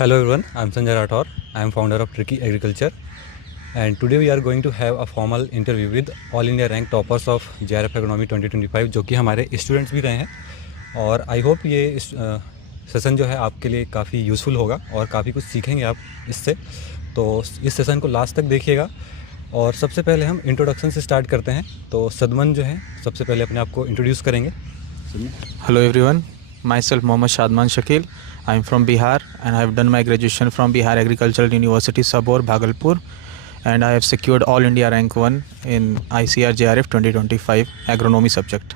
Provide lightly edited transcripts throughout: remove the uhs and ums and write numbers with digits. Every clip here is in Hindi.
Hello everyone, I am Sanjay Rathore. I am founder of Tricky Agriculture, and today we are going to have a formal interview with All India Rank Toppers of JRF Agronomy 2025 जो कि हमारे स्टूडेंट्स भी रहे हैं। और आई होप ये सेशन जो है आपके लिए काफ़ी यूज़फुल होगा और काफ़ी कुछ सीखेंगे आप इससे। तो इस सेशन को लास्ट तक देखिएगा। और सबसे पहले हम इंट्रोडक्शन से स्टार्ट करते हैं। तो सदमन जो है सबसे पहले अपने आप को इंट्रोड्यूस करेंगे। Hello everyone, myself Mohammad Shadman Shakil. I am from Bihar and I have done my graduation from Bihar Agricultural University Sabor, Bhagalpur, and I have secured All India Rank 1 in ICAR JRF 2025 Agronomy subject.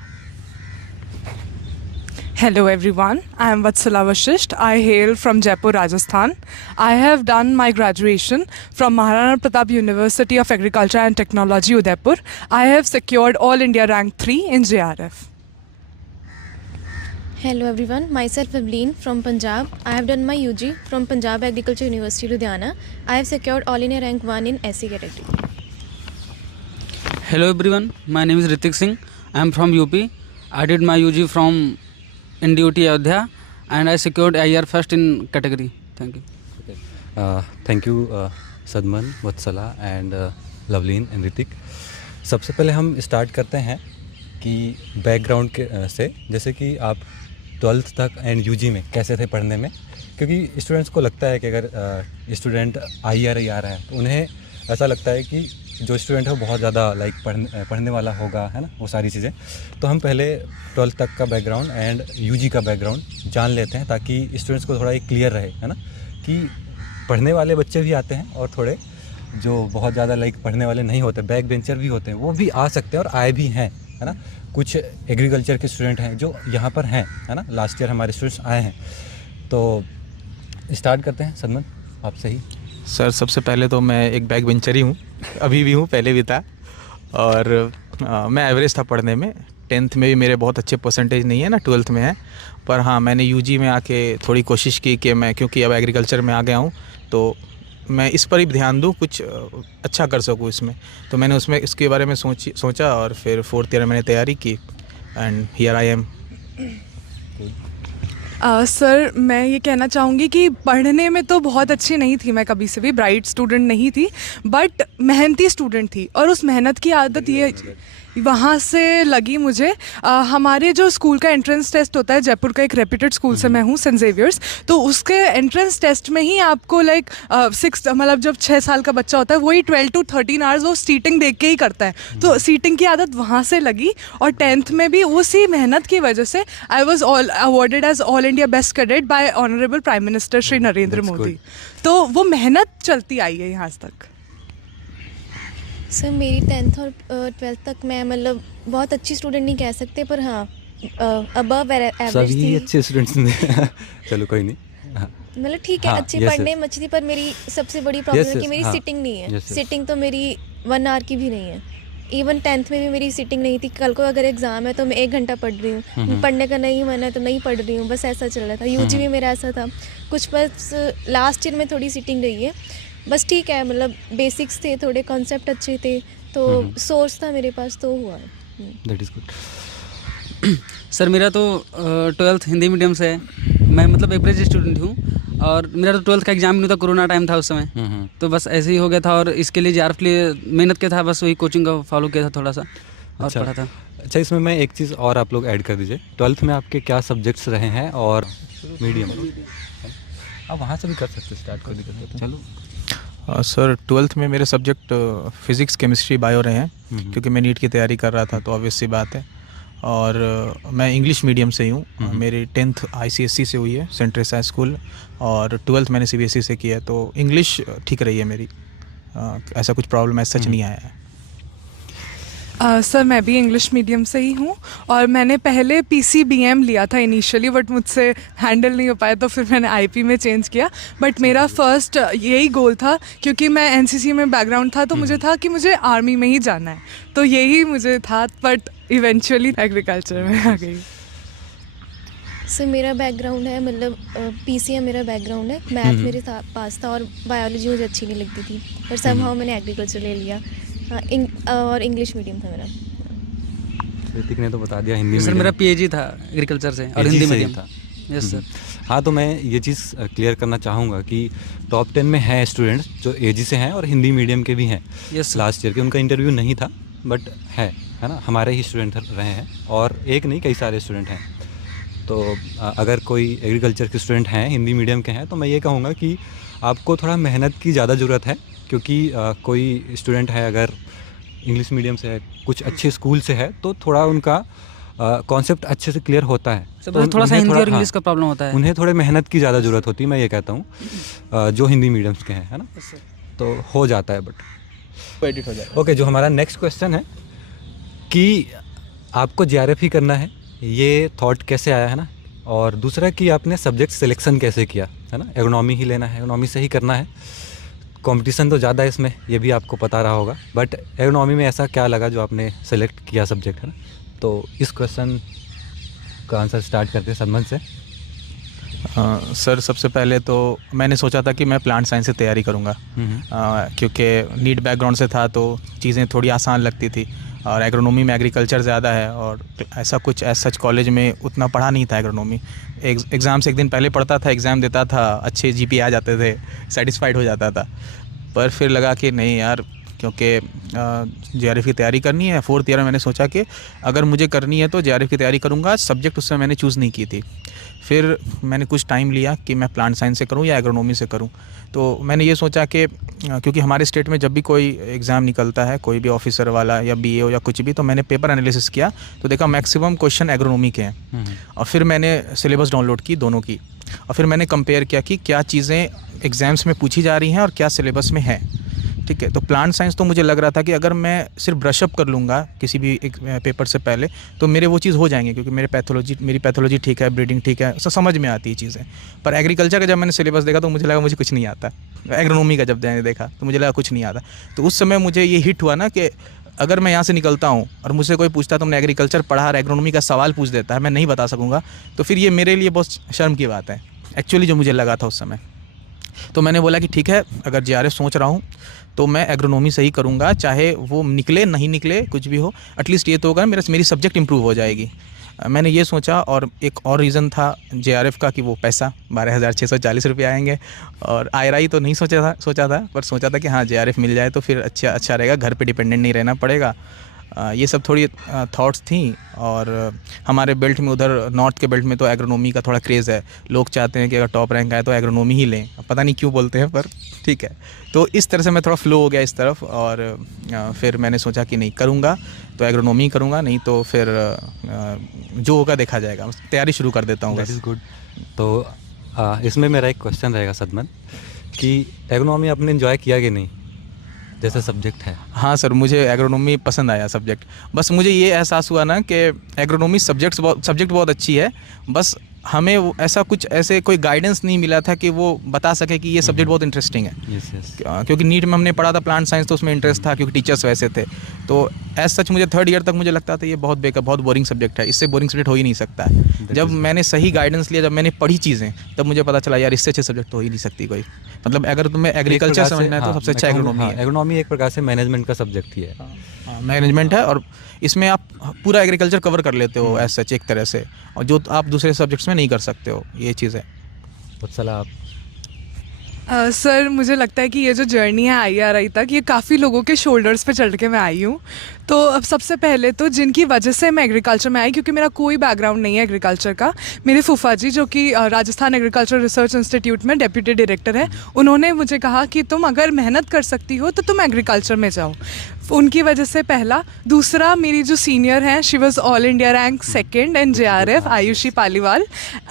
Hello everyone, I am Vatsala Vashisht. I hail from Jaipur, Rajasthan. I have done my graduation from Maharana Pratap University of Agriculture and Technology, Udaipur. I have secured All India Rank 3 in JRF. Hello everyone, myself Evelyn from Punjab. I have done my UG from Punjab Agriculture University, Ludhiana. I have secured All India Rank 1 in SC category. Hello everyone, my name is Ritik Singh. I am from UP. I did my UG from NDOT Ayodhya and I secured IR first in category. Thank you. Thank you Sadman, Vatsala and Lovleen and Hrithik. सबसे पहले हम स्टार्ट करते हैं कि बैकग्राउंड के से, जैसे कि आप 12th तक एंड यूजी में कैसे थे पढ़ने में। क्योंकि स्टूडेंट्स को लगता है कि अगर स्टूडेंट IR आ रहा है तो उन्हें ऐसा लगता है कि जो स्टूडेंट है वो बहुत ज़्यादा पढ़ने वाला होगा, है ना, वो सारी चीज़ें। तो हम पहले 12th तक का बैकग्राउंड एंड यूजी का बैकग्राउंड जान लेते हैं ताकि स्टूडेंट्स को थोड़ा एक क्लियर रहे, है ना, कि पढ़ने वाले बच्चे भी आते हैं और थोड़े जो बहुत ज़्यादा पढ़ने वाले नहीं होते, बैक बेंचर भी होते हैं, वो भी आ सकते हैं और आए भी हैं, है ना। कुछ एग्रीकल्चर के स्टूडेंट हैं जो यहाँ पर हैं, है ना, लास्ट ईयर हमारे स्टूडेंट्स आए हैं। तो स्टार्ट करते हैं सदमन, आपसे ही। सर सबसे पहले तो मैं एक बैक बेंचर ही हूँ, अभी भी हूँ, पहले भी था। और मैं एवरेज था पढ़ने में। 10th में भी मेरे बहुत अच्छे परसेंटेज नहीं है ना, 12th में है। पर हाँ, मैंने यूजी में आके थोड़ी कोशिश की कि मैं, क्योंकि अब एग्रीकल्चर में आ गया हूँ तो मैं इस पर ही ध्यान दूँ, कुछ अच्छा कर सकूँ इसमें। तो मैंने उसमें इसके बारे में सोचा और फिर 4th ईयर मैंने तैयारी की and here I am. Sir मैं ये कहना चाहूँगी कि पढ़ने में तो बहुत अच्छी नहीं थी, मैं कभी से भी ब्राइट स्टूडेंट नहीं थी, बट मेहनती स्टूडेंट थी। और उस मेहनत की आदत ये वहाँ से लगी मुझे। हमारे जो स्कूल का एंट्रेंस टेस्ट होता है, जयपुर का एक रेप्यूटेड स्कूल से मैं हूँ, सेंट जेवियर्स, तो उसके एंट्रेंस टेस्ट में ही आपको 6 मतलब जब 6 साल का बच्चा होता है वही 12 to 13 आवर्स वो सीटिंग देख के ही करता है। तो सीटिंग की आदत वहाँ से लगी। और 10th में भी उसी मेहनत की वजह से I was awarded as all India best cadet by honourable prime minister Shri Narendra Modi. तो वो मेहनत चलती आई है यहाँ तक। सर मेरी 10th और 12th तक मैं मतलब बहुत अच्छी स्टूडेंट नहीं कह सकते, पर हाँ अबव एवरेज सभी थी। अच्छे स्टूडेंट्स ने चलो कोई नहीं, हाँ। मतलब ठीक है, हाँ, अच्छी yes, पढ़ने में अच्छी थी, पर मेरी सबसे बड़ी प्रॉब्लम Yes, है कि yes, मेरी हाँ, सिटिंग नहीं है। yes, yes. सिटिंग तो मेरी 1 आवर की भी नहीं है। इवन 10th में भी मेरी सिटिंग नहीं थी। कल को अगर एग्ज़ाम है तो मैं 1 घंटा पढ़ रही हूँ, पढ़ने का नहीं मन है तो नहीं पढ़ रही हूँ, बस ऐसा चल रहा था। यूजी में मेरा ऐसा था कुछ, बस लास्ट ईयर में थोड़ी सिटिंग रही है, बस ठीक है। मतलब बेसिक्स थे, थोड़े कॉन्सेप्ट अच्छे थे, तो सोर्स था मेरे पास, तो हुआ है। That is good. सर मेरा तो 12th हिंदी मीडियम से है। मैं मतलब एवरेज स्टूडेंट हूँ और मेरा तो 12th का एग्ज़ाम नहीं था, कोरोना टाइम था उस समय। तो बस ऐसे ही हो गया था और इसके लिए JRF के लिए मेहनत किया था, बस वही कोचिंग का फॉलो किया था थोड़ा सा और पढ़ा था। अच्छा, इसमें मैं एक चीज़ और आप लोग ऐड कर दीजिए। 12th में आपके क्या सब्जेक्ट्स रहे हैं और मीडियम? आप वहाँ से भी कर सकते, स्टार्ट कर दीजिए। चलो सर 12th में मेरे सब्जेक्ट फिज़िक्स, केमिस्ट्री, बायो रहे हैं, क्योंकि मैं नीट की तैयारी कर रहा था, तो ऑब्वियस सी बात है। और मैं इंग्लिश मीडियम से ही हूँ। मेरी 10th ICSE से हुई है, सेंट ट्रेसा स्कूल, और 12th मैंने CBSE से किया है। तो इंग्लिश ठीक रही है मेरी, ऐसा कुछ प्रॉब्लम ऐसा सच नहीं आया है। सर मैं भी इंग्लिश मीडियम से ही हूँ और मैंने पहले PCBM लिया था इनिशियली, बट मुझसे हैंडल नहीं हो पाया तो फिर मैंने IP में चेंज किया। बट मेरा फर्स्ट यही गोल था, क्योंकि मैं NCC में बैकग्राउंड था, तो मुझे था कि मुझे आर्मी में ही जाना है, तो यही मुझे था। बट इवेंचुअली एग्रीकल्चर में आ गई। सर मेरा बैकग्राउंड है, मतलब PCM मेरा बैकग्राउंड है। मैथ मेरे पास था और बायोलॉजी मुझे अच्छी नहीं लगती थी, पर समहाउ मैंने एग्रीकल्चर ले लिया। हाँ, और इंग्लिश मीडियम था मेरा। ऋतिक ने तो बता दिया हिंदी सर मीडियम। मेरा PAG था एग्रीकल्चर से और हिंदी मीडियम था। Yes sir. हाँ, तो मैं ये चीज़ क्लियर करना चाहूँगा कि टॉप 10 में हैं स्टूडेंट्स जो एजी से हैं और हिंदी मीडियम के भी हैं। Yes sir. लास्ट ईयर के उनका इंटरव्यू नहीं था बट है ना, हमारे ही स्टूडेंट रहे हैं और एक नहीं कई सारे स्टूडेंट हैं। तो अगर कोई एग्रीकल्चर के स्टूडेंट हैं हिंदी मीडियम के हैं तो मैं ये कहूँगा कि आपको थोड़ा मेहनत की ज़्यादा ज़रूरत है, क्योंकि कोई स्टूडेंट है अगर इंग्लिश मीडियम से है, कुछ अच्छे स्कूल से है, तो थोड़ा उनका कॉन्सेप्ट अच्छे से क्लियर होता है। सब तो थोड़ा सा उन्हें हिंदी और हाँ, इंग्लिश का प्रॉब्लम होता है। उन्हें थोड़े मेहनत की ज़्यादा ज़रूरत होती है, मैं ये कहता हूँ जो हिंदी मीडियम्स के हैं, है ना, तो हो जाता है बट एडिट हो जाएगा। ओके। जो हमारा नेक्स्ट क्वेश्चन है कि आपको जेआरएफ ही करना है, ये थॉट कैसे आया, है ना, और दूसरा कि आपने सब्जेक्ट सिलेक्शन कैसे किया, है ना, एग्रोनॉमी ही लेना है, एग्रोनॉमी से ही करना है, कंपटीशन तो ज़्यादा है इसमें, ये भी आपको पता रहा होगा, बट एग्रोनॉमी में ऐसा क्या लगा जो आपने सेलेक्ट किया सब्जेक्ट, है ना। तो इस क्वेश्चन का आंसर स्टार्ट करते हैं सलमान से। सर सबसे पहले तो मैंने सोचा था कि मैं प्लांट साइंस से तैयारी करूँगा, क्योंकि नीट बैकग्राउंड से था तो चीज़ें थोड़ी आसान लगती थी, और एग्रोनॉमी में एग्रीकल्चर ज़्यादा है और ऐसा कुछ सच कॉलेज में उतना पढ़ा नहीं था एग्रोनॉमी। एग्ज़ाम से एक दिन पहले पढ़ता था, एग्ज़ाम देता था, अच्छे जीपीए आ जाते थे, सेटिस्फाइड हो जाता था। पर फिर लगा कि नहीं यार, क्योंकि जेआरएफ की तैयारी करनी है, 4th ईयर में मैंने सोचा कि अगर मुझे करनी है तो जेआरएफ की तैयारी करूँगा। सब्जेक्ट उस समय मैंने चूज़ नहीं की थी। फिर मैंने कुछ टाइम लिया कि मैं प्लांट साइंस से करूँ या एग्रोनॉमी से करूँ। तो मैंने ये सोचा कि क्योंकि हमारे स्टेट में जब भी कोई एग्ज़ाम निकलता है, कोई भी ऑफिसर वाला या बीए या कुछ भी, तो मैंने पेपर एनालिसिस किया तो देखा मैक्सिमम क्वेश्चन एग्रोनॉमी के हैं। और फिर मैंने सिलेबस डाउनलोड की दोनों की, और फिर मैंने कंपेयर किया कि क्या चीज़ें एग्ज़ाम्स में पूछी जा रही हैं और क्या सिलेबस में है। ठीक है, तो प्लांट साइंस तो मुझे लग रहा था कि अगर मैं सिर्फ ब्रशअप कर लूँगा किसी भी एक पेपर से पहले तो मेरे वो चीज़ हो जाएंगे, क्योंकि मेरी पैथोलॉजी ठीक है, ब्रीडिंग ठीक है, सब समझ में आती है चीज़ें। पर एग्रीकल्चर का जब मैंने सिलेबस देखा तो मुझे लगा मुझे कुछ नहीं आता। एग्रोनॉमी का जब मैंने देखा तो मुझे लगा कुछ नहीं आता। तो उस समय मुझे ये हिट हुआ ना कि अगर मैं यहाँ से निकलता हूँ और मुझसे कोई पूछता तुमने एग्रीकल्चर पढ़ा और एग्रोनॉमी का सवाल पूछ देता है, मैं नहीं बता सकूँगा, तो फिर ये मेरे लिए बहुत शर्म की बात है एक्चुअली, जो मुझे लगा था उस समय। तो मैंने बोला कि ठीक है, अगर जेआरएफ सोच रहा हूँ तो मैं एग्रोनॉमी से ही करूँगा, चाहे वो निकले नहीं निकले कुछ भी हो, एटलीस्ट ये तो होगा मेरी सब्जेक्ट इंप्रूव हो जाएगी। मैंने ये सोचा। और एक और रीज़न था जेआरएफ का कि वो पैसा 12,640 रुपये आएंगे, और आईआरआई तो नहीं सोचा था पर सोचा था कि हाँ जेआरएफ मिल जाए तो फिर अच्छा रहेगा, घर पे डिपेंडेंट नहीं रहना पड़ेगा। ये सब थोड़ी थॉट्स थी। और हमारे बेल्ट में, उधर नॉर्थ के बेल्ट में तो एग्रोनॉमी का थोड़ा क्रेज़ है, लोग चाहते हैं कि अगर टॉप रैंक आए तो एग्रोनॉमी ही लें, पता नहीं क्यों बोलते हैं पर ठीक है। तो इस तरह से मैं थोड़ा फ्लो हो गया इस तरफ, और फिर मैंने सोचा कि नहीं करूँगा तो एग्रोनॉमी करूँगा, नहीं तो फिर जो होगा देखा जाएगा, तैयारी शुरू कर देता हूँ। That is good. तो इसमें मेरा एक क्वेश्चन रहेगा सदमन कि एग्रोनॉमी आपने एंजॉय किया कि नहीं जैसा सब्जेक्ट है? हाँ सर, मुझे एग्रोनॉमी पसंद आया सब्जेक्ट। बस मुझे ये एहसास हुआ ना कि एग्रोनॉमी सब्जेक्ट बहुत अच्छी है, बस हमें ऐसे कोई गाइडेंस नहीं मिला था कि वो बता सके कि ये सब्जेक्ट बहुत इंटरेस्टिंग है। Yes yes. क्योंकि नीट में हमने पढ़ा था प्लांट साइंस, तो उसमें इंटरेस्ट था क्योंकि टीचर्स वैसे थे। तो एज सच मुझे 3rd ईयर तक मुझे लगता था ये बहुत बोरिंग सब्जेक्ट है, इससे बोरिंग सब्जेक्ट हो ही नहीं सकता है। जब मैंने सही गाइडेंस लिया, जब मैंने पढ़ी चीज़ें, तब मुझे पता चला यार इससे अच्छे सब्जेक्ट तो हो ही नहीं सकती कोई। मतलब अगर तुम्हें एग्रीकल्चर समझना है तो सबसे अच्छा एग्रोनॉमी है। एग्रोनॉमी एक प्रकार से मैनेजमेंट का सब्जेक्ट ही है। मैनेजमेंट है, और इसमें आप पूरा एग्रीकल्चर कवर कर लेते हो एज सच एक तरह से, और जो आप दूसरे सब्जेक्ट्स में नहीं कर सकते हो, ये चीज़ है। वत्सला आप? सर मुझे लगता है कि ये जो जर्नी है IRI तक, ये काफ़ी लोगों के शोल्डर्स पे चढ़ के मैं आई हूँ। तो अब सबसे पहले तो जिनकी वजह से मैं एग्रीकल्चर में आई, क्योंकि मेरा कोई बैकग्राउंड नहीं है एग्रीकल्चर का, मेरे फूफा जी जो कि राजस्थान एग्रीकल्चर रिसर्च इंस्टीट्यूट में डेप्यूटी डायरेक्टर है, उन्होंने मुझे कहा कि तुम अगर मेहनत कर सकती हो तो तुम एग्रीकल्चर में जाओ। उनकी वजह से पहला। दूसरा, मेरी जो सीनियर हैं, she was all India rank 2nd in JRF, Ayushi Paliwal.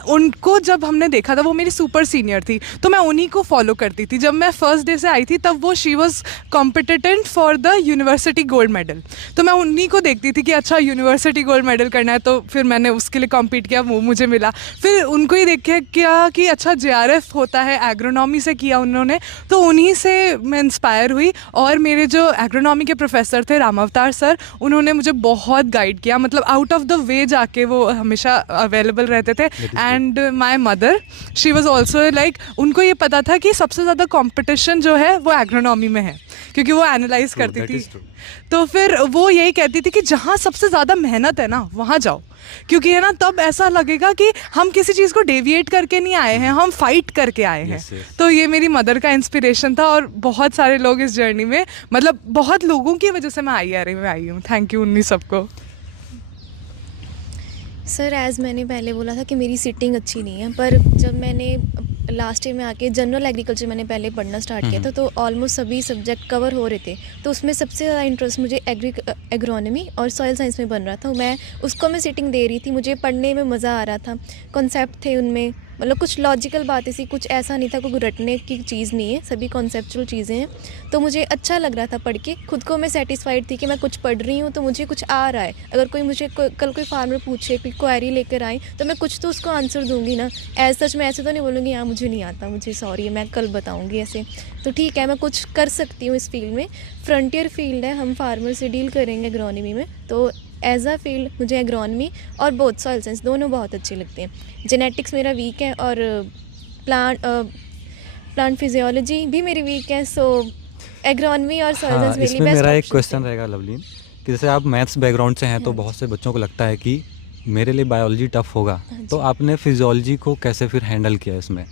उनको जब हमने देखा था, वो मेरी सुपर सीनियर थी, तो मैं उन्हीं को फॉलो करती थी। जब मैं फर्स्ट डे से आई थी तब वो she was competent for the university gold medal, तो मैं उन्हीं को देखती थी कि अच्छा यूनिवर्सिटी गोल्ड मेडल करना है, तो फिर मैंने उसके लिए कॉम्पीट किया, वो मुझे मिला। फिर उनको ही देख के क्या कि अच्छा JRF होता है, एग्रोनॉमी से किया उन्होंने, तो उन्हीं से मैं इंस्पायर हुई। और मेरे जो एग्रोनॉमी के प्रोफेसर थे रामावतार सर, उन्होंने मुझे बहुत गाइड किया, मतलब आउट ऑफ द वे जाके वो हमेशा अवेलेबल रहते थे। And my mother, she was also like, उनको ये पता था कि सबसे ज़्यादा कॉम्पिटिशन जो है वो एग्रोनॉमी में है, क्योंकि वो एनालाइज करती थी। तो फिर वो यही कहती थी कि जहाँ सबसे ज़्यादा मेहनत है ना, वहाँ जाओ, क्योंकि है ना तब ऐसा लगेगा कि हम किसी चीज़ को डेविएट करके नहीं आए हैं, हम फाइट करके आए हैं। Yes, yes. तो ये मेरी मदर का इंस्पिरेशन था और बहुत सारे लोग इस जर्नी में, मतलब बहुत लोगों की वजह से मैं IRA में आई हूँ। थैंक यू उन्हीं सबको। सर एज़ मैंने पहले बोला था कि मेरी सिटिंग अच्छी नहीं है, पर जब मैंने लास्ट ईयर में आके जनरल एग्रीकल्चर मैंने पहले पढ़ना स्टार्ट किया था, तो ऑलमोस्ट सभी सब्जेक्ट कवर हो रहे थे। तो उसमें सबसे ज़्यादा इंटरेस्ट मुझे एग्रोनॉमी और सॉइल साइंस में बन रहा था। मैं सिटिंग दे रही थी, मुझे पढ़ने में मज़ा आ रहा था, कॉन्सेप्ट थे उनमें, मतलब कुछ लॉजिकल बातें थी, कुछ ऐसा नहीं था, कोई रटने की चीज़ नहीं है, सभी कॉन्सेप्चुअल चीज़ें हैं। तो मुझे अच्छा लग रहा था पढ़ के, खुद को मैं सेटिस्फाइड थी कि मैं कुछ पढ़ रही हूँ तो मुझे कुछ आ रहा है। अगर कोई मुझे कल कोई फार्मर पूछे, कोई क्वेरी लेकर आए, तो मैं कुछ तो उसको आंसर दूंगी ना। एज सच मैं ऐसे तो नहीं बोलूँगी हाँ मुझे नहीं आता, मुझे सॉरी मैं कल बताऊँगी, ऐसे तो ठीक है मैं कुछ कर सकती हूँ इस फील्ड में। फ्रंटियर फील्ड है, हम फार्मर से डील करेंगे एग्रोनॉमी में, तो एज अ फील्ड मुझे एग्रोनॉमी और बोथ सॉइल साइंस दोनों बहुत अच्छे लगते हैं। जेनेटिक्स मेरा वीक है और प्लांट फिजियोलॉजी भी मेरी वीक है, सो एग्रोनॉमी और सॉइल साइंस मेरे लिए इसमें बेस्ट मेरा एक ऑप्शंस क्वेश्चन हैं। रहेगा लवलीन, कि जैसे आप मैथ्स बैकग्राउंड से हैं तो बहुत से बच्चों को लगता है कि मेरे लिए बायोलॉजी टफ होगा, तो आपने फिजियोलॉजी को कैसे फिर हैंडल किया इसमें?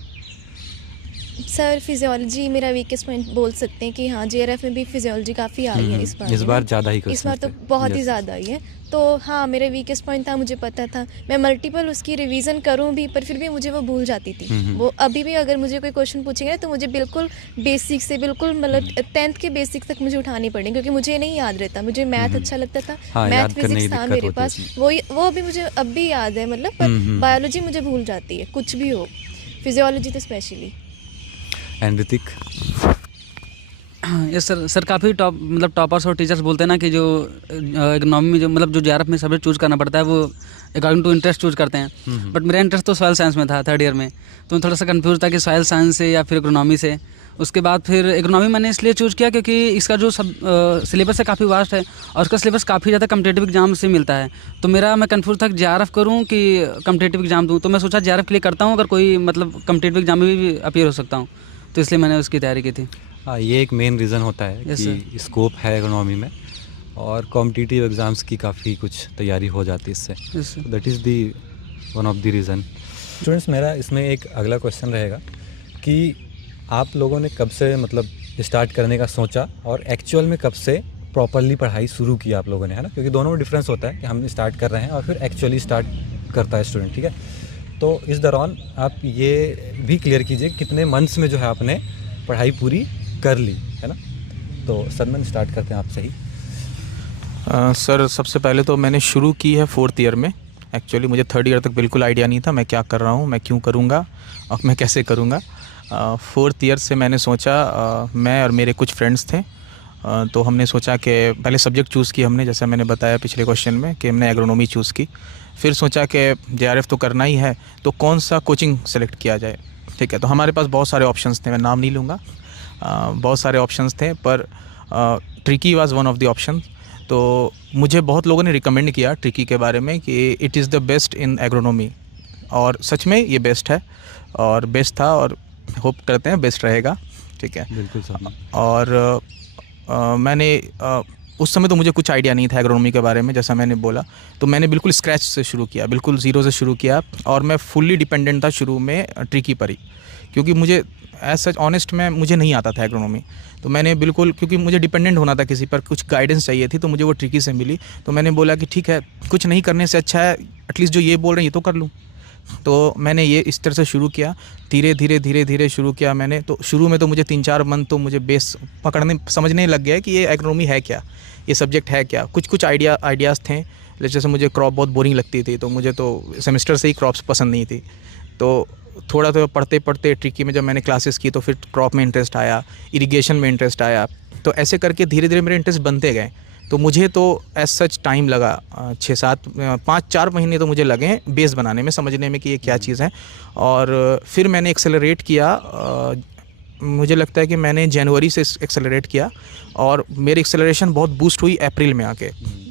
सर फिजियोलॉजी मेरा वीकेस्ट पॉइंट बोल सकते हैं कि हाँ JRF में भी फिजियोलॉजी काफ़ी आई है इस बार। इस है बार ना? ज़्यादा ही इस बार तो questions थे। बहुत ही Yes. ज़्यादा आई है, तो हाँ मेरा वीकेस्ट पॉइंट था, मुझे पता था। मैं मल्टीपल उसकी रिवीजन करूँ भी, पर फिर भी मुझे वो भूल जाती थी। वो अभी भी अगर मुझे कोई क्वेश्चन पूछेंगे तो मुझे बिल्कुल बेसिक से, बिल्कुल मतलब 10th के बेसिक तक मुझे उठाने पड़ेंगे, क्योंकि मुझे नहीं याद रहता। मुझे मैथ अच्छा लगता था, हाँ, मैथ याद करने की फिजिक्स था दिक्कत मेरे होती है पास, उसमें। वो अभी मुझे अब भी याद है, मतलब पर बायोलॉजी मुझे भूल जाती है, कुछ भी हो, फिजियोलॉजी तो specially. And Hrithik? Yes sir काफ़ी टॉपर्स और टीचर्स बोलते हैं ना कि जो इकोनॉमी में जो मतलब जो JRF में सब्जेक्ट चूज़ करना पड़ता है वो अकॉर्डिंग टू इंटरेस्ट चूज़ करते हैं। बट मेरा इंटरेस्ट तो सॉइल साइंस में था 3rd ईयर में, तो मैं थोड़ा सा कंफ्यूज था कि सॉइल साइंस से या फिर इकोनॉमी से। उसके बाद फिर इकोनॉमी मैंने इसलिए चूज़ किया क्योंकि इसका जो सिलेबस है काफ़ी वास्ट है और उसका सिलेबस काफ़ी ज़्यादा कम्पिटेटिव एग्जाम से मिलता है। तो मैं कंफ्यूज था कि JRF करूँ कि कम्पिटेटिव एग्जाम दूँ, तो मैं सोचा JRF के लिए करता हूँ, अगर कोई मतलब कम्पिटेटिव एग्जाम में भी अपीयर हो सकता हूँ, तो इसलिए मैंने उसकी तैयारी की थी। हाँ, ये एक मेन रीज़न होता है Yes, कि स्कोप है इकोनॉमी में और कॉम्पिटिटिव एग्ज़ाम्स की काफ़ी कुछ तैयारी हो जाती है इससे। Yes, sir. That is the one of the reason. Students, मेरा इसमें एक अगला क्वेश्चन रहेगा कि आप लोगों ने कब से मतलब स्टार्ट करने का सोचा और एक्चुअल में कब से प्रॉपरली पढ़ाई शुरू की आप लोगों ने, है ना? क्योंकि दोनों में डिफरेंस होता है कि हम स्टार्ट कर रहे हैं और फिर एक्चुअली स्टार्ट करता है स्टूडेंट, ठीक है? तो इस दौरान आप ये भी क्लियर कीजिए कितने मंथ्स में जो है आपने पढ़ाई पूरी कर ली, है ना? तो सदमन स्टार्ट करते हैं आपसे ही। सर सबसे पहले तो मैंने शुरू की है 4th ईयर में। एक्चुअली मुझे 3rd ईयर तक बिल्कुल आइडिया नहीं था मैं क्या कर रहा हूँ, मैं क्यों करूँगा और मैं कैसे करूँगा। 4th ईयर से मैंने सोचा, मैं और मेरे कुछ फ्रेंड्स थे, तो हमने सोचा कि पहले सब्जेक्ट चूज़ की हमने, जैसा मैंने बताया पिछले क्वेश्चन में कि हमने एग्रोनॉमी चूज़ की। फिर सोचा कि JRF तो करना ही है, तो कौन सा कोचिंग सेलेक्ट किया जाए, ठीक है? तो हमारे पास बहुत सारे ऑप्शंस थे, मैं नाम नहीं लूँगा, बहुत सारे ऑप्शंस थे, पर tricky was one of the option. तो मुझे बहुत लोगों ने रिकमेंड किया ट्रिकी के बारे में कि it is the best in agronomy, और सच में ये बेस्ट है और बेस्ट था, और होप करते हैं बेस्ट रहेगा, ठीक है? बिल्कुल सर। और मैंने उस समय तो मुझे कुछ आइडिया नहीं था एग्रोनॉमी के बारे में, जैसा मैंने बोला, तो मैंने बिल्कुल स्क्रैच से शुरू किया, बिल्कुल ज़ीरो से शुरू किया, और मैं फुल्ली डिपेंडेंट था शुरू में ट्रिकी पर ही, क्योंकि मुझे एज सच ऑनेस्ट में मुझे नहीं आता था एग्रोनॉमी। तो मैंने बिल्कुल, क्योंकि मुझे डिपेंडेंट होना था किसी पर, कुछ गाइडेंस चाहिए थी, तो मुझे वो ट्रिकी से मिली। तो मैंने बोला कि ठीक है, कुछ नहीं करने से अच्छा है एटलीस्ट जो ये बोल रहे हैं ये तो कर लूँ। तो मैंने ये इस तरह से शुरू किया, धीरे धीरे शुरू किया मैंने। तो शुरू में तो मुझे 3-4 मंथ तो मुझे बेस पकड़ने समझने लग गया कि ये एग्रोनॉमी है क्या, ये सब्जेक्ट है क्या। कुछ आइडियाज़ थे, जैसे मुझे क्रॉप बहुत बोरिंग लगती थी, तो मुझे तो सेमेस्टर से ही क्रॉप्स पसंद नहीं थी। तो थोड़ा पढ़ते ट्रिकी में जब मैंने क्लासेस की तो फिर क्रॉप में इंटरेस्ट आया, इरिगेशन में इंटरेस्ट आया, तो ऐसे करके धीरे धीरे मेरे इंटरेस्ट बनते गए। तो मुझे तो एज सच टाइम लगा 5-4 महीने तो मुझे लगे बेस बनाने में, समझने में कि ये क्या चीज़ है। और फिर मैंने एक्सेलरेट किया, मुझे लगता है कि मैंने जनवरी से एक्सेलरेट किया, और मेरी एक्सेलरेशन बहुत बूस्ट हुई अप्रैल में आके,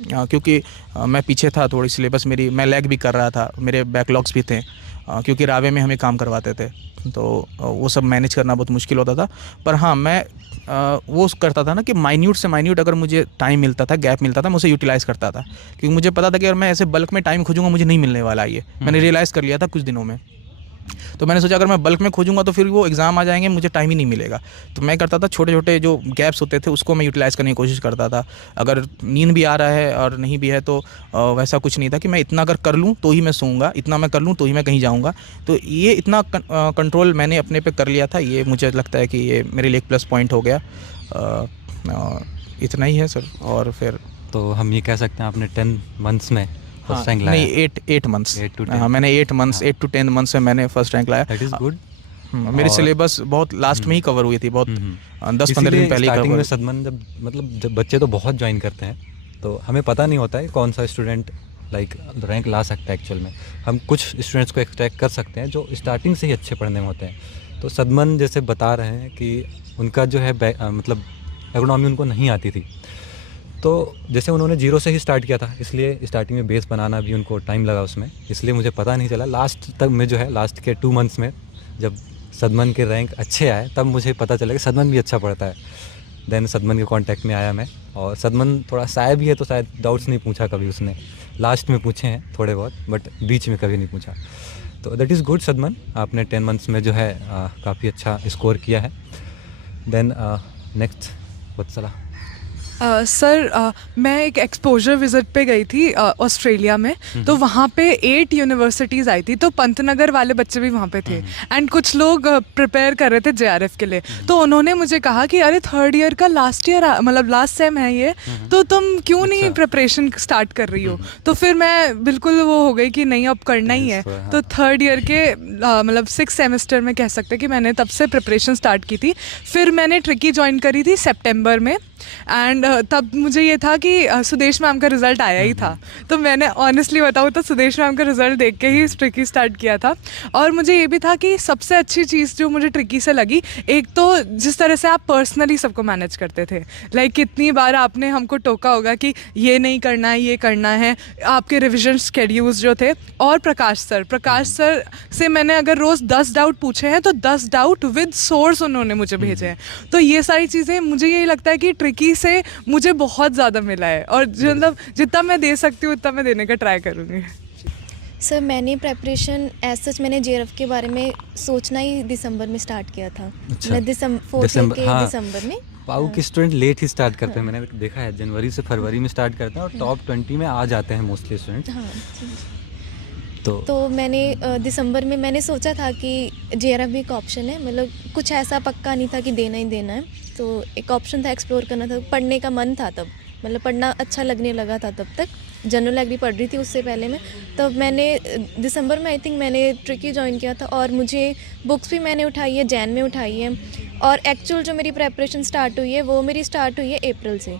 क्योंकि मैं पीछे था थोड़ी सिलेबस मेरी, मैं लैग भी कर रहा था, मेरे बैकलॉग्स भी थे, क्योंकि रावे में हमें काम करवाते थे, तो वो सब मैनेज करना बहुत मुश्किल होता था। पर हाँ, मैं वो करता था ना कि माइन्यूट से माइन्यूट अगर मुझे टाइम मिलता था, गैप मिलता था, मैं उसे यूटिलाइज़ करता था, क्योंकि मुझे पता था कि अगर मैं ऐसे बल्क में टाइम खोजूंगा मुझे नहीं मिलने वाला ये, मैंने रियलाइज़ कर लिया था कुछ दिनों में। तो मैंने सोचा अगर मैं बल्क में खोजूंगा तो फिर वो एग्ज़ाम आ जाएंगे, मुझे टाइम ही नहीं मिलेगा। तो मैं करता था छोटे छोटे जो गैप्स होते थे उसको मैं यूटिलाइज़ करने की कोशिश करता था। अगर नींद भी आ रहा है और नहीं भी है तो वैसा कुछ नहीं था कि मैं इतना अगर कर लूँ तो ही मैं सोऊंगा, इतना मैं कर लूँ तो ही मैं कहीं जाऊँगा। तो ये इतना कंट्रोल मैंने अपने पे कर लिया था, ये मुझे लगता है कि ये मेरे लिए एक प्लस पॉइंट हो गया। इतना ही है सर। और फिर तो हम ये कह सकते हैं आपने 10 मंथ्स में फर्स्ट रैंक लाया। नहीं 8 मंथ्स, 8 to 10 हाँ मैंने 8 मंथ्स 8 to 10 मंथ्स में मैंने फर्स्ट रैंक लाया। That is good. मेरी सिलेबस बहुत लास्ट में ही कवर हुई थी, बहुत 10-15 दिन पहले ही स्टार्टिंग में कवर। सदमन जब बच्चे तो बहुत ज्वाइन करते हैं तो हमें पता नहीं होता है कौन सा स्टूडेंट लाइक रैंक ला सकता है। एक्चुअल में हम कुछ स्टूडेंट्स को एक्सट्रैक्ट कर सकते हैं जो स्टार्टिंग से ही अच्छे पढ़ने में होते हैं। तो सदमन जैसे बता रहे हैं कि उनका जो है मतलब एकोनॉमी उनको नहीं आती थी, तो जैसे उन्होंने 0 से ही स्टार्ट किया था, इसलिए स्टार्टिंग में बेस बनाना भी उनको टाइम लगा उसमें, इसलिए मुझे पता नहीं चला। लास्ट तक में जो है लास्ट के 2 मंथ्स में जब सदमन के रैंक अच्छे आए तब मुझे पता चला कि सदमन भी अच्छा पढ़ता है। देन सदमन के कांटेक्ट में आया मैं, और सदमन थोड़ा साय भी है तो शायद डाउट्स नहीं पूछा कभी उसने, लास्ट में पूछे हैं थोड़े बहुत बट बीच में कभी नहीं पूछा। तो दैट इज़ गुड सदमन, आपने 10 मंथ्स में जो है काफ़ी अच्छा स्कोर किया है। देन नेक्स्ट वत्सला। सर मैं एक एक्सपोजर विज़िट पे गई थी ऑस्ट्रेलिया में, तो वहाँ पे 8 यूनिवर्सिटीज़ आई थी, तो पंतनगर वाले बच्चे भी वहाँ पे थे एंड कुछ लोग प्रिपेयर कर रहे थे JRF के लिए। तो उन्होंने मुझे कहा कि अरे 3rd ईयर का लास्ट सेम है ये, तो तुम क्यों नहीं प्रिपरेशन स्टार्ट कर रही हो। तो फिर मैं बिल्कुल वो हो गई कि नहीं अब करना ही है। तो 3rd ईयर के 6th सेमेस्टर में कह सकते कि मैंने तब से प्रिपरेशन स्टार्ट की थी। फिर मैंने ट्रिकी ज्वाइन करी थी सितंबर में, एंड तब मुझे ये था कि सुदेश मैम का रिज़ल्ट आया ही था, तो मैंने ऑनेस्टली बताऊँ तो सुदेश मैम का रिज़ल्ट देख के ही ट्रिकी स्टार्ट किया था। और मुझे ये भी था कि सबसे अच्छी चीज़ जो मुझे ट्रिकी से लगी, एक तो जिस तरह से आप पर्सनली सबको मैनेज करते थे, लाइक कितनी बार आपने हमको टोका होगा कि ये नहीं करना है, ये करना है, आपके रिविजन स्केड्यूल्स जो थे। और प्रकाश सर से मैंने अगर रोज़ 10 डाउट पूछे हैं तो 10 डाउट विद सोर्स उन्होंने मुझे भेजे हैं। तो ये सारी चीज़ें मुझे यही लगता है कि ट्रिकी से मुझे बहुत ज़्यादा मिला है, और मतलब जितना मैं दे सकती हूँ उतना मैं देने का ट्राई करूँगी। सर मैंने प्रेपरेशन एज सच मैंने JRF के बारे में सोचना ही दिसंबर में स्टार्ट किया था। अच्छा। मैं दिसंबर, के हाँ। दिसंबर में पाऊ के स्टूडेंट लेट ही स्टार्ट करते हैं, मैंने देखा है जनवरी से फरवरी में स्टार्ट करते हैं और टॉप 20 में आ जाते हैं मोस्टली स्टूडेंट। हाँ। तो मैंने दिसंबर में मैंने सोचा था कि JRF भी एक ऑप्शन है, मतलब कुछ ऐसा पक्का नहीं था कि देना ही देना है, तो एक ऑप्शन था, एक्सप्लोर करना था। पढ़ने का मन था तब, मतलब पढ़ना अच्छा लगने लगा था तब तक। जनरल एग्री पढ़ रही थी उससे पहले मैं, तब मैंने दिसंबर में आई थिंक मैंने ट्रिकी ज्वाइन किया था। और मुझे बुक्स भी मैंने उठाई है, जैन में उठाई है, और एक्चुअल जो मेरी प्रेपरेशन स्टार्ट हुई है वो मेरी स्टार्ट हुई है अप्रैल से।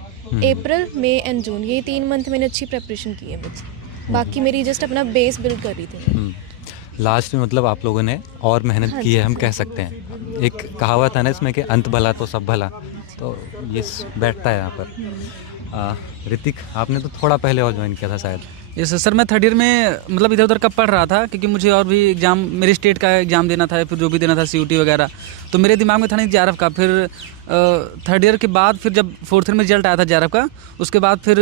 अप्रैल, मई एंड जून, ये 3 मंथ मैंने अच्छी प्रेपरेशन की है मुझे। बाकी मेरी जस्ट अपना बेस बिल्ड कर रही थी। लास्ट में मतलब आप लोगों ने और मेहनत की है, हम कह सकते हैं। एक कहावत है ना इसमें कि अंत भला तो सब भला, तो ये बैठता है यहाँ पर। ऋतिक, आपने तो थोड़ा पहले और ज्वाइन किया था शायद। यस सर, मैं 3rd ईयर में मतलब इधर उधर का पढ़ रहा था, क्योंकि मुझे और भी एग्ज़ाम, मेरे स्टेट का एग्ज़ाम देना था, फिर जो भी देना था CUT वगैरह, तो मेरे दिमाग में था नहीं JRF का। फिर 3rd ईयर के बाद फिर जब 4th ईयर में रिजल्ट आया था JRF का, उसके बाद फिर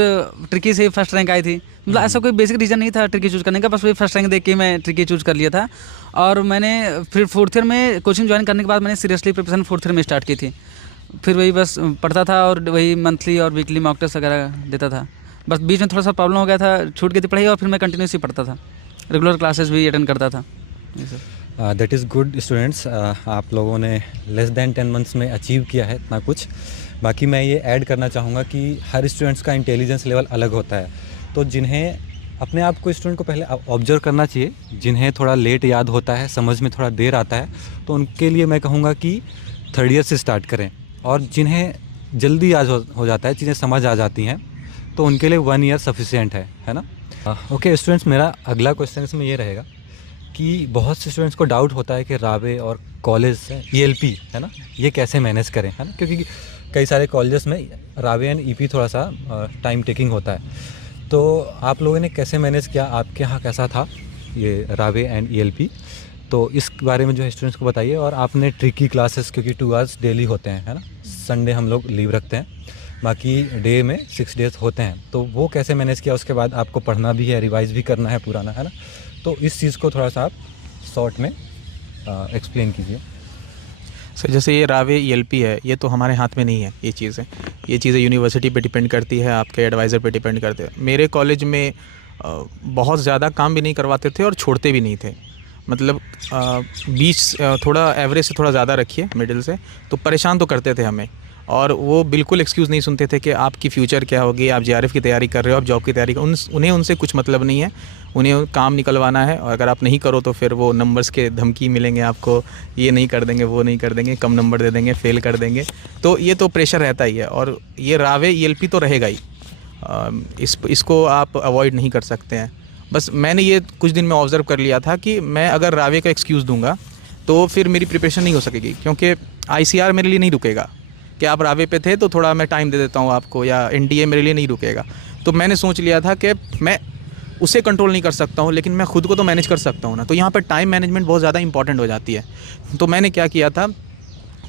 ट्रिकी से फर्स्ट रैंक आई थी। मतलब ऐसा कोई बेसिक रीज़न नहीं था ट्रिकी चूज़ करने का, बस वही फर्स्ट रैंक देख के मैं ट्रिकी चूज़ कर लिया था। और मैंने फिर 4th ईयर में कोचिंग ज्वाइन करने के बाद मैंने सीरियसली प्रिपरेशन 4th ईयर में स्टार्ट की थी। फिर वही बस पढ़ता था और वही मंथली और वीकली मॉक टेस्ट वगैरह देता था। बस बीच में थोड़ा सा प्रॉब्लम हो गया था, छूट गई थी पढ़ाई, और फिर मैं कंटिन्यूसली पढ़ता था, रेगुलर क्लासेस भी अटेंड करता था। दैट इज़ गुड स्टूडेंट्स, आप लोगों ने लेस दैन 10 मंथ्स में अचीव किया है इतना कुछ। बाकी मैं ये ऐड करना चाहूँगा कि हर स्टूडेंट्स का इंटेलिजेंस लेवल अलग होता है, तो जिन्हें अपने आप को स्टूडेंट को पहले ऑब्जर्व करना चाहिए, जिन्हें थोड़ा लेट याद होता है, समझ में थोड़ा देर आता है, तो उनके लिए मैं कहूँगा कि 3rd ईयर से स्टार्ट करें। और जिन्हें जल्दी याद हो जाता है, चीज़ें समझ आ जाती हैं, तो उनके लिए 1 ईयर सफिशिएंट है ना। ओके स्टूडेंट्स, मेरा अगला क्वेश्चन इसमें ये रहेगा कि बहुत से स्टूडेंट्स को डाउट होता है कि रावे और कॉलेज ELP है ना, ये कैसे मैनेज करें, है ना, क्योंकि कई सारे कॉलेजेस में रावे एंड EP थोड़ा सा टाइम टेकिंग होता है। तो आप लोगों ने कैसे मैनेज किया, आपके यहाँ कैसा था ये रावे एंड ELP? तो इस बारे में जो है स्टूडेंट्स को बताइए। और आपने ट्रिकी क्लासेस, क्योंकि 2 आवर्स डेली होते हैं, है ना, संडे हम लोग लीव रखते हैं, बाकी डे में 6 डेज होते हैं, तो वो कैसे मैनेज किया? उसके बाद आपको पढ़ना भी है, रिवाइज भी करना है पुराना, है ना, तो इस चीज़ को थोड़ा सा आप शॉर्ट में एक्सप्लेन कीजिए। सर जैसे ये रावे ELP है, ये तो हमारे हाथ में नहीं है। ये चीज़ें यूनिवर्सिटी पे डिपेंड करती है, आपके एडवाइज़र पे डिपेंड करते हैं। मेरे कॉलेज में बहुत ज़्यादा काम भी नहीं करवाते थे और छोड़ते भी नहीं थे, मतलब बीच थोड़ा एवरेज से थोड़ा ज़्यादा रखिए, मिडिल से, तो परेशान तो करते थे हमें। और वो बिल्कुल एक्सक्यूज़ नहीं सुनते थे कि आपकी फ़्यूचर क्या होगी, आप JRF की तैयारी कर रहे हो, आप जॉब की तैयारी कर, उन्हें उनसे कुछ मतलब नहीं है, उन्हें काम निकलवाना है। और अगर आप नहीं करो तो फिर वो नंबर्स के धमकी मिलेंगे आपको, ये नहीं कर देंगे, वो नहीं कर देंगे, कम नंबर दे देंगे, फेल कर देंगे। तो ये तो प्रेशर रहता ही है, और ये रावे ELP तो रहेगा ही, इसको आप अवॉइड नहीं कर सकते हैं। बस मैंने ये कुछ दिन में ऑब्ज़र्व कर लिया था कि मैं अगर रावे का एक्सक्यूज़ दूंगा तो फिर मेरी प्रिपरेशन नहीं हो सकेगी, क्योंकि ICR मेरे लिए नहीं रुकेगा कि आप रावे पे थे तो थोड़ा मैं टाइम दे देता हूँ आपको, या NDA मेरे लिए नहीं रुकेगा। तो मैंने सोच लिया था कि मैं उसे कंट्रोल नहीं कर सकता हूँ, लेकिन मैं खुद को तो मैनेज कर सकता हूँ ना। तो यहाँ पर टाइम मैनेजमेंट बहुत ज़्यादा इंपॉर्टेंट हो जाती है। तो मैंने क्या किया था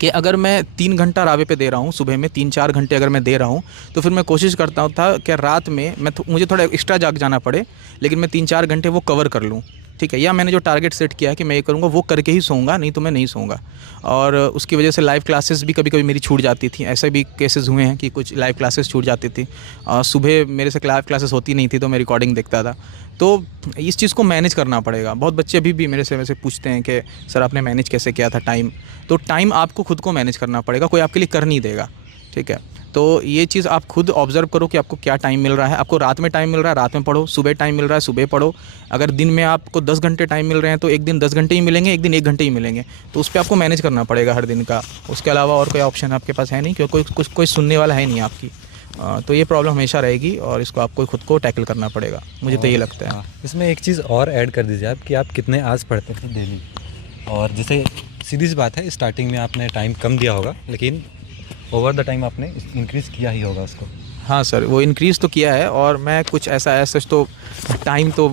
कि अगर मैं 3 घंटा रावे पे दे रहा हूँ, सुबह में 3-4 घंटे अगर मैं दे रहा हूँ, तो फिर मैं कोशिश करता था कि रात में मुझे थोड़ा एक्स्ट्रा जाग जाना पड़े, लेकिन मैं 3-4 घंटे वो कवर कर लूँ, ठीक है। या मैंने जो टारगेट सेट किया है कि मैं ये करूँगा, वो करके ही सोऊंगा, नहीं तो मैं नहीं सोऊंगा। और उसकी वजह से लाइव क्लासेस भी कभी कभी मेरी छूट जाती थी। ऐसे भी केसेस हुए हैं कि कुछ लाइव क्लासेस छूट जाती थी। सुबह मेरे से लाइव क्लासेस होती नहीं थी तो मैं रिकॉर्डिंग देखता था। तो इस चीज़ को मैनेज करना पड़ेगा। बहुत बच्चे अभी भी मेरे से वैसे पूछते हैं कि सर आपने मैनेज कैसे किया था टाइम। तो टाइम आपको खुद को मैनेज करना पड़ेगा, कोई आपके लिए कर नहीं देगा, ठीक है। तो ये चीज़ आप खुद ऑब्ज़र्व करो कि आपको क्या टाइम मिल रहा है। आपको रात में टाइम मिल रहा है, रात में पढ़ो, सुबह टाइम मिल रहा है, सुबह पढ़ो। अगर दिन में आपको 10 घंटे टाइम मिल रहे हैं तो एक दिन 10 घंटे ही मिलेंगे, एक दिन 1 घंटे ही मिलेंगे। तो उस पर आपको मैनेज करना पड़ेगा हर दिन का। उसके अलावा और कोई ऑप्शन आपके पास है नहीं, क्योंकि कोई सुनने वाला है नहीं आपकी। तो ये प्रॉब्लम हमेशा रहेगी और इसको आपको खुद को टैकल करना पड़ेगा, मुझे तो ये लगता है। इसमें एक चीज़ और ऐड कर दीजिए आप कि आप कितने आवर्स पढ़ते थे डेली। और जैसे सीधी सी बात है, स्टार्टिंग में आपने टाइम कम दिया होगा, लेकिन ओवर द टाइम आपने इंक्रीज़ किया ही होगा उसको। हाँ सर, वो इंक्रीज़ तो किया है। और मैं कुछ ऐसा तो टाइम तो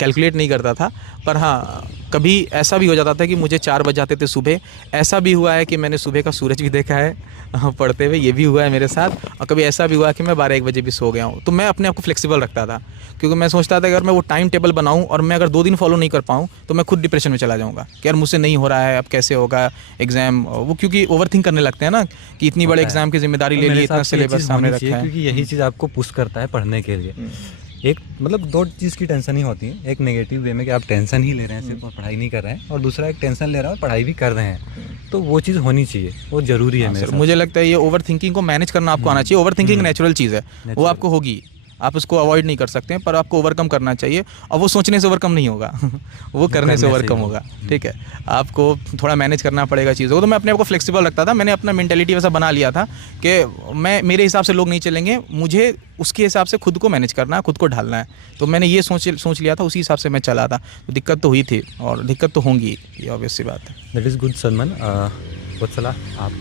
कैलकुलेट नहीं करता था, पर हाँ कभी ऐसा भी हो जाता था कि मुझे 4 बज जाते थे सुबह। ऐसा भी हुआ है कि मैंने सुबह का सूरज भी देखा है पढ़ते हुए, ये भी हुआ है मेरे साथ। और कभी ऐसा भी हुआ कि मैं 12-1 बजे भी सो गया हूँ। तो मैं अपने आप को फ्लेक्सिबल रखता था, क्योंकि मैं सोचता था कि अगर मैं वो टाइम टेबल बनाऊँ और मैं अगर 2 दिन फॉलो नहीं कर पाऊँ तो मैं खुद डिप्रेशन में चला जाऊँगा कि यार मुझसे नहीं हो रहा है, अब कैसे होगा एग्ज़ाम। वो क्योंकि ओवर थिंक करने लगते हैं ना कि इतनी बड़े एग्ज़ाम की जिम्मेदारी ले ली, इतना सिलेबस सामने रखा है। क्योंकि यही चीज़ आपको पुश करता है पढ़ने के लिए। एक मतलब 2 चीज़ की टेंशन ही होती है, एक नेगेटिव वे में कि आप टेंशन ही ले रहे हैं सिर्फ और पढ़ाई नहीं कर रहे हैं, और दूसरा एक टेंशन ले रहे हैं और पढ़ाई भी कर रहे हैं। तो वो चीज़ होनी चाहिए, वो ज़रूरी है। सर मुझे लगता है ये ओवर थिंकिंग को मैनेज करना आपको आना चाहिए। ओवर थिंकिंग नेचुरल चीज़ है, वो आपको होगी, आप उसको अवॉइड नहीं कर सकते हैं, पर आपको ओवरकम करना चाहिए। और वो सोचने से ओवरकम नहीं होगा वो करने से ओवरकम होगा, ठीक है। आपको थोड़ा मैनेज करना पड़ेगा चीज़ों को। तो मैं अपने आप को फ्लेक्सिबल रखता था। मैंने अपना मेंटेलिटी वैसा बना लिया था कि मेरे हिसाब से लोग नहीं चलेंगे, मुझे उसके हिसाब से खुद को मैनेज करना है, खुद को ढालना है। तो मैंने ये सोच लिया था, उसी हिसाब से मैं चला था। तो दिक्कत तो हुई थी और दिक्कत तो होंगी, ये ऑब्वियस सी बात है। That is good Salman. Vatsala आप?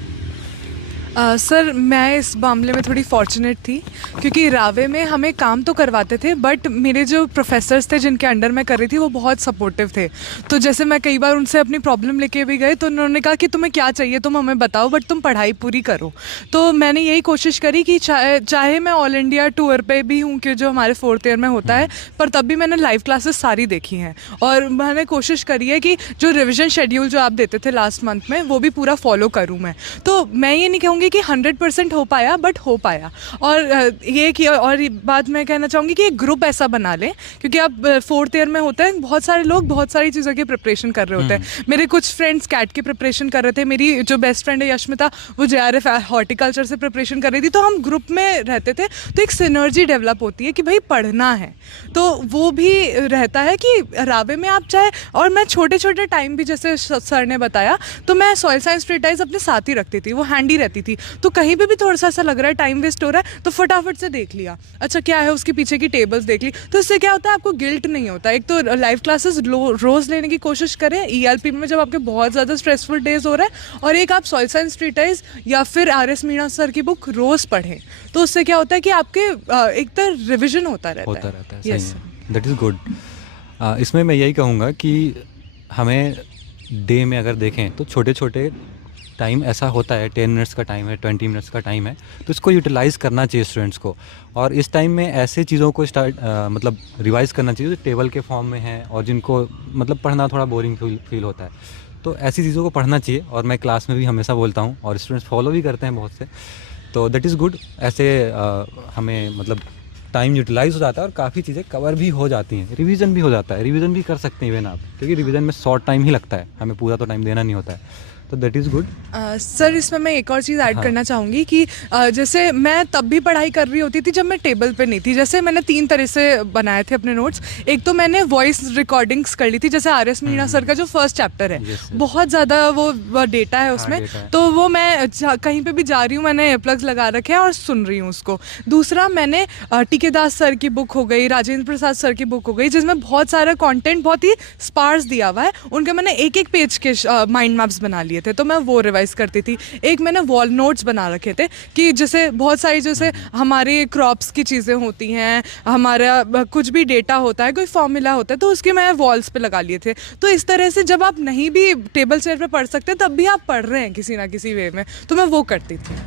सर मैं इस मामले में थोड़ी फॉर्चुनेट थी, क्योंकि रावे में हमें काम तो करवाते थे, बट मेरे जो प्रोफेसर्स थे जिनके अंडर मैं कर रही थी वो बहुत सपोर्टिव थे। तो जैसे मैं कई बार उनसे अपनी प्रॉब्लम लेके भी गए तो उन्होंने कहा कि तुम्हें क्या चाहिए तुम हमें बताओ, बट तुम पढ़ाई पूरी करो। तो मैंने यही कोशिश करी कि चाहे मैं ऑल इंडिया टूर पे भी हूँ, कि जो हमारे 4th ईयर में होता है, पर तब भी मैंने लाइव क्लासेस सारी देखी हैं। और मैंने कोशिश करी है कि जो रिविज़न शेड्यूल जो आप देते थे लास्ट मंथ में, वो भी पूरा फॉलो करूँ मैं। तो मैं ये नहीं कहूँगी कि 100% हो पाया, बट हो पाया। और ये कि और बात मैं कहना चाहूँगी कि एक ग्रुप ऐसा बना लें, क्योंकि अब 4th ईयर में होता है, बहुत सारे लोग बहुत सारी चीज़ों की प्रिपरेशन कर रहे होते हैं। मेरे कुछ फ्रेंड्स कैट की प्रिपरेशन कर रहे थे, मेरी जो बेस्ट फ्रेंड है यशमिता, वो JRF हॉर्टिकल्चर से प्रिपरेशन कर रही थी। तो हम ग्रुप में रहते थे, तो एक सिनर्जी डेवलप होती है कि भाई पढ़ना है। तो वो भी रहता है कि रावे में आप चाहे, और मैं छोटे छोटे टाइम भी, जैसे सर ने बताया, तो मैं सॉइल साइंस ट्रीटाइज अपने साथ ही रखती थी, वो हैंडी रहती थी। तो कहीं पे भी थोड़ा सा ऐसा लग रहा है टाइम वेस्ट हो रहा है, तो फटाफट से देख लिया, अच्छा क्या है उसके पीछे की टेबल्स देख ली। तो इससे क्या होता है, आपको गिल्ट नहीं होता। एक तो लाइव क्लासेस रोज़ लेने की कोशिश करें ELP में जब आपके बहुत ज़्यादा स्ट्रेसफुल डेज हो रहा है, और एक आप सॉइल साइंस ट्रीटाइज या फिर RS मीणा सर की बुक रोज़ पढ़ें। तो उससे क्या होता है कि आपके एक तरह रिविजन होता रहता है। That is good. इसमें मैं यही कहूँगा कि हमें डे में अगर देखें तो छोटे छोटे टाइम ऐसा होता है, 10 मिनट्स का टाइम है, 20 मिनट्स का टाइम है, तो इसको यूटिलाइज़ करना चाहिए स्टूडेंट्स को। और इस टाइम में ऐसे चीज़ों को मतलब रिवाइज़ करना चाहिए जो टेबल के फॉर्म में है और जिनको मतलब पढ़ना थोड़ा बोरिंग फील होता है, तो ऐसी चीज़ों को पढ़ना चाहिए। और मैं क्लास में भी हमेशा बोलता हूँ और स्टूडेंट्स फॉलो भी करते हैं बहुत से, तो दैट इज़ गुड। ऐसे हमें मतलब टाइम यूटिलाइज़ हो जाता है और काफ़ी चीज़ें कवर भी हो जाती हैं, रिवीजन भी हो जाता है, रिवीजन भी कर सकते हैं इवन आप, क्योंकि रिवीजन में शॉर्ट टाइम ही लगता है, हमें पूरा तो टाइम देना नहीं होता है, तो दैट इज़ गुड। सर इसमें मैं एक और चीज़ ऐड करना चाहूँगी कि जैसे मैं तब भी पढ़ाई कर रही होती थी जब मैं टेबल पे नहीं थी। जैसे मैंने 3 तरह से बनाए थे अपने नोट्स। एक तो मैंने वॉइस रिकॉर्डिंग्स कर ली थी, जैसे RS मीणा सर का जो फर्स्ट चैप्टर है, Yes, yes. बहुत ज़्यादा वो डेटा है उसमें, data है। तो वो मैं कहीं पे भी जा रही हूँ, मैंने प्लग्स लगा रखे हैं और सुन रही हूँ उसको। दूसरा मैंने टीके दास सर की बुक हो गई, राजेंद्र प्रसाद सर की बुक हो गई, जिसमें बहुत सारा कंटेंट बहुत ही स्पार्स दिया हुआ है, उनके मैंने एक एक पेज के माइंड मैप्स बना लिए थे, तो मैं वो रिवाइज करती थी। एक मैंने वॉल नोट्स बना रखे थे कि जैसे बहुत सारी जैसे हमारी क्रॉप्स की चीज़ें होती हैं, हमारा कुछ भी डेटा होता है, कोई फॉर्मूला होता है, तो उसके मैं वॉल्स पे लगा लिए थे। तो इस तरह से जब आप नहीं भी टेबल चेयर पे पढ़ सकते तब भी आप पढ़ रहे हैं किसी ना किसी वे में, तो मैं वो करती थी।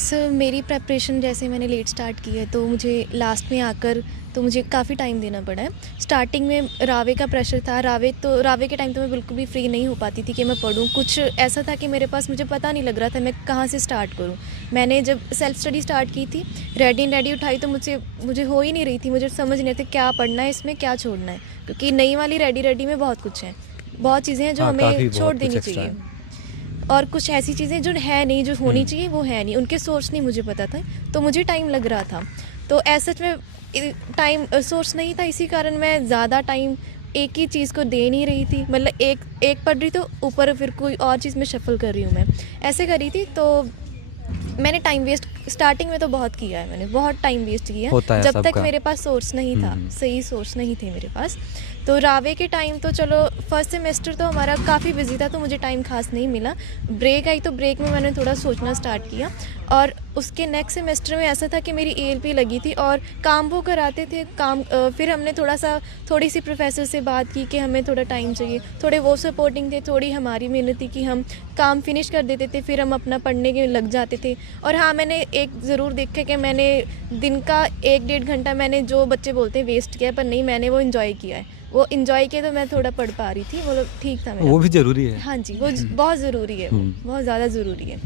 सर मेरी प्रेपरेशन जैसे मैंने लेट स्टार्ट की है, तो मुझे लास्ट में आकर तो मुझे काफ़ी टाइम देना पड़ा है। स्टार्टिंग में रावे का प्रेशर था, रावे के टाइम तो मैं बिल्कुल भी फ्री नहीं हो पाती थी कि मैं पढूं। कुछ ऐसा था कि मेरे पास मुझे पता नहीं लग रहा था मैं कहाँ से स्टार्ट करूं। मैंने जब सेल्फ स्टडी स्टार्ट की थी, रेडी उठाई, तो मुझे हो ही नहीं रही थी, मुझे समझ नहीं थे क्या पढ़ना है इसमें, क्या छोड़ना है, क्योंकि नई वाली रेडी में बहुत कुछ है, बहुत चीज़ें हैं जो हमें छोड़ देनी चाहिए, और कुछ ऐसी चीज़ें जो है नहीं, जो होनी चाहिए वो है नहीं, उनके सोर्स नहीं मुझे पता था, तो मुझे टाइम लग रहा था। तो ऐसे में टाइम सोर्स नहीं था, इसी कारण मैं ज़्यादा टाइम एक ही चीज़ को दे नहीं रही थी। मतलब एक पढ़ रही तो ऊपर फिर कोई और चीज़ में शफल कर रही हूँ, मैं ऐसे कर रही थी। तो मैंने टाइम वेस्ट स्टार्टिंग में तो बहुत किया है, मैंने बहुत टाइम वेस्ट किया जब तक मेरे पास सोर्स नहीं था, सही सोर्स नहीं थे मेरे पास। तो रावे के टाइम तो चलो फर्स्ट सेमेस्टर तो हमारा काफ़ी बिजी था, तो मुझे टाइम खास नहीं मिला। ब्रेक आई तो ब्रेक में मैंने थोड़ा सोचना स्टार्ट किया, और उसके नेक्स्ट सेमेस्टर में ऐसा था कि मेरी ALP लगी थी और काम वो कराते थे काम। फिर हमने थोड़ी सी प्रोफेसर से बात की कि हमें थोड़ा टाइम चाहिए, थोड़े वो सपोर्टिंग थे, थोड़ी हमारी मेहनत थी कि हम काम फिनिश कर देते थे, फिर हम अपना पढ़ने के लग जाते थे। और हाँ, मैंने एक ज़रूर देखा कि मैंने दिन का 1-1.5 घंटा मैंने जो बच्चे बोलते हैं वेस्ट किया, पर नहीं, मैंने वो इन्जॉय किया है। वो इन्जॉय किया तो मैं थोड़ा पढ़ पा रही थी, वो ठीक था मेरा। वो भी ज़रूरी है। हाँ जी, वो बहुत ज़रूरी है, बहुत ज़्यादा ज़रूरी है।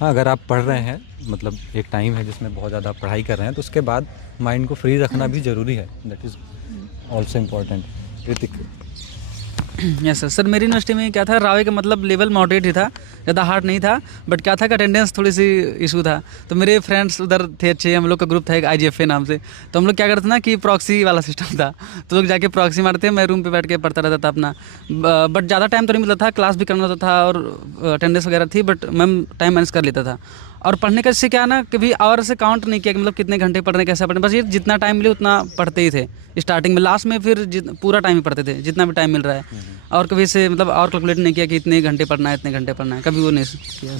हाँ, अगर आप पढ़ रहे हैं, मतलब एक टाइम है जिसमें बहुत ज़्यादा पढ़ाई कर रहे हैं, तो उसके बाद माइंड को फ्री रखना भी ज़रूरी है, that is also important. Hrithik. Yes sir मेरी यूनिवर्सिटी में क्या था, रावे का मतलब लेवल मॉडरेट ही था, ज़्यादा हार्ड नहीं था, बट क्या था कि अटेंडेंस थोड़ी सी इशू था। तो मेरे फ्रेंड्स उधर थे अच्छे, हम लोग का ग्रुप था एक IGFA नाम से, तो हम लोग क्या करते ना कि प्रॉक्सी वाला सिस्टम था, तो लोग जाके प्रॉक्सी मारते, मैं रूम पे बैठ के पढ़ता रहता था अपना। बट ज़्यादा टाइम तो नहीं मिलता था, क्लास भी करना होता था और अटेंडेंस वगैरह थी, बट मैं टाइम मैनेज कर लेता था। और पढ़ने का इससे क्या ना, कभी आवर से काउंट नहीं किया कि मतलब कितने घंटे पढ़ रहे, कैसे पढ़ रहे, बस ये जितना टाइम मिले उतना पढ़ते ही थे स्टार्टिंग में। लास्ट में फिर पूरा टाइम ही पढ़ते थे, जितना भी टाइम मिल रहा है, और कभी से मतलब और कैलकुलेट नहीं किया कि इतने घंटे पढ़ना है, इतने घंटे पढ़ना है, कभी वो नहीं किया।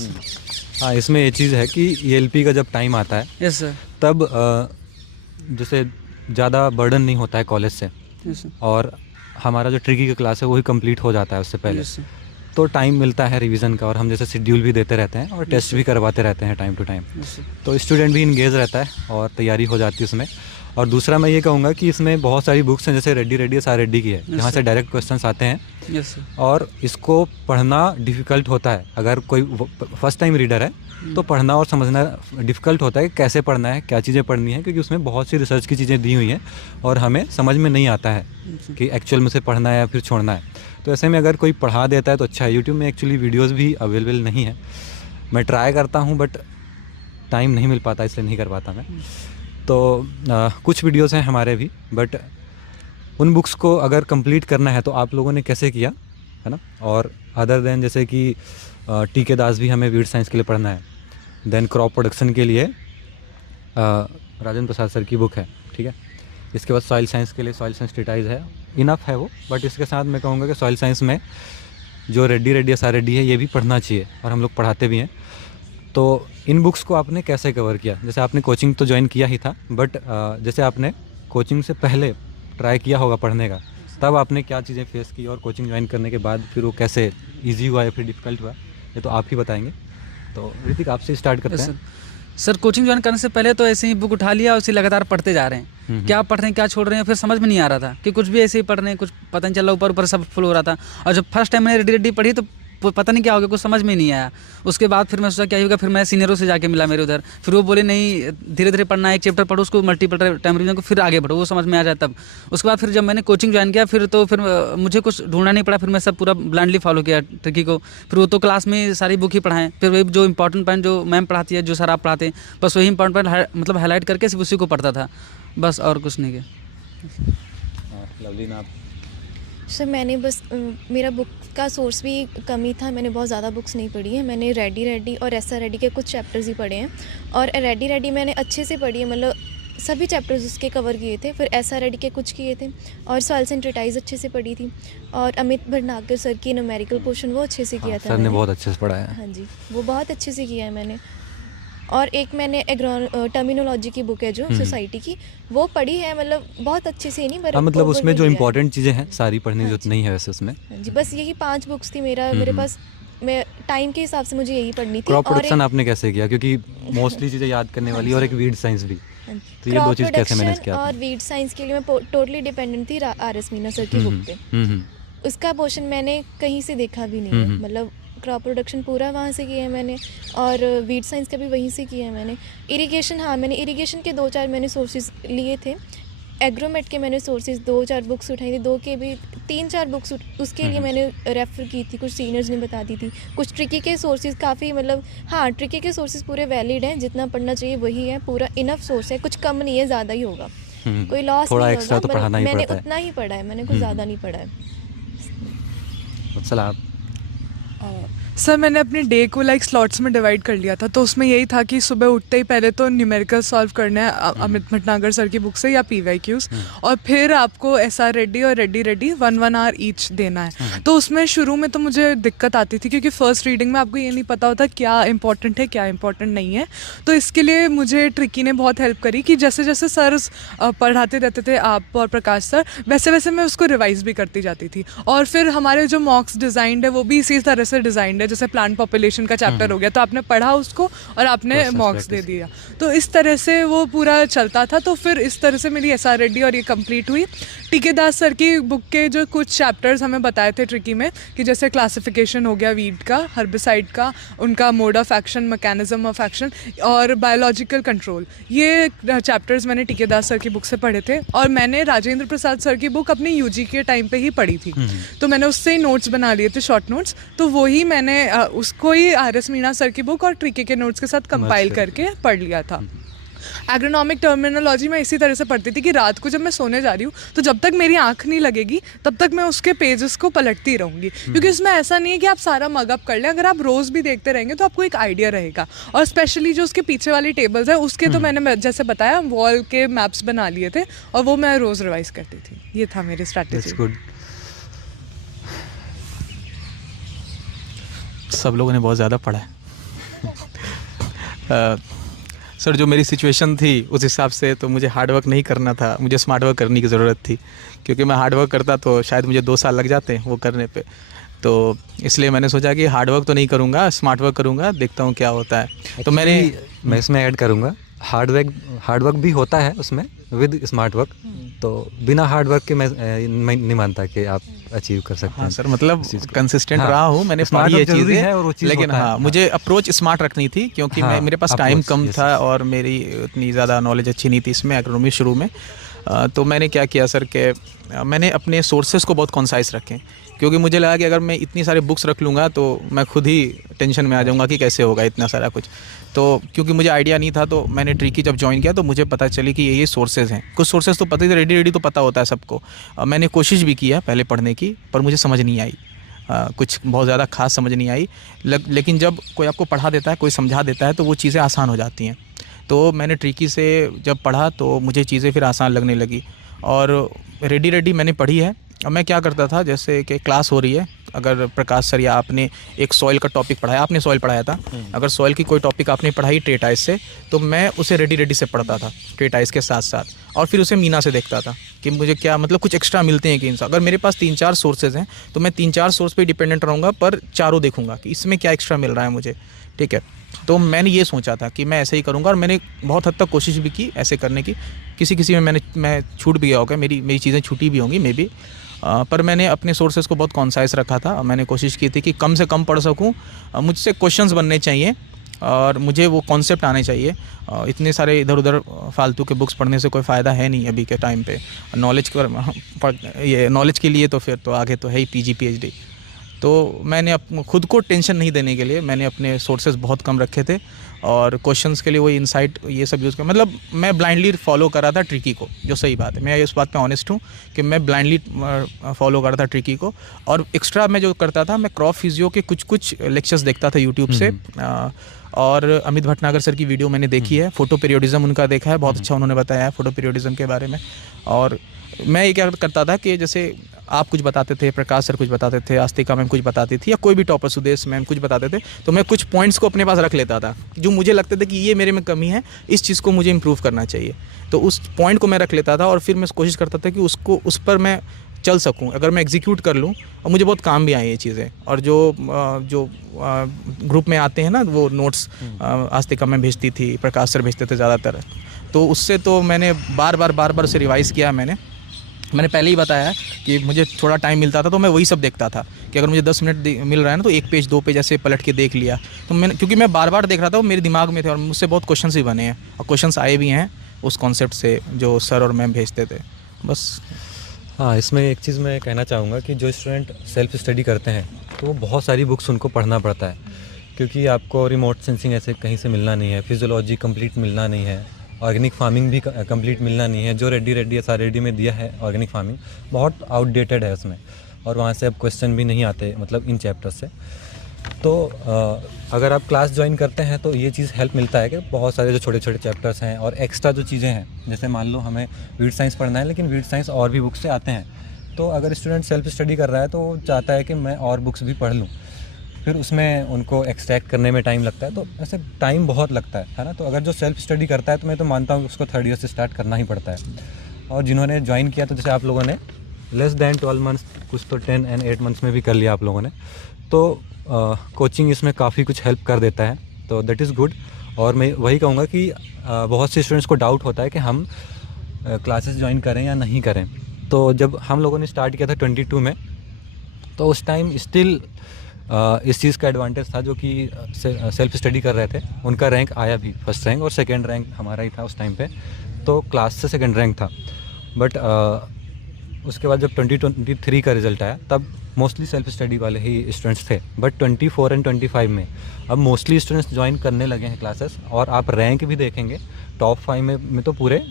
हाँ, इसमें ये चीज़ है कि ELP का जब टाइम आता है, यस सर, तब जैसे ज़्यादा बर्डन नहीं होता है कॉलेज से, यस और हमारा जो ट्रिकी का क्लास है वही कंप्लीट हो जाता है उससे पहले, यस सर, तो टाइम मिलता है रिवीजन का, और हम जैसे शेड्यूल भी देते रहते हैं और टेस्ट भी करवाते रहते हैं time to time, yes sir, तो स्टूडेंट भी इंगेज रहता है और तैयारी हो जाती है उसमें। और दूसरा मैं ये कहूँगा कि इसमें बहुत सारी बुक्स हैं, जैसे रेड्डी SR रेड्डी की है, जहाँ से डायरेक्ट क्वेश्चंस आते हैं, यस सर, और इसको पढ़ना डिफ़िकल्ट होता है। अगर कोई फर्स्ट टाइम रीडर है तो पढ़ना और समझना डिफ़िकल्ट होता है कि कैसे पढ़ना है, क्या चीज़ें पढ़नी है, क्योंकि उसमें बहुत सी रिसर्च की चीज़ें दी हुई हैं और हमें समझ में नहीं आता है कि एक्चुअल में से पढ़ना है या फिर छोड़ना है। तो ऐसे में अगर कोई पढ़ा देता है तो अच्छा है। यूट्यूब में एक्चुअली वीडियोस भी अवेलेबल नहीं है, मैं ट्राई करता हूँ बट टाइम नहीं मिल पाता, इसलिए नहीं कर पाता मैं। तो कुछ वीडियोस हैं हमारे भी, बट उन बुक्स को अगर कंप्लीट करना है तो आप लोगों ने कैसे किया है ना। और अदर देन जैसे कि टीके दास भी हमें वीड साइंस के लिए पढ़ना है, देन क्रॉप प्रोडक्शन के लिए राजेंद्र प्रसाद सर की बुक है, ठीक है। इसके बाद सॉइल साइंस के लिए सॉइल साइंस ट्रीटाइज है, इनफ है वो, बट इसके साथ मैं कहूँगा कि सॉइल साइंस में जो रेड्डी SR रेड्डी है ये भी पढ़ना चाहिए, और हम लोग पढ़ाते भी हैं। तो इन बुक्स को आपने कैसे कवर किया? जैसे आपने कोचिंग तो ज्वाइन किया ही था, बट जैसे आपने कोचिंग से पहले ट्राई किया होगा पढ़ने का, तब आपने क्या चीज़ें फेस की और कोचिंग ज्वाइन करने के बाद फिर वो कैसे इजी हुआ या फिर डिफ़िकल्ट हुआ, ये तो आप ही बताएंगे। तो ऋतिक आपसे स्टार्ट करते हैं। सर कोचिंग ज्वाइन करने से पहले तो ऐसे ही बुक उठा लिया, उसे लगातार पढ़ते जा रहे हैं, क्या पढ़ रहे हैं क्या छोड़ रहे हैं, फिर समझ में नहीं आ रहा था कि कुछ भी ऐसे ही पढ़ रहे हैं, कुछ पता नहीं चल रहा, ऊपर ऊपर सब फुल हो रहा था। और जब फर्स्ट टाइम मैंने रेडी पढ़ी तो पता नहीं क्या हो गया, कुछ समझ में नहीं आया। उसके बाद फिर मैं सोचा क्या होगा, फिर मैं सीनियरों से जाके मिला मेरे उधर, फिर वो बोले नहीं धीरे धीरे पढ़ना है, एक चैप्टर पढ़ो उसको मल्टीपल टाइम रिवीजन को, फिर आगे बढ़ो, वो समझ में आ जाए तब। उसके बाद फिर जब मैंने कोचिंग ज्वाइन किया फिर मुझे कुछ ढूंढना नहीं पड़ा, फिर मैं सब पूरा ब्लाइंडली फॉलो किया ट्रिकी को। फिर वो तो क्लास में सारी बुक ही पढ़ाएं, फिर वही जो इंपॉर्टेंट पॉइंट जो मैम पढ़ाती है, जो सर आप पढ़ाते हैं, बस वही इंपॉर्टेंट पॉइंट मतलब हाईलाइट करके सिर्फ उसी को पढ़ता था, बस और कुछ नहीं किया। लवलीन आप? सर मैंने बस मेरा बुक का सोर्स भी कम ही था, मैंने बहुत ज़्यादा बुक्स नहीं पढ़ी है। मैंने रेडी और एसआर रेडी के कुछ चैप्टर्स ही पढ़े हैं, और रेडी मैंने अच्छे से पढ़ी है, मतलब सभी चैप्टर्स उसके कवर किए थे। फिर एसआर रेडी के कुछ किए थे, और सॉल्स एंड ट्रिटाइज अच्छे से पढ़ी थी, और अमित भटनागर सर की न्यूमेरिकल पोर्शन वो अच्छे से किया था सर ने बहुत अच्छे से पढ़ाया है। हाँ जी, वो बहुत अच्छे से किया है मैंने। और एक मैंने टर्मिनोलॉजी की बुक है जो सोसाइटी की, वो पढ़ी है, मतलब बहुत अच्छे से नहीं, पर मतलब उसमें जो overview इम्पोर्टेंट चीज़ें हैं सारी पढ़ने की हाँ जरूरत नहीं है वैसे उसमें। हाँ जी, बस यही 5 बुक्स थी मेरे पास, मैं टाइम के हिसाब से मुझे यही पढ़नी थी। क्रॉप और प्रोडक्शन आपने कैसे किया, क्योंकि मोस्टली चीज़ें याद करने वाली और एक वीड साइंस भी, तो ये दो चीज़ कैसे मैनेज किया और आपने? वीड साइंस के लिए मैं टोटली डिपेंडेंट थी RS मीना सर की बुक पे। उसका पोर्शन मैंने कहीं से देखा भी नहीं है, मतलब क्रॉप प्रोडक्शन पूरा वहाँ से किया है मैंने, और वीड साइंस का भी वहीं से किया है मैंने। इरिगेशन, हाँ मैंने इरिगेशन के 2-4 मैंने सोर्सेज लिए थे। एग्रोमेट के मैंने सोर्सेज 2-4 बुक्स उठाई थी, 2 के भी 3-4 बुक्स उसके लिए मैंने रेफ़र की थी, कुछ सीनियर्स ने बता दी थी। कुछ ट्रिकी के सोर्सेज काफ़ी, मतलब हाँ ट्रिकी के सोर्सेज पूरे वैलिड हैं, जितना पढ़ना चाहिए वही है, पूरा इनफ सोर्स है, कुछ कम नहीं है, ज़्यादा ही होगा, कोई लॉस थोड़ा नहीं एक्स्ट्रा होगा, तो पढ़ाना ही मैंने पड़ता है। उतना ही पढ़ा है, मैंने कुछ ज़्यादा नहीं पढ़ा है। वत्सल आप? सर मैंने अपने डे को लाइक स्लॉट्स में डिवाइड कर लिया था, तो उसमें यही था कि सुबह उठते ही पहले तो न्यूमेरिकल सॉल्व करना है अमित भटनागर सर की बुक से या PYQs, और फिर आपको SR रेडी और रेडी 1 आवर ईच देना है। तो उसमें शुरू में तो मुझे दिक्कत आती थी, क्योंकि फर्स्ट रीडिंग में आपको ये नहीं पता होता क्या इंपॉर्टेंट है क्या इंपॉर्टेंट नहीं है। तो इसके लिए मुझे ट्रिकी ने बहुत हेल्प करी कि जैसे जैसे सर पढ़ाते रहते थे, आप और प्रकाश सर, वैसे वैसे मैं उसको रिवाइज भी करती जाती थी। और फिर हमारे जो मॉक्स डिज़ाइंड है वो भी इसी तरह से डिज़ाइंड है, जैसे प्लांट पॉपुलेशन का चैप्टर हो गया तो आपने पढ़ा उसको और आपने मॉक्स दे दिया, तो इस तरह से वो पूरा चलता था। तो फिर इस तरह से मेरी SR रेडी और ये कंप्लीट हुई। टीके दास सर की बुक के जो कुछ चैप्टर्स हमें बताए थे ट्रिकी में, कि जैसे क्लासिफिकेशन हो गया वीड का, हर्बिसाइड का, उनका mode of action, mechanism of action, और बायोलॉजिकल कंट्रोल, ये चैप्टर्स मैंने टीके दास सर की बुक से पढ़े थे। और मैंने राजेंद्र प्रसाद सर की बुक अपनी UG के टाइम पे ही पढ़ी थी, तो मैंने उससे ही नोट्स बना लिए थे, शॉर्ट नोट्स, तो वही मैंने उसको ही RS मीना सर की बुक और ट्रिकी के नोट्स के साथ कंपाइल करके पढ़ लिया था। एग्रोनॉमिक टर्मिनोलॉजी मैं इसी तरह से पढ़ती थी कि रात को जब मैं सोने जा रही हूँ तो जब तक मेरी आंख नहीं लगेगी तब तक मैं उसके पेजेस को पलटती रहूँगी, क्योंकि इसमें ऐसा नहीं है कि आप सारा मगअप कर लें, अगर आप रोज़ भी देखते रहेंगे तो आपको एक आइडिया रहेगा। और स्पेशली जो उसके पीछे वाली टेबल्स है उसके तो मैंने जैसे बताया वॉल के मैप्स बना लिए थे और वो मैं रोज़ रिवाइज करती थी। ये था मेरी स्ट्रैटेजी। सब लोगों ने बहुत ज़्यादा पढ़ा है। सर जो मेरी सिचुएशन थी उस हिसाब से तो मुझे हार्ड वर्क नहीं करना था, मुझे स्मार्ट वर्क करने की ज़रूरत थी, क्योंकि मैं हार्ड वर्क करता तो शायद मुझे 2 साल लग जाते वो करने पे। तो इसलिए मैंने सोचा कि हार्ड वर्क तो नहीं करूँगा, स्मार्ट वर्क करूँगा, देखता हूँ क्या होता है। तो मैं इसमें ऐड करूँगा, हार्ड वर्क भी होता है उसमें विद स्मार्ट वर्क, तो बिना हार्ड वर्क के मैं नहीं मानता कि आप अचीव कर सकते हैं। हाँ सर, मतलब कंसिस्टेंट रहा हूँ, मैंने पढ़ी ये चीज़ें, लेकिन हाँ मुझे अप्रोच स्मार्ट रखनी थी, क्योंकि मेरे पास टाइम कम था और मेरी उतनी ज़्यादा नॉलेज अच्छी नहीं थी इसमें एग्रोनॉमी शुरू में। तो मैंने क्या किया सर कि मैंने अपने सोर्सेज को बहुत कॉन्साइज रखें, क्योंकि मुझे लगा कि अगर मैं इतनी सारे बुक्स रख लूँगा तो मैं खुद ही टेंशन में आ जाऊँगा कि कैसे होगा इतना सारा कुछ। तो क्योंकि मुझे आइडिया नहीं था तो मैंने ट्रिकी जब ज्वाइन किया तो मुझे पता चली कि ये सोर्सेज हैं। कुछ सोर्सेज तो पता ही, रेडी तो पता होता है सबको। मैंने कोशिश भी किया पहले पढ़ने की, पर मुझे समझ नहीं आई, कुछ बहुत ज़्यादा खास समझ नहीं आई। लेकिन जब कोई आपको पढ़ा देता है, कोई समझा देता है तो वो चीज़ें आसान हो जाती हैं। तो मैंने ट्रिकी से जब पढ़ा तो मुझे चीज़ें फिर आसान लगने लगी, और रेडी मैंने पढ़ी है। अब मैं क्या करता था, जैसे कि क्लास हो रही है, अगर प्रकाश सर या आपने एक सॉइल का टॉपिक पढ़ाया, आपने सॉइल पढ़ाया था, अगर सॉइल की कोई टॉपिक आपने पढ़ाई ट्रेटाइज से, तो मैं उसे रेडी से पढ़ता था ट्रेटाइज के साथ साथ, और फिर उसे मीना से देखता था कि मुझे क्या मतलब कुछ एक्स्ट्रा मिलते हैं कि इनसे। अगर मेरे पास 3-4 सोर्सेज हैं तो मैं 3-4 सोर्स पे डिपेंडेंट रहूँगा, पर चारों देखूंगा कि इसमें क्या एक्स्ट्रा मिल रहा है मुझे, ठीक है। तो मैंने ये सोचा था कि मैं ऐसे ही करूँगा, और मैंने बहुत हद तक कोशिश भी की ऐसे करने की। किसी में मैं छूट भी गया होगा, मेरी चीज़ें छूटी भी होंगी मे बी, पर मैंने अपने सोर्सेज को बहुत कॉन्साइज रखा था। मैंने कोशिश की थी कि कम से कम पढ़ सकूं, मुझसे क्वेश्चंस बनने चाहिए और मुझे वो कॉन्सेप्ट आने चाहिए। इतने सारे इधर उधर फालतू के बुक्स पढ़ने से कोई फ़ायदा है नहीं अभी के टाइम पे। नॉलेज के लिए तो फिर तो आगे तो है ही PG PhD। तो मैंने खुद को टेंशन नहीं देने के लिए मैंने अपने सोर्सेज बहुत कम रखे थे, और क्वेश्चंस के लिए वही इनसाइट ये सब यूज़ कर, मतलब मैं ब्लाइंडली फॉलो कर रहा था ट्रिकी को, जो सही बात है। मैं इस बात पे ऑनेस्ट हूँ कि मैं ब्लाइंडली फॉलो कर रहा था ट्रिकी को। और एक्स्ट्रा मैं जो करता था, मैं क्रॉप फिजियो के कुछ लेक्चर्स देखता था यूट्यूब से, और अमित भटनागर सर की वीडियो मैंने देखी है, फोटो पीरियोडिज्म उनका देखा है, बहुत अच्छा उन्होंने बताया है फोटो पीरियोडिज्म के बारे में। और मैं ये क्या करता था कि जैसे आप कुछ बताते थे, प्रकाश सर कुछ बताते थे, आस्तिका मैम कुछ बताती थी, या कोई भी टॉपर सुदेश मैम कुछ बताते थे, तो मैं कुछ पॉइंट्स को अपने पास रख लेता था जो मुझे लगते थे कि ये मेरे में कमी है, इस चीज़ को मुझे इम्प्रूव करना चाहिए। तो उस पॉइंट को मैं रख लेता था, और फिर मैं कोशिश करता था कि उस पर मैं चल सकूं। अगर मैं एग्जीक्यूट कर लूं, और मुझे बहुत काम भी आई ये चीज़ें। और जो ग्रुप में आते हैं ना वो नोट्स, आस्तिका मैम भेजती थी, प्रकाश सर भेजते थे ज़्यादातर, तो उससे तो मैंने बार बार उसे रिवाइज़ किया। मैंने पहले ही बताया कि मुझे थोड़ा टाइम मिलता था तो मैं वही सब देखता था कि अगर मुझे 10 मिनट मिल रहा है ना, तो 1 पेज 2 पेज ऐसे पलट के देख लिया। तो क्योंकि मैं बार देख रहा था, वो मेरे दिमाग में थे, और मुझसे बहुत क्वेश्चंस भी बने हैं, और क्वेश्चंस आए भी हैं उस कॉन्सेप्ट से जो सर और मैम भेजते थे। बस हाँ, इसमें एक चीज़ मैं कहना चाहूँगा कि जो स्टूडेंट सेल्फ स्टडी करते हैं तो बहुत सारी बुक्स उनको पढ़ना पड़ता है, क्योंकि आपको रिमोट सेंसिंग ऐसे कहीं से मिलना नहीं है, फिजियोलॉजी कंप्लीट मिलना नहीं है, ऑर्गेनिक फार्मिंग भी कंप्लीट मिलना नहीं है। जो रेडी SRD में दिया है ऑर्गेनिक फार्मिंग बहुत आउटडेटेड है उसमें, और वहाँ से अब क्वेश्चन भी नहीं आते मतलब इन चैप्टर से। तो अगर आप क्लास ज्वाइन करते हैं तो ये चीज़ हेल्प मिलता है कि बहुत सारे जो छोटे छोटे चैप्टर्स हैं और एक्स्ट्रा जो चीज़ें हैं, जैसे मान लो हमें वीड साइंस पढ़ना है, लेकिन वीड साइंस और भी बुक्स से आते हैं, तो अगर स्टूडेंट सेल्फ स्टडी कर रहा है तो वो चाहता है कि मैं और बुक्स भी पढ़ लूँ, फिर उसमें उनको एक्सट्रैक्ट करने में टाइम लगता है, तो ऐसे टाइम बहुत लगता है ना। तो अगर जो सेल्फ स्टडी करता है तो मैं तो मानता हूँ कि उसको 3rd ईयर से स्टार्ट करना ही पड़ता है। और जिन्होंने ज्वाइन किया, तो जैसे आप लोगों ने लेस दैन 12 मंथ्स, कुछ तो 10 and 8 मंथ्स में भी कर लिया आप लोगों ने, तो कोचिंग इसमें काफ़ी कुछ हेल्प कर देता है, तो दैट इज़ गुड। और मैं वही कहूँगा कि बहुत से स्टूडेंट्स को डाउट होता है कि हम क्लासेस ज्वाइन करें या नहीं करें। तो जब हम लोगों ने स्टार्ट किया था 22 में, तो उस टाइम स्टिल इस चीज़ का एडवांटेज था, जो कि सेल्फ स्टडी कर रहे थे उनका रैंक आया भी, 1st रैंक, और 2nd रैंक हमारा ही था उस टाइम पे, तो क्लास से 2nd रैंक था। बट उसके बाद जब 2023 का रिज़ल्ट आया, तब मोस्टली सेल्फ स्टडी वाले ही स्टूडेंट्स थे। बट 24 and 25 में अब मोस्टली स्टूडेंट्स ज्वाइन करने लगे हैं क्लासेस, और आप रैंक भी देखेंगे टॉप 5 में तो पूरे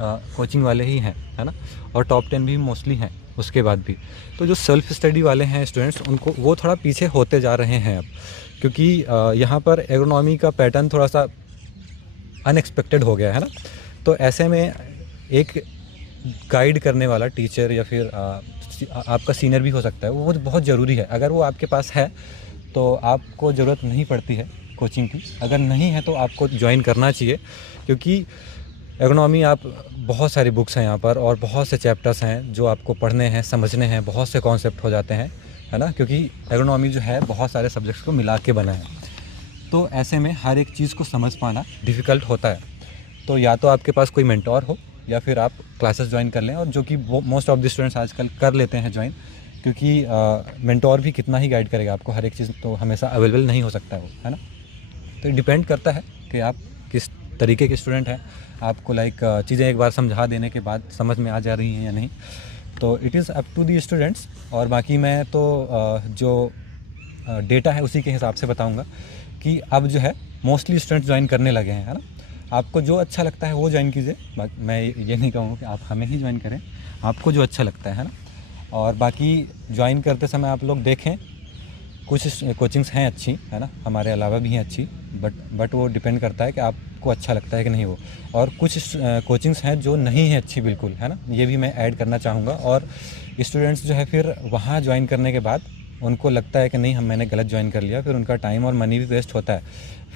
कोचिंग वाले ही हैं, है ना, और टॉप 10 भी मोस्टली हैं उसके बाद भी। तो जो सेल्फ स्टडी वाले हैं स्टूडेंट्स, उनको वो थोड़ा पीछे होते जा रहे हैं अब, क्योंकि यहाँ पर एग्रोनॉमी का पैटर्न थोड़ा सा अनएक्सपेक्टेड हो गया है ना। तो ऐसे में एक गाइड करने वाला टीचर या फिर आपका सीनियर भी हो सकता है, वो बहुत ज़रूरी है। अगर वो आपके पास है तो आपको ज़रूरत नहीं पड़ती है कोचिंग की, अगर नहीं है तो आपको ज्वाइन करना चाहिए, क्योंकि एग्रोनॉमी आप बहुत सारी बुक्स हैं यहाँ पर, और बहुत से चैप्टर्स हैं जो आपको पढ़ने हैं, समझने हैं, बहुत से कॉन्सेप्ट हो जाते हैं, है ना, क्योंकि एग्रोनॉमी जो है बहुत सारे सब्जेक्ट्स को मिला के बना है। तो ऐसे में हर एक चीज़ को समझ पाना डिफ़िकल्ट होता है। तो या तो आपके पास कोई मेंटोर हो, या फिर आप क्लासेस ज्वाइन कर लें, और जो कि मोस्ट ऑफ द स्टूडेंट्स आजकल कर लेते हैं ज्वाइन, क्योंकि मेंटोर भी कितना ही गाइड करेगा आपको, हर एक चीज़ तो हमेशा अवेलेबल नहीं हो सकता है वो, है ना। तो डिपेंड करता है कि आप किस तरीके के स्टूडेंट हैं, आपको चीज़ें एक बार समझा देने के बाद समझ में आ जा रही हैं या नहीं। तो it is up to the students. और बाकी मैं तो जो डेटा है उसी के हिसाब से बताऊंगा कि अब जो है मोस्टली स्टूडेंट्स ज्वाइन करने लगे हैं, है ना। आपको जो अच्छा लगता है वो ज्वाइन कीजिए, मैं ये नहीं कहूँगा कि आप हमें ही ज्वाइन करें, आपको जो अच्छा लगता है ना। और बाकी ज्वाइन करते समय आप लोग देखें, कुछ कोचिंग्स हैं अच्छी, है ना, हमारे अलावा भी हैं अच्छी, बट वो डिपेंड करता है कि आपको अच्छा लगता है कि नहीं वो। और कुछ कोचिंग्स हैं जो नहीं है अच्छी बिल्कुल, है ना, ये भी मैं ऐड करना चाहूँगा। और स्टूडेंट्स जो है फिर वहाँ ज्वाइन करने के बाद उनको लगता है कि नहीं मैंने गलत ज्वाइन कर लिया, फिर उनका टाइम और मनी भी वेस्ट होता है,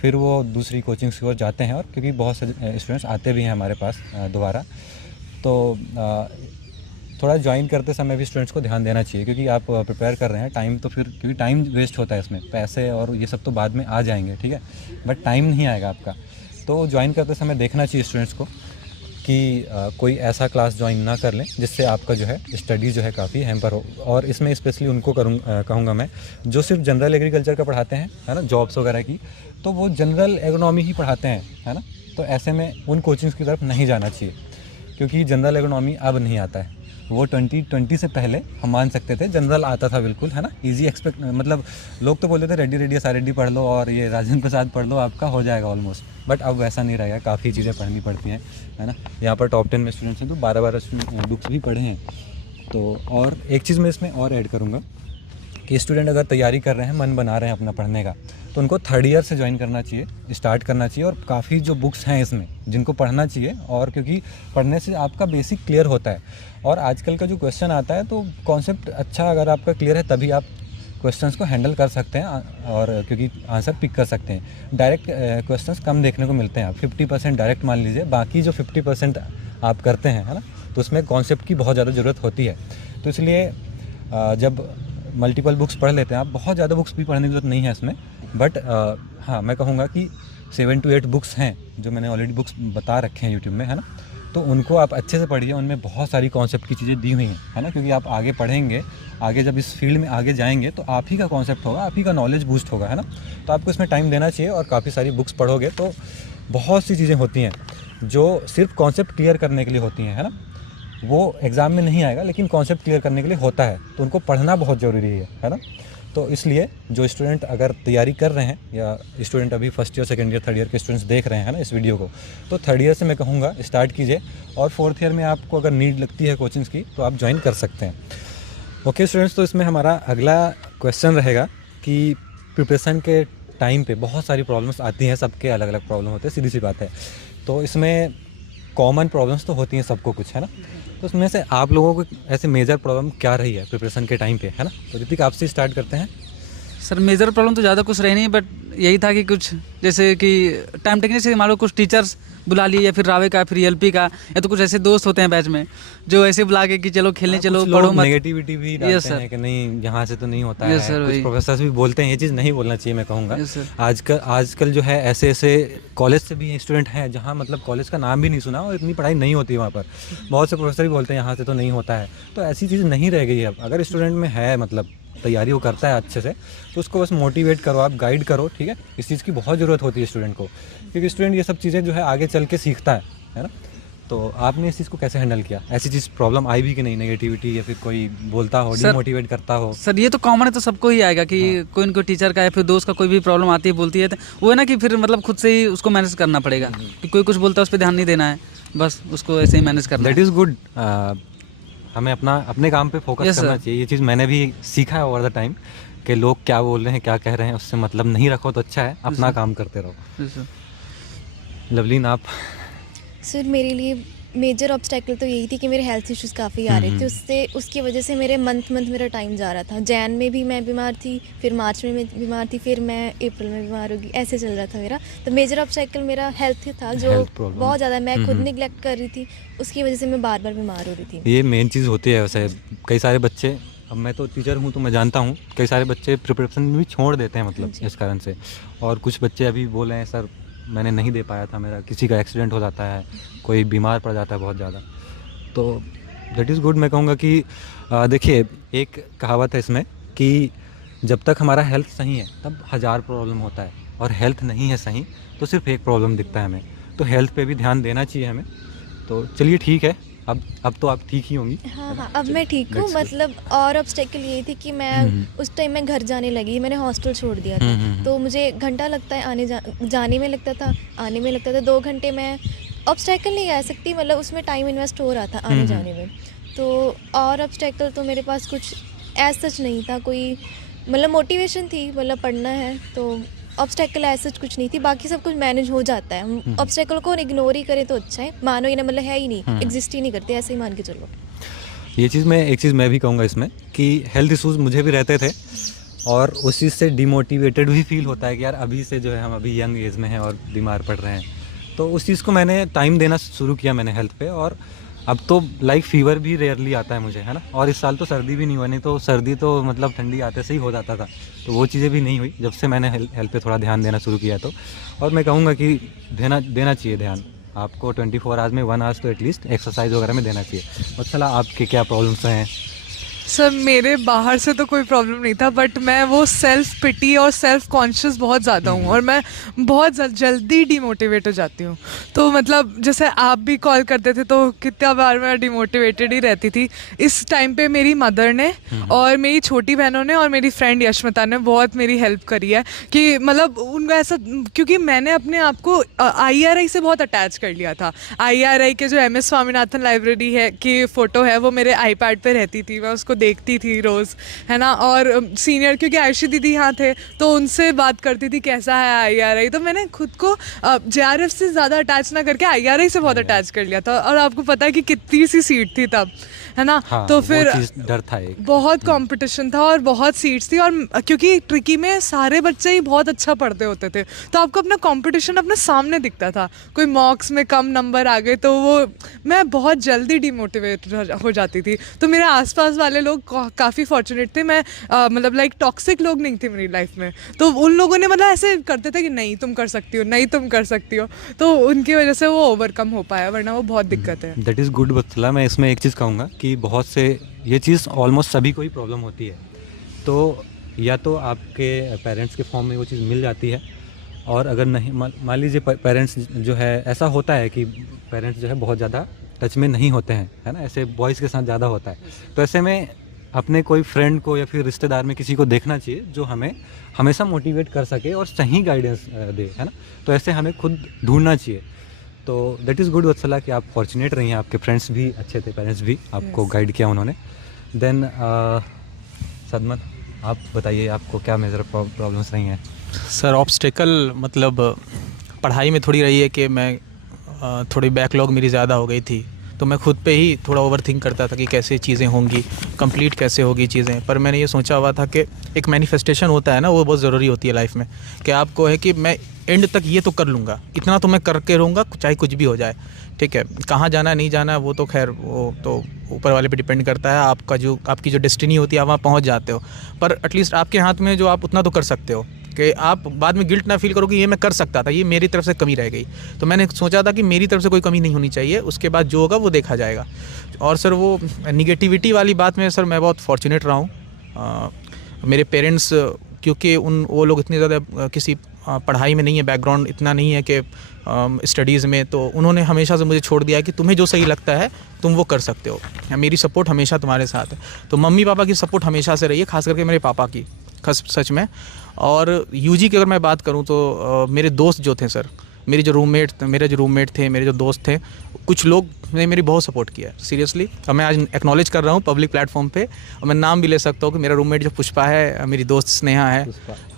फिर वो दूसरी कोचिंग्स की ओर जाते हैं। और क्योंकि बहुत से स्टूडेंट्स आते भी हैं हमारे पास दोबारा, तो थोड़ा ज्वाइन करते समय भी स्टूडेंट्स को ध्यान देना चाहिए, क्योंकि आप प्रिपेयर कर रहे हैं टाइम, तो फिर क्योंकि टाइम वेस्ट होता है इसमें, पैसे और ये सब तो बाद में आ जाएंगे, ठीक है, बट टाइम नहीं आएगा आपका। तो ज्वाइन करते समय देखना चाहिए स्टूडेंट्स को कि कोई ऐसा क्लास ज्वाइन ना कर लें जिससे आपका जो है स्टडी जो है काफ़ी हैम्पर हो। और इसमें स्पेशली उनको कहूँगा मैं जो सिर्फ जनरल एग्रीकल्चर का पढ़ाते हैं, है ना, जॉब्स वगैरह की, तो वो जनरल एग्रोनॉमी ही पढ़ाते हैं, है ना। तो ऐसे में उन कोचिंग्स की तरफ नहीं जाना चाहिए, क्योंकि जनरल एग्रोनॉमी अब नहीं आता है। वो 2020 से पहले हम मान सकते थे जनरल आता था बिल्कुल, है ना, इजी एक्सपेक्ट, मतलब लोग तो बोलते थे रेड्डी SRD पढ़ लो और ये राजेंद्र प्रसाद पढ़ लो, आपका हो जाएगा ऑलमोस्ट। बट अब वैसा नहीं रहेगा, काफ़ी चीज़ें पढ़नी पड़ती हैं, है ना। यहाँ पर टॉप 10 में स्टूडेंट्स हैं तो 12 बुक्स भी पढ़े हैं। तो और एक चीज़ मैं इसमें और ऐड करूँगा कि स्टूडेंट अगर तैयारी कर रहे हैं, मन बना रहे हैं अपना पढ़ने का, तो उनको 3rd ईयर से ज्वाइन करना चाहिए, स्टार्ट करना चाहिए। और काफ़ी जो बुक्स हैं इसमें जिनको पढ़ना चाहिए, और क्योंकि पढ़ने से आपका बेसिक क्लियर होता है। और आजकल का जो क्वेश्चन आता है तो कॉन्सेप्ट अच्छा अगर आपका क्लियर है तभी आप क्वेश्चंस को हैंडल कर सकते हैं, और क्योंकि आंसर पिक कर सकते हैं। डायरेक्ट क्वेश्चंस कम देखने को मिलते हैं, आप 50% डायरेक्ट मान लीजिए, बाकी जो 50% आप करते हैं, है ना, तो उसमें कॉन्सेप्ट की बहुत ज़्यादा ज़रूरत होती है। तो इसलिए जब मल्टीपल बुक्स पढ़ लेते हैं आप, बहुत ज़्यादा बुक्स भी पढ़ने की ज़रूरत नहीं है इसमें, बट हाँ मैं कहूँगा कि 7 to 8 बुक्स हैं जो मैंने ऑलरेडी बुक्स बता रखे हैं यूट्यूब में, है ना, तो उनको आप अच्छे से पढ़िए। उनमें बहुत सारी कॉन्सेप्ट की चीज़ें दी हुई हैं, है ना, क्योंकि आप आगे पढ़ेंगे, आगे जब इस फील्ड में आगे जाएंगे तो आप ही का कॉन्सेप्ट होगा, आप ही का नॉलेज बूस्ट होगा, है ना। तो आपको इसमें टाइम देना चाहिए, और काफ़ी सारी बुक्स पढ़ोगे तो बहुत सी चीज़ें होती हैं जो सिर्फ कॉन्सेप्ट क्लियर करने के लिए होती हैं, है ना। वो एग्ज़ाम में नहीं आएगा लेकिन कॉन्सेप्ट क्लियर करने के लिए होता है, तो उनको पढ़ना बहुत ज़रूरी है ना। तो इसलिए जो स्टूडेंट अगर तैयारी कर रहे हैं, या स्टूडेंट अभी 1st year 2nd year 3rd year के स्टूडेंट्स देख रहे हैं ना इस वीडियो को, तो 3rd ईयर से मैं कहूँगा स्टार्ट कीजिए, और 4th ईयर में आपको अगर नीड लगती है कोचिंग्स की तो आप ज्वाइन कर सकते हैं। ओके स्टूडेंट्स, तो इसमें हमारा अगला क्वेश्चन रहेगा कि प्रिपरेशन के टाइम पे बहुत सारी प्रॉब्लम्स आती हैं, सबके अलग अलग प्रॉब्लम होते हैं, सीधी सी बात है। तो इसमें कॉमन प्रॉब्लम्स तो होती हैं सबको कुछ, है ना। तो उसमें से आप लोगों को ऐसे मेजर प्रॉब्लम क्या रही है प्रिपरेशन के टाइम पे, है ना। तो ऋतिक आपसे स्टार्ट करते हैं। सर मेजर प्रॉब्लम तो ज़्यादा कुछ रही नहीं, बट यही था कि कुछ जैसे कि टाइम टेकने से मान लो कुछ टीचर्स बुला लिए, या फिर रावे का, फिर ELP का, या तो कुछ ऐसे दोस्त होते हैं बैच में जो ऐसे बुला के कि चलो खेलने चलो, पढ़ो मत। नेगेटिविटी भी डालते हैं कि नहीं यहाँ से तो नहीं होता है। कुछ प्रोफेसर्स भी बोलते हैं, ये चीज़ नहीं बोलना चाहिए, मैं कहूँगा। आजकल जो है ऐसे कॉलेज से भी स्टूडेंट हैं जहाँ मतलब कॉलेज का नाम भी नहीं सुना और इतनी पढ़ाई नहीं होती है वहाँ पर। बहुत से प्रोफेसर भी बोलते हैं यहाँ से तो नहीं होता है, तो ऐसी चीज़ नहीं रह गई है अब। अगर स्टूडेंट में है मतलब तैयारी वो करता है अच्छे से, तो उसको बस मोटिवेट करो, आप गाइड करो, ठीक है। इस चीज़ की बहुत ज़रूरत होती है स्टूडेंट को, क्योंकि स्टूडेंट ये सब चीज़ें जो है आगे चल के सीखता है ना। तो आपने इस चीज़ को कैसे हैंडल किया? ऐसी चीज़ प्रॉब्लम आई भी कि नहीं, नेगेटिविटी, या फिर कोई बोलता हो, डिमोटिवेट करता हो? सर ये तो कॉमन है, तो सबको ही आएगा कि कोई इनको टीचर का या फिर दोस्त का कोई भी प्रॉब्लम आती है, बोलती है, तो वो है ना कि फिर मतलब खुद से ही उसको मैनेज करना पड़ेगा कि कोई कुछ बोलता है उस पर ध्यान नहीं देना है, बस उसको ऐसे ही मैनेज करना। That is good. हमें अपने काम पे फोकस करना चाहिए। ये चीज़ मैंने भी सीखा है ओवर द टाइम कि लोग क्या बोल रहे हैं, क्या कह रहे हैं, उससे मतलब नहीं रखो तो अच्छा है, अपना काम करते रहो। लवलीन आप? सर मेरे लिए मेजर ऑब्स्टेकल तो यही थी कि मेरे हेल्थ इश्यूज़ काफ़ी आ रहे थे, उसकी वजह से मेरे मंथ मेरा टाइम जा रहा था। जैन में भी मैं बीमार थी, फिर मार्च में मैं बीमार थी, फिर मैं अप्रैल में बीमार होगी, ऐसे चल रहा था मेरा। तो मेजर ऑब्स्टेकल मेरा हेल्थ था, जो बहुत ज़्यादा मैं खुद निगलेक्ट कर रही थी, उसकी वजह से मैं बार बार बीमार हो रही थी। ये मेन चीज़ होती है। वैसे कई सारे बच्चे, अब मैं तो टीचर हूँ तो मैं जानता हूँ, कई सारे बच्चे प्रिपरेशन भी छोड़ देते हैं मतलब इस कारण से। और कुछ बच्चे अभी बोल रहे हैं सर मैंने नहीं दे पाया था, मेरा किसी का एक्सीडेंट हो जाता है, कोई बीमार पड़ जाता है बहुत ज़्यादा। तो दैट इज़ गुड। मैं कहूँगा कि देखिए एक कहावत है इसमें कि जब तक हमारा हेल्थ सही है तब 1000 प्रॉब्लम होता है, और हेल्थ नहीं है सही तो सिर्फ एक प्रॉब्लम दिखता है हमें। तो हेल्थ पे भी ध्यान देना चाहिए हमें। तो चलिए ठीक है, अब तो आप ठीक ही होंगी। हाँ, अब मैं ठीक हूँ। मतलब और ऑब्स्टेकल ये थी कि मैं उस टाइम मैं घर जाने लगी, मैंने हॉस्टल छोड़ दिया था, तो मुझे घंटा लगता है जाने में लगता था, आने में लगता था 2 घंटे। मैं ऑब्स्टेकल नहीं कह सकती, मतलब उसमें टाइम इन्वेस्ट हो रहा था आने जाने में। तो और ऑब्स्टेकल तो मेरे पास कुछ ऐसा सच नहीं था, कोई मतलब मोटिवेशन थी, मतलब पढ़ना है, तो ऑब्स्टेकल ऐसा कुछ नहीं थी, बाकी सब कुछ मैनेज हो जाता है। ऑब्स्टेकल को इग्नोर ही करें तो अच्छा है, मानो ये ना मतलब है ही नहीं, एग्जिस्ट ही नहीं करते, ऐसे ही मान के चलो। ये चीज़ मैं एक चीज़ मैं भी कहूँगा इसमें कि हेल्थ इश्यूज़ मुझे भी रहते थे, और उस चीज़ से डिमोटिवेटेड भी फील होता है कि यार अभी से जो है हम अभी यंग एज में हैं और बीमार पड़ रहे हैं। तो उस चीज़ को मैंने टाइम देना शुरू किया मैंने हेल्थ पे, और अब तो लाइक फीवर भी रेयरली आता है मुझे, है ना। और इस साल तो सर्दी भी नहीं हुआ, नहीं तो सर्दी तो मतलब ठंडी आते से ही हो जाता था, तो वो चीज़ें भी नहीं हुई जब से मैंने हेल्थ पे थोड़ा ध्यान देना शुरू किया। तो और मैं कहूँगा कि देना चाहिए ध्यान आपको 24 आवर्स में 1 आवर्स तो एटलीस्ट एक्सरसाइज वगैरह में देना चाहिए। वत्सला, आपके क्या प्रॉब्लम्स हैं? सर मेरे बाहर से तो कोई प्रॉब्लम नहीं था, बट मैं वो सेल्फ पिटी और सेल्फ कॉन्शियस बहुत ज़्यादा हूँ, और मैं बहुत जल्दी डिमोटिवेट हो जाती हूँ। तो मतलब जैसे आप भी कॉल करते थे तो कितना बार मैं डिमोटिवेटेड ही रहती थी। इस टाइम पे मेरी मदर ने और मेरी छोटी बहनों ने और मेरी फ्रेंड यशमिता ने बहुत मेरी हेल्प करी है कि मतलब उनका ऐसा, क्योंकि मैंने अपने आप को IRI से बहुत अटैच कर लिया था। IRI के जो MS स्वामीनाथन लाइब्रेरी है की फ़ोटो है वो मेरे iPad पे रहती थी, मैं उसको देखती थी रोज़, है ना। और सीनियर, क्योंकि आयुषी दीदी यहाँ थे तो उनसे बात करती थी कैसा है IRI। तो मैंने खुद को JRF से ज़्यादा अटैच ना करके IRI से बहुत अटैच कर लिया था। और आपको पता है कि कितनी सी सीट थी तब, है ना। हाँ, तो फिर डर था एक, बहुत कंपटीशन था और बहुत सीट्स थी, और क्योंकि ट्रिकी में सारे बच्चे ही बहुत अच्छा पढ़ते होते थे तो आपको अपना कंपटीशन अपने सामने दिखता था। कोई मॉक्स में कम नंबर आ गए तो वो मैं बहुत जल्दी डिमोटिवेट हो जाती थी। तो मेरे आसपास वाले लोग काफ़ी फॉर्चुनेट थे। मैं मतलब लाइक टॉक्सिक लोग नहीं थे मेरी लाइफ में, तो उन लोगों ने मतलब ऐसे करते थे कि नहीं तुम कर सकती हो, नहीं तुम कर सकती हो, तो उनकी वजह से वो ओवरकम हो पाया, वरना वो बहुत दिक्कत है। दैट इज़ गुड वत्सला। मैं इसमें एक चीज़ कहूँगा कि बहुत से ये चीज़ ऑलमोस्ट सभी को ही प्रॉब्लम होती है। तो या तो आपके पेरेंट्स के फॉर्म में वो चीज़ मिल जाती है, और अगर नहीं, मान लीजिए पेरेंट्स जो है, ऐसा होता है कि पेरेंट्स जो है बहुत ज़्यादा टच में नहीं होते हैं, है ना, ऐसे बॉयज़ के साथ ज़्यादा होता है। तो ऐसे में अपने कोई फ्रेंड को या फिर रिश्तेदार में किसी को देखना चाहिए जो हमें हमेशा मोटिवेट कर सके और सही गाइडेंस दे, है ना। तो ऐसे हमें खुद ढूंढना चाहिए। तो दैट इज़ गुड वत्सला कि आप फॉर्चुनेट रही हैं, आपके फ्रेंड्स भी अच्छे थे, पेरेंट्स भी आपको गाइड किया उन्होंने। देन सदमन, आप बताइए आपको क्या मेजर प्रॉब्लम्स रही हैं? सर ऑब्स्टेकल मतलब पढ़ाई में थोड़ी रही है कि मैं थोड़ी बैकलॉग मेरी ज़्यादा हो गई थी, तो मैं खुद पे ही थोड़ा ओवरथिंक करता था कि कैसे चीज़ें होंगी, कंप्लीट कैसे होगी चीज़ें। पर मैंने ये सोचा हुआ था कि एक मैनिफेस्टेशन होता है ना, वो बहुत ज़रूरी होती है लाइफ में, कि आपको है कि मैं एंड तक ये तो कर लूँगा, इतना तो मैं करके रहूँगा चाहे कुछ भी हो जाए। ठीक है, कहाँ जाना है नहीं जाना है वो तो खैर वो तो ऊपर वाले पे डिपेंड करता है, आपकी जो डेस्टिनी होती है आप वहाँ पहुँच जाते हो। पर एटलीस्ट आपके हाथ में जो आप उतना तो कर सकते हो कि आप बाद में गिल्ट ना फील करो कि ये मैं कर सकता था, ये मेरी तरफ से कमी रह गई। तो मैंने सोचा था कि मेरी तरफ से कोई कमी नहीं होनी चाहिए, उसके बाद जो होगा वो देखा जाएगा। और सर वो निगेटिविटी वाली बात में सर मैं बहुत फॉर्चुनेट रहा हूँ। मेरे पेरेंट्स क्योंकि वो लोग इतने ज़्यादा किसी पढ़ाई में नहीं है, बैकग्राउंड इतना नहीं है कि स्टडीज़ में, तो उन्होंने हमेशा से मुझे छोड़ दिया कि तुम्हें जो सही लगता है तुम वो कर सकते हो, मेरी सपोर्ट हमेशा तुम्हारे साथ है। तो मम्मी पापा की सपोर्ट हमेशा से रही है, खास करके मेरे पापा की सच में। और यूजी की अगर मैं बात करूं तो मेरे दोस्त जो थे सर, मेरे जो रूममेट थे, मेरे जो दोस्त थे, कुछ लोग ने मेरी बहुत सपोर्ट किया है सीरियसली। और मैं आज एक्नॉलेज कर रहा हूँ पब्लिक प्लेटफॉर्म पे, और मैं नाम भी ले सकता हूँ कि मेरा रूममेट जो पुष्पा है, मेरी दोस्त स्नेहा है,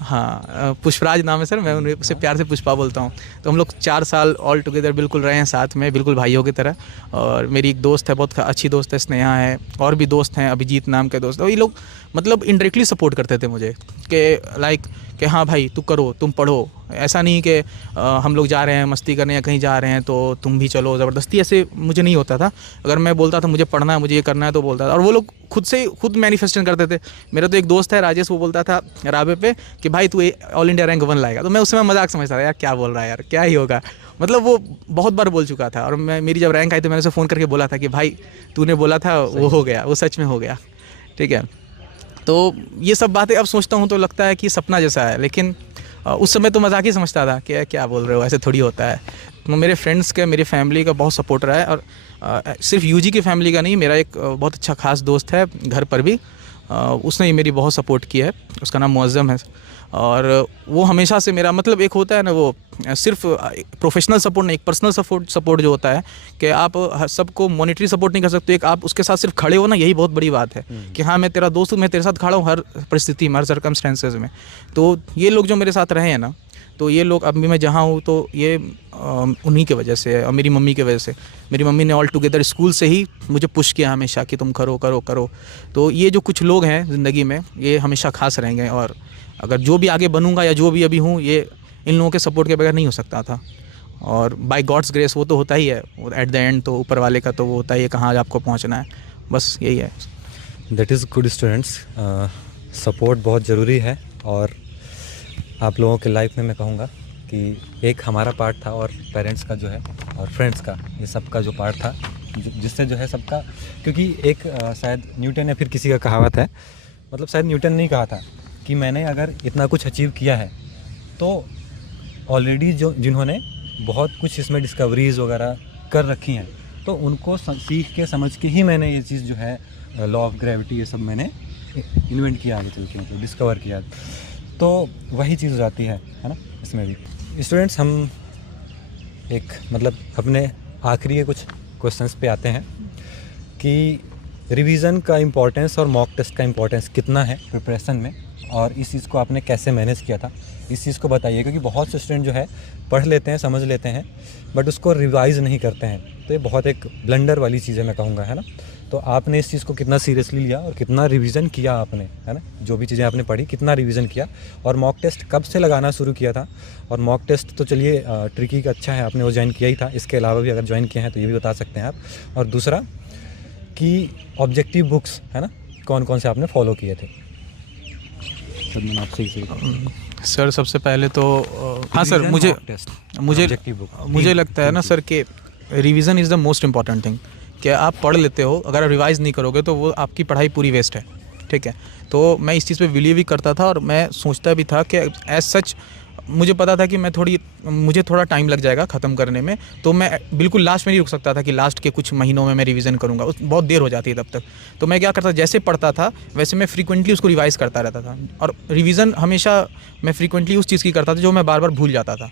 हाँ पुष्पराज नाम है सर, मैं उनसे प्यार से पुष्पा बोलता हूँ। तो हम लोग 4 साल ऑल टुगेदर बिल्कुल रहे हैं साथ में, बिल्कुल भाइयों की तरह। और मेरी एक दोस्त है, बहुत अच्छी दोस्त है, स्नेहा है, और भी दोस्त हैं, अभिजीत नाम के दोस्त। और ये लोग मतलब इनडायरेक्टली सपोर्ट करते थे मुझे कि लाइक कि हाँ भाई तू करो, तुम पढ़ो, ऐसा नहीं कि हम लोग जा रहे हैं मस्ती करने या कहीं जा रहे हैं तो तुम भी चलो, ज़बरदस्ती ऐसे मुझे नहीं होता था। अगर मैं बोलता था मुझे पढ़ना है, मुझे ये करना है तो बोलता था, और वो लोग खुद मैनिफेस्टेशन करते थे। मेरा तो एक दोस्त है राजेश, वो बोलता था राबे पे कि भाई तू ऑल इंडिया रैंक 1 लाएगा, तो मैं उस समय मजाक समझता था, यार क्या बोल रहा है यार, क्या ही होगा। मतलब वो बहुत बार बोल चुका था, और मेरी जब रैंक आई तो मैंने उसे फ़ोन करके बोला था कि भाई तूने बोला था वो हो गया, वो सच में हो गया। ठीक है, तो ये सब बातें अब सोचता हूँ तो लगता है कि सपना जैसा है, लेकिन उस समय तो मजाक ही समझता था कि क्या बोल रहे हो, ऐसे थोड़ी होता है। तो मेरे फ्रेंड्स का, मेरी फैमिली का बहुत सपोर्ट रहा है, और सिर्फ यूजी की फैमिली का नहीं, मेरा एक बहुत अच्छा खास दोस्त है घर पर भी, उसने ही मेरी बहुत सपोर्ट की है, उसका नाम मुअज़्ज़म है। और वो हमेशा से मेरा मतलब एक होता है ना, वो सिर्फ प्रोफेशनल सपोर्ट नहीं, एक पर्सनल सपोर्ट जो होता है कि आप सबको मॉनेटरी सपोर्ट नहीं कर सकते, एक आप उसके साथ सिर्फ खड़े हो ना, यही बहुत बड़ी बात है कि हाँ मैं तेरा दोस्त हूँ, मैं तेरे साथ खड़ा हूँ हर परिस्थिति में, हर सर्कमस्टेंसेज में। तो ये लोग जो मेरे साथ रहे हैं ना, तो ये लोग अभी मैं जहाँ हूँ तो ये उन्हीं के वजह से है और मेरी मम्मी के वजह से। मेरी मम्मी ने ऑल टुगेदर स्कूल से ही मुझे पुश किया हमेशा कि तुम करो करो करो। तो ये जो कुछ लोग हैं ज़िंदगी में ये हमेशा खास रहेंगे, और अगर जो भी आगे बनूंगा या जो भी अभी हूँ ये इन लोगों के सपोर्ट के बगैर नहीं हो सकता था। और बाय गॉड्स ग्रेस वो तो होता ही है, एट द एंड तो ऊपर वाले का तो वो होता ही है कहाँ आपको पहुँचना है, बस यही है। That is good students. Support बहुत ज़रूरी है, और आप लोगों के लाइफ में मैं कहूँगा कि एक हमारा पार्ट था और पेरेंट्स का जो है और फ्रेंड्स का, ये सब का जो पार्ट था जिससे जो है सबका, क्योंकि एक शायद न्यूटन या फिर किसी का कहावत है, मतलब शायद न्यूटन ने ही कहा था कि मैंने अगर इतना कुछ अचीव किया है तो ऑलरेडी जो जिन्होंने बहुत कुछ इसमें डिस्कवरीज़ वगैरह कर रखी हैं तो उनको सीख के समझ के ही मैंने ये चीज़ जो है लॉ ऑफ ग्रेविटी ये सब मैंने इन्वेंट किया आगे चल के, मतलब डिस्कवर किया। तो वही चीज़ हो जाती है ना इसमें भी। स्टूडेंट्स हम एक मतलब अपने आखिरी के कुछ क्वेश्चंस पे आते हैं कि रिवीजन का इम्पोर्टेंस और मॉक टेस्ट का इम्पोर्टेंस कितना है प्रिपरेशन में, और इस चीज़ को आपने कैसे मैनेज किया था, इस चीज़ को बताइए। क्योंकि बहुत से स्टूडेंट जो है पढ़ लेते हैं, समझ लेते हैं, बट उसको रिवाइज़ नहीं करते हैं, तो ये बहुत एक ब्लंडर वाली चीज़ है मैं कहूँगा, है ना। तो आपने इस चीज़ को कितना सीरियसली लिया और कितना रिवीजन किया आपने, है ना, जो भी चीज़ें आपने पढ़ी कितना रिवीजन किया, और मॉक टेस्ट कब से लगाना शुरू किया था। और मॉक टेस्ट तो चलिए ट्रिकी का अच्छा है, आपने वो ज्वाइन किया ही था, इसके अलावा भी अगर ज्वाइन किए हैं तो ये भी बता सकते हैं आप। और दूसरा कि ऑब्जेक्टिव बुक्स, है ना, कौन कौन से आपने फॉलो किए थे। सदमन आपसे ही सर सबसे पहले तो हाँ सर, मुझे लगता है ना सर कि revision is the most important thing. कि आप पढ़ लेते हो, अगर आप रिवाइज़ नहीं करोगे तो वो आपकी पढ़ाई पूरी वेस्ट है, ठीक है। तो मैं इस चीज़ पे बिलीव भी करता था और मैं सोचता भी था कि एज सच मुझे पता था कि मुझे थोड़ा टाइम लग जाएगा ख़त्म करने में, तो मैं बिल्कुल लास्ट में नहीं रुक सकता था कि लास्ट के कुछ महीनों में मैं रिवीजन करूँगा, बहुत देर हो जाती है तब तक। तो मैं क्या करता, जैसे पढ़ता था वैसे मैं फ्रीक्वेंटली उसको रिवाइज़ करता रहता था, और रिवीजन हमेशा मैं फ्रीक्वेंटली उस चीज़ की करता था जो मैं बार बार भूल जाता था।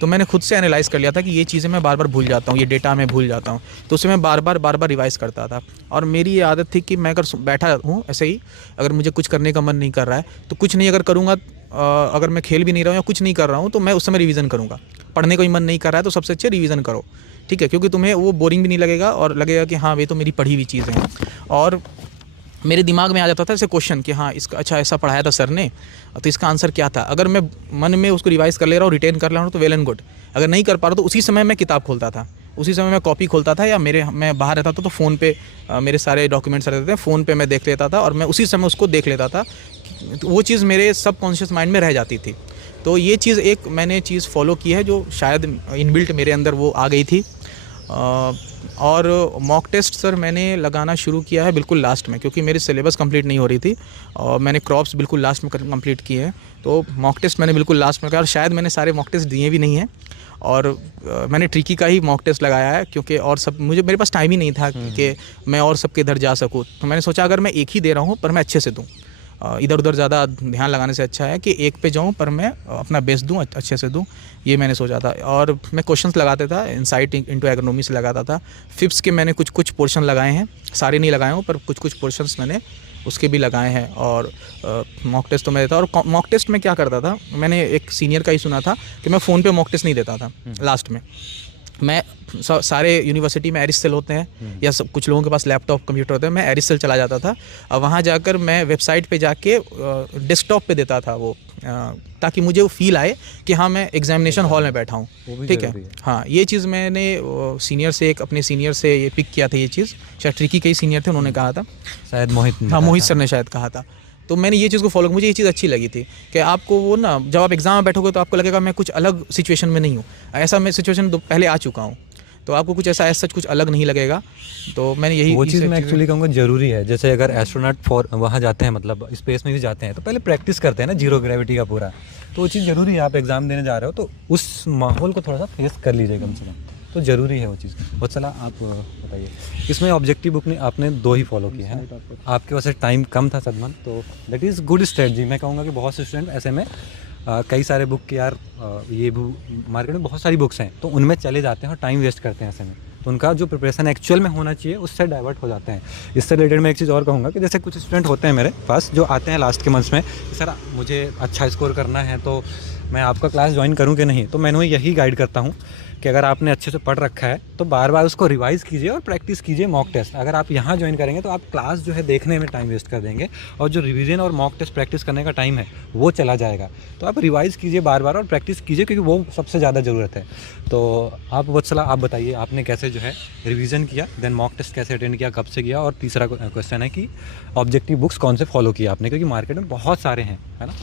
तो मैंने खुद से एनालाइज़ कर लिया था कि ये चीज़ें मैं बार बार भूल जाता हूँ, ये डेटा मैं भूल जाता हूँ, तो उसे मैं बार बार रिवाइज़ करता था। और मेरी ये आदत थी कि मैं अगर बैठा हूँ ऐसे ही, अगर मुझे कुछ करने का मन नहीं कर रहा है तो कुछ नहीं अगर करूँगा, अगर मैं खेल भी नहीं रहा हूँ या कुछ नहीं कर रहा हूँ तो मैं उस समय रिवीजन करूँगा। पढ़ने को ही मन नहीं कर रहा है तो सबसे अच्छे रिवीजन करो, ठीक है, क्योंकि तुम्हें वो बोरिंग भी नहीं लगेगा और लगेगा कि हाँ ये तो मेरी पढ़ी हुई चीज़ें हैं। और मेरे दिमाग में आ जाता था ऐसे क्वेश्चन कि हाँ इसका अच्छा ऐसा पढ़ाया था सर ने, तो इसका आंसर क्या था। अगर मैं मन में उसको रिवाइज़ कर ले रहा हूँ, रिटेन कर रहा हूँ तो वेल एंड गुड। अगर नहीं कर पा रहा तो उसी समय मैं किताब खोलता था, उसी समय मैं कॉपी खोलता था, या मैं बाहर रहता था तो फ़ोन पे मेरे सारे डॉक्यूमेंट्स रहते थे, फ़ोन पे मैं देख लेता था और मैं उसी समय उसको देख लेता था। तो वो चीज़ मेरे सबकॉन्शियस माइंड में रह जाती थी। तो ये चीज़ एक मैंने चीज़ फॉलो की है जो शायद इनबिल्ट मेरे अंदर वो आ गई थी। और मॉक टेस्ट सर मैंने लगाना शुरू किया है बिल्कुल लास्ट में, क्योंकि मेरी सिलेबस कंप्लीट नहीं हो रही थी और मैंने क्रॉप्स बिल्कुल लास्ट में कंप्लीट किए हैं। तो मॉक टेस्ट मैंने बिल्कुल लास्ट में किया, और शायद मैंने सारे मॉक टेस्ट दिए भी नहीं हैं। और मैंने ट्रिकी का ही मॉक टेस्ट लगाया है, क्योंकि और सब मेरे पास टाइम ही नहीं था कि मैं और सबके इधर जा सकूँ। तो मैंने सोचा अगर मैं एक ही दे रहा हूँ पर मैं अच्छे से दूँ, इधर उधर ज़्यादा ध्यान लगाने से अच्छा है कि एक पे जाऊँ पर मैं अपना बेस्ट दूँ, अच्छे से दूँ, ये मैंने सोचा था। और मैं क्वेश्चंस लगाता था, इनसाइट इनटू एग्रोनॉमी से लगाता था। फिफ्स के मैंने कुछ पोर्शन लगाए हैं, सारे नहीं लगाए हूँ पर कुछ पोर्शंस मैंने उसके भी लगाए हैं। और मॉक टेस्ट तो मैं देता। और मॉक टेस्ट में क्या करता था, मैंने एक सीनियर का ही सुना था कि मैं फ़ोन पे मॉक टेस्ट नहीं देता था। लास्ट में मैं सारे यूनिवर्सिटी में एरिस्टल होते हैं या सब कुछ लोगों के पास लैपटॉप कंप्यूटर होते हैं, मैं एरिस्टल चला जाता था और वहाँ जाकर मैं वेबसाइट पे जाके डेस्कटॉप पे देता था वो, ताकि मुझे वो फील आए कि हाँ मैं एग्जामिनेशन हॉल में बैठा हूँ, ठीक है। हाँ ये चीज़ मैंने सीनियर से अपने सीनियर से ये पिक किया था, ये चीज़ शायद ट्रिकी के ही सीनियर थे, उन्होंने कहा था, शायद मोहित सर ने शायद कहा था। तो मैंने ये चीज़ को फॉलो, मुझे ये चीज़ अच्छी लगी थी कि आपको वो ना जब आप एग्ज़ाम में बैठोगे तो आपको लगेगा मैं कुछ अलग सिचुएशन में नहीं हूँ, ऐसा मैं सिचुएशन तो पहले आ चुका हूँ, तो आपको कुछ ऐसा सच कुछ अलग नहीं लगेगा। तो मैंने यही वो चीज़ मैं एक्चुअली कहूँगा ज़रूरी है। जैसे अगर एस्ट्रोनॉट वहाँ जाते हैं, मतलब स्पेस में भी जाते हैं, तो पहले प्रैक्टिस करते हैं ना जीरो ग्रेविटी का पूरा, तो वो चीज़ ज़रूरी है। आप एग्ज़ाम देने जा रहे हो तो उस माहौल को थोड़ा सा फेस कर लीजिए कम से कम, तो ज़रूरी है वो चीज़। बहुत चला आप बताइए, इसमें ऑब्जेक्टिव बुक ने आपने 2 ही फॉलो किए हैं, आपके पास टाइम कम था सदमन, तो दैट इज़ गुड स्ट्रेटजी। मैं कहूँगा कि बहुत से स्टूडेंट ऐसे में कई सारे बुक के यार ये मार्केट में बहुत सारी बुक्स हैं तो उनमें चले जाते हैं और टाइम वेस्ट करते हैं ऐसे में। तो उनका जो प्रिपरेशन एक्चुअल में होना चाहिए उससे डाइवर्ट हो जाते हैं। इससे रिलेटेड मैं एक चीज़ और कहूँगा कि जैसे कुछ स्टूडेंट होते हैं मेरे पास जो आते हैं लास्ट के मंथ्स में, सर मुझे अच्छा स्कोर करना है तो मैं आपका क्लास ज्वाइन करूँ कि नहीं। तो मैं उन्हें यही गाइड करता हूँ कि अगर आपने अच्छे से पढ़ रखा है तो बार बार उसको रिवाइज़ कीजिए और प्रैक्टिस कीजिए मॉक टेस्ट। अगर आप यहाँ ज्वाइन करेंगे तो आप क्लास जो है देखने में टाइम वेस्ट कर देंगे और जो रिवीजन और मॉक टेस्ट प्रैक्टिस करने का टाइम है वो चला जाएगा। तो आप रिवाइज़ कीजिए बार बार और प्रैक्टिस कीजिए क्योंकि वो सबसे ज़्यादा ज़रूरत है। तो आप वत्सला आप बताइए आपने कैसे जो है रिवीजन किया, देन मॉक टेस्ट कैसे अटेंड किया, कब से किया, और तीसरा क्वेश्चन है कि ऑब्जेक्टिव बुक्स कौन से फॉलो किया आपने, क्योंकि मार्केट में बहुत सारे हैं, है ना।